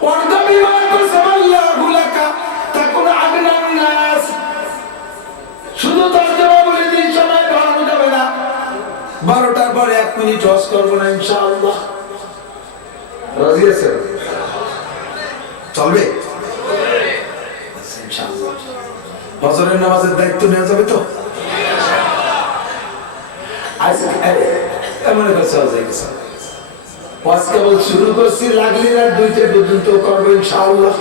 ওয়ারদা বিমা কাসামাল্লাহু লাকা তাকুন আগনান নাস। শুধু তর্জমা বলে দিই, সময় বাড়ানো যাবে না, 12টার পরে 1 মিনিট হজ করবো না ইনশাআল্লাহ। রাজি আছেন? চলবে ইনশাআল্লাহ। হজরের নামাজের দায়িত্ব নেওয়া যাবে তো? এমন করছে ওয়াজ কেবল শুরু করছি, লাগলে আর 2টা পর্যন্ত করবো ইনশাআল্লাহ।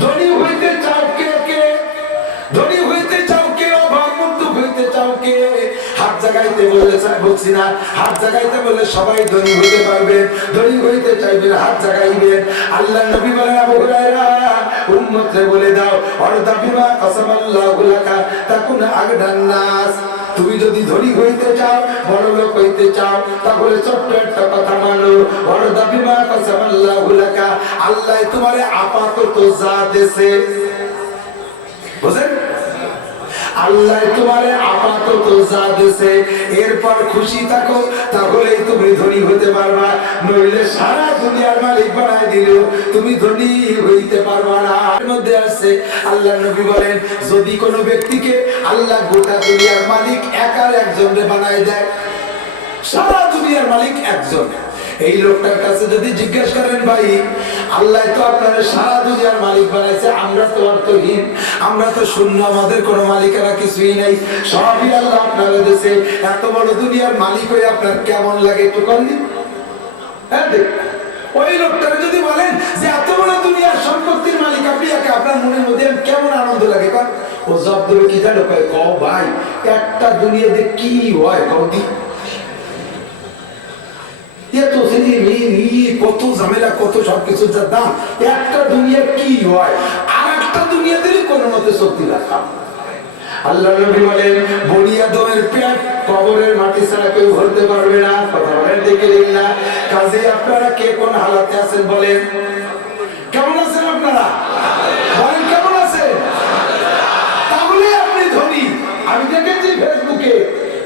ধনী হইতে চাও কে কে? ধনী হইতে চাও কে? অভাবমুক্ত হইতে চাও কে? হাত জাগাইতে বললে বলছি না, হাত জাগাইতে বললে সবাই ধনী হইতে পারবেন। ধনী হইতে চাইবেন, হাত জাগাইবেন। আল্লাহ নবী বলেন আবু হুরায়রা উম্মতকে বলে দাও ওয়ারদা বিমা কাসামাল্লাহু লাকা তাকুন আগনান নাস। তুমি যদি ধনী হইতে চাও, বড় লোক হইতে চাও, তাহলে ছোট্ট একটা কথা মানো, ওয়ারদা বিমা কাসামাল্লাহু লাকা, আল্লাহ তোমারে আপাতত যা দেছে, বুঝেন? আল্লাহ তোমারে আপাতত যা দেছে এরপর খুশি থাকো, তাহলেই তুমি ধনী হতে পারবা। নইলে সারা দুনিয়ার মালিক বানায় দিলেও তুমি ধনী হইতে পারবা না। এর মধ্যে আছে আল্লাহ নবী বলেন যদি কোনো ব্যক্তিকে আল্লাহ গোটা দুনিয়ার মালিক একার একজনকে বানায় দেয়, সারা দুনিয়ার মালিক একজন, এই লোকটার কাছে যদি জিজ্ঞেস করেন ভাই আল্লাহ তো আপনারা সারা দুনিয়ার মালিক বানাইছে, আমরা তো অর্থহীন, আমরা তো শূন্য, আমাদের কোনো মালিকানা কিছুই নাই, সবই আল্লাহ আপনারা দিয়েছে, এত বড় দুনিয়ার মালিক হয়ে আপনার কেমন লাগে একটু কন দিন। হ্যাঁ দেখ, ওই লোকটার যদি বলেন যে এত বড় দুনিয়ার সম্পত্তির মালিক আপনি একা, আপনার মনের মধ্যে কেমন আনন্দ লাগে কন? ও জব দেবে কি জানো, কও ভাই একটা দুনিয়াতে কি হয় কও দি, কত ঝামেলা, কত সবকিছু দাম, একটা দুনিয়া কি হয় আর একটা দুনিয়া দিলে কোন মতে সত্যি রাখা। আল্লাহ নবী বলেন বনি আদমের পেট কবরের মাটি ছাড়া কেউ ভরতে পারবে না। কথা বলেন দেখে না? কাজে আপনারা কে কোন হালাতে আছেন বলেন? কেমন আছেন আপনারা? বলেন কেমন আছেন? তাহলে আপনি ধনী। আমি দেখেছি ফেসবুকে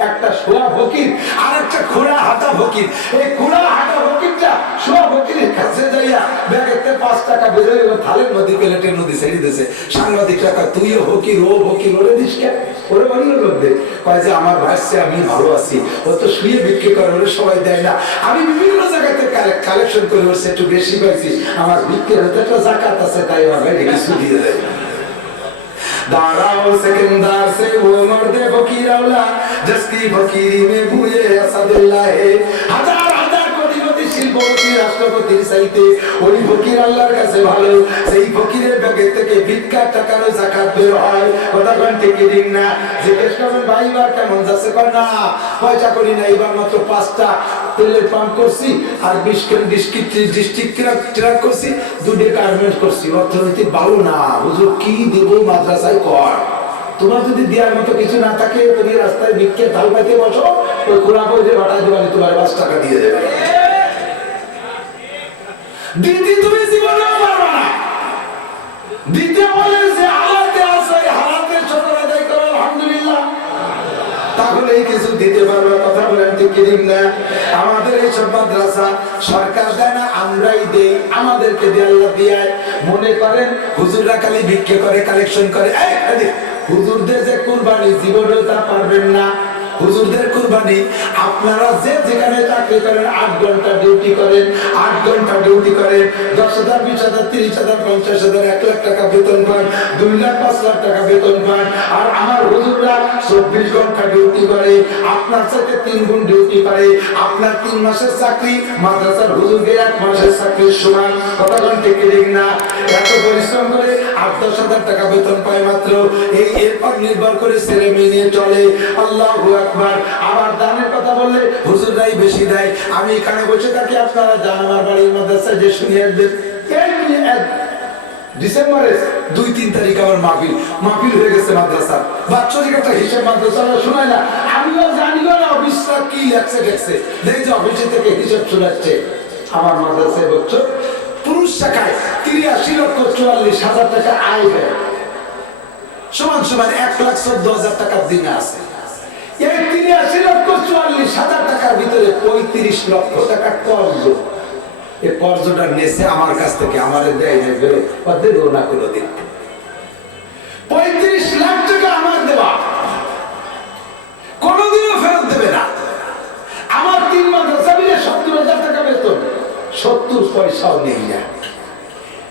একটা শোয়া ফকির আর একটা খোড়া হাতা ফকির, এই খোড়া হাতা ফকিরটা শোয়া ফকিরের কাছে যাইয়া ব্যাগেতে 5 টাকা বেজে গেল, থালের মধ্যে প্লেটের মধ্যে ছেড়ে দিয়েছে। সাংবাদিকরা কয় তুইও ফকির ও ফকির, ওরে দিস কেন? ওরে অন্য লোক দে। কয় যে আমার ভাইসে আমি ভালো আছি, ও তো শুয়ে বিক্রি করে, ওরে সবাই দেয় না, আমি বিভিন্ন জায়গাতে কালেকশন করে ওর একটু বেশি পাইছি, আমার বিক্রির হতে একটা জাকাত আছে, তাই আমার ভাই কিছু দিয়ে দেয়। दाराओ सिकंदर से वो मर्दे फकीर औला जिसकी फकीरी में भूए असदुल्लाह है। हजार हजार कोटिपति শিল্পপতি রাষ্ট্রপতির চাইতে ওই ফকির আল্লাহর কাছে ভালো। সেই ফকিরের ব্যাগে থেকে ভিক্ষার টাকার যাকাত বের হয়। কথা কোন ঠিক ঠিক না? জিজ্ঞেস করবেন ভাই এবার কেমন যাচ্ছে? কয় না পয়সা করি না, এবার মাত্র 5টা তেলের পাম্প করছি আর 20 ডিস্ট্রিক্ট ট্রাক করছি, 2 গার্মেন্ট করছি। অর্থনীতি ভালো না হুজুর, কি দেব মাদ্রাসায় কর? তোমার যদি দেওয়ার মতো কিছু না থাকে তুমি রাস্তায় ভিক্ষে তাল পাইতে বসো, ওই খোলা পয়সা বাটাই দেবানি তোমার 5 টাকা দিয়ে দেবে। দিতে তুমি জীবনেও পারবে না। দিতে বলে যে হালাতে আছে, হালাতে শুকর আদায় করো আলহামদুলিল্লাহ, তাহলেই কিছু দিতে পারবে। কথা বলেন ঠিক কি না? আমাদের এই সব মাদ্রাসা সরকার দেয় না, আমরাই দেই, আমাদেরকে দিয়ে আল্লাহ দিয়ে। মনে করেন হুজুররা খালি ভিক্ষে করে, কালেকশন করে। হুজুরদের যে কুরবানি জীবনেও তা পারবেন না। হুজুরদের কুরবানি আপনারা যে যেখানে চাকরি করেন, 8 ঘন্টা ডিউটি করেন, 8 ঘন্টা ডিউটি করেন, 10,000, 20,000, 30,000, 50,000, 1 লাখ টাকা বেতন পান, 2 লাখ 5 লাখ টাকা বেতন পান। আর আমার হুজুররা 24 ঘন্টা ডিউটি করে, আপনার সাথে 3 গুণ ডিউটি করে। আপনার 3 মাসের চাকরি মাদ্রাসার হুজুরকে 1 মাসের চাকরির সমান। কথা বলেন ঠিক না? এত পরিশ্রম করে 8-10,000 টাকা বেতন পায় মাত্র। এরপর নির্ভর করে ছেলে মেয়ে নিয়ে চলে। আল্লাহু আকবার। আবার দানের কথা বললে হুজুররাই বেশি দেয়। আমি এখানে বসে থাকি, আপনারা জান আমার বাড়ির মাদ্রাসায় যে শুনে আসবেন, ডিসেম্বরের 2-3 তারিখ আমার মাহফিল হয়ে গেছে মাদ্রাসা। বাৎসরিক একটা হিসেব মাদ্রাসা শোনায় না, আমিও জানিও না অফিসটা কি লেখছে দেখছে, দেখি যে অফিসে থেকে হিসেব শোনাচ্ছে। আমার মাদ্রাসায় বছর পুরুষ শাখায় 83,44,000 টাকা আয় ব্যয় সমান 1,14,000 টাকার দিনে আছে। এই 83,44,000 টাকার ভিতরে 35 লক্ষ টাকা কর্জ। এই কর্জটা নেছে আমার কাছ থেকে, আমার দেয় না, বেরো বা দেবো না কোনোদিন। 35 লাখ টাকা আমার দেওয়া, কোনোদিনও ফেরত দেবে না। আমার 3 মাদ্রাসা মিলে 70,000 টাকা বেতন, 70 পয়সাও নেই না।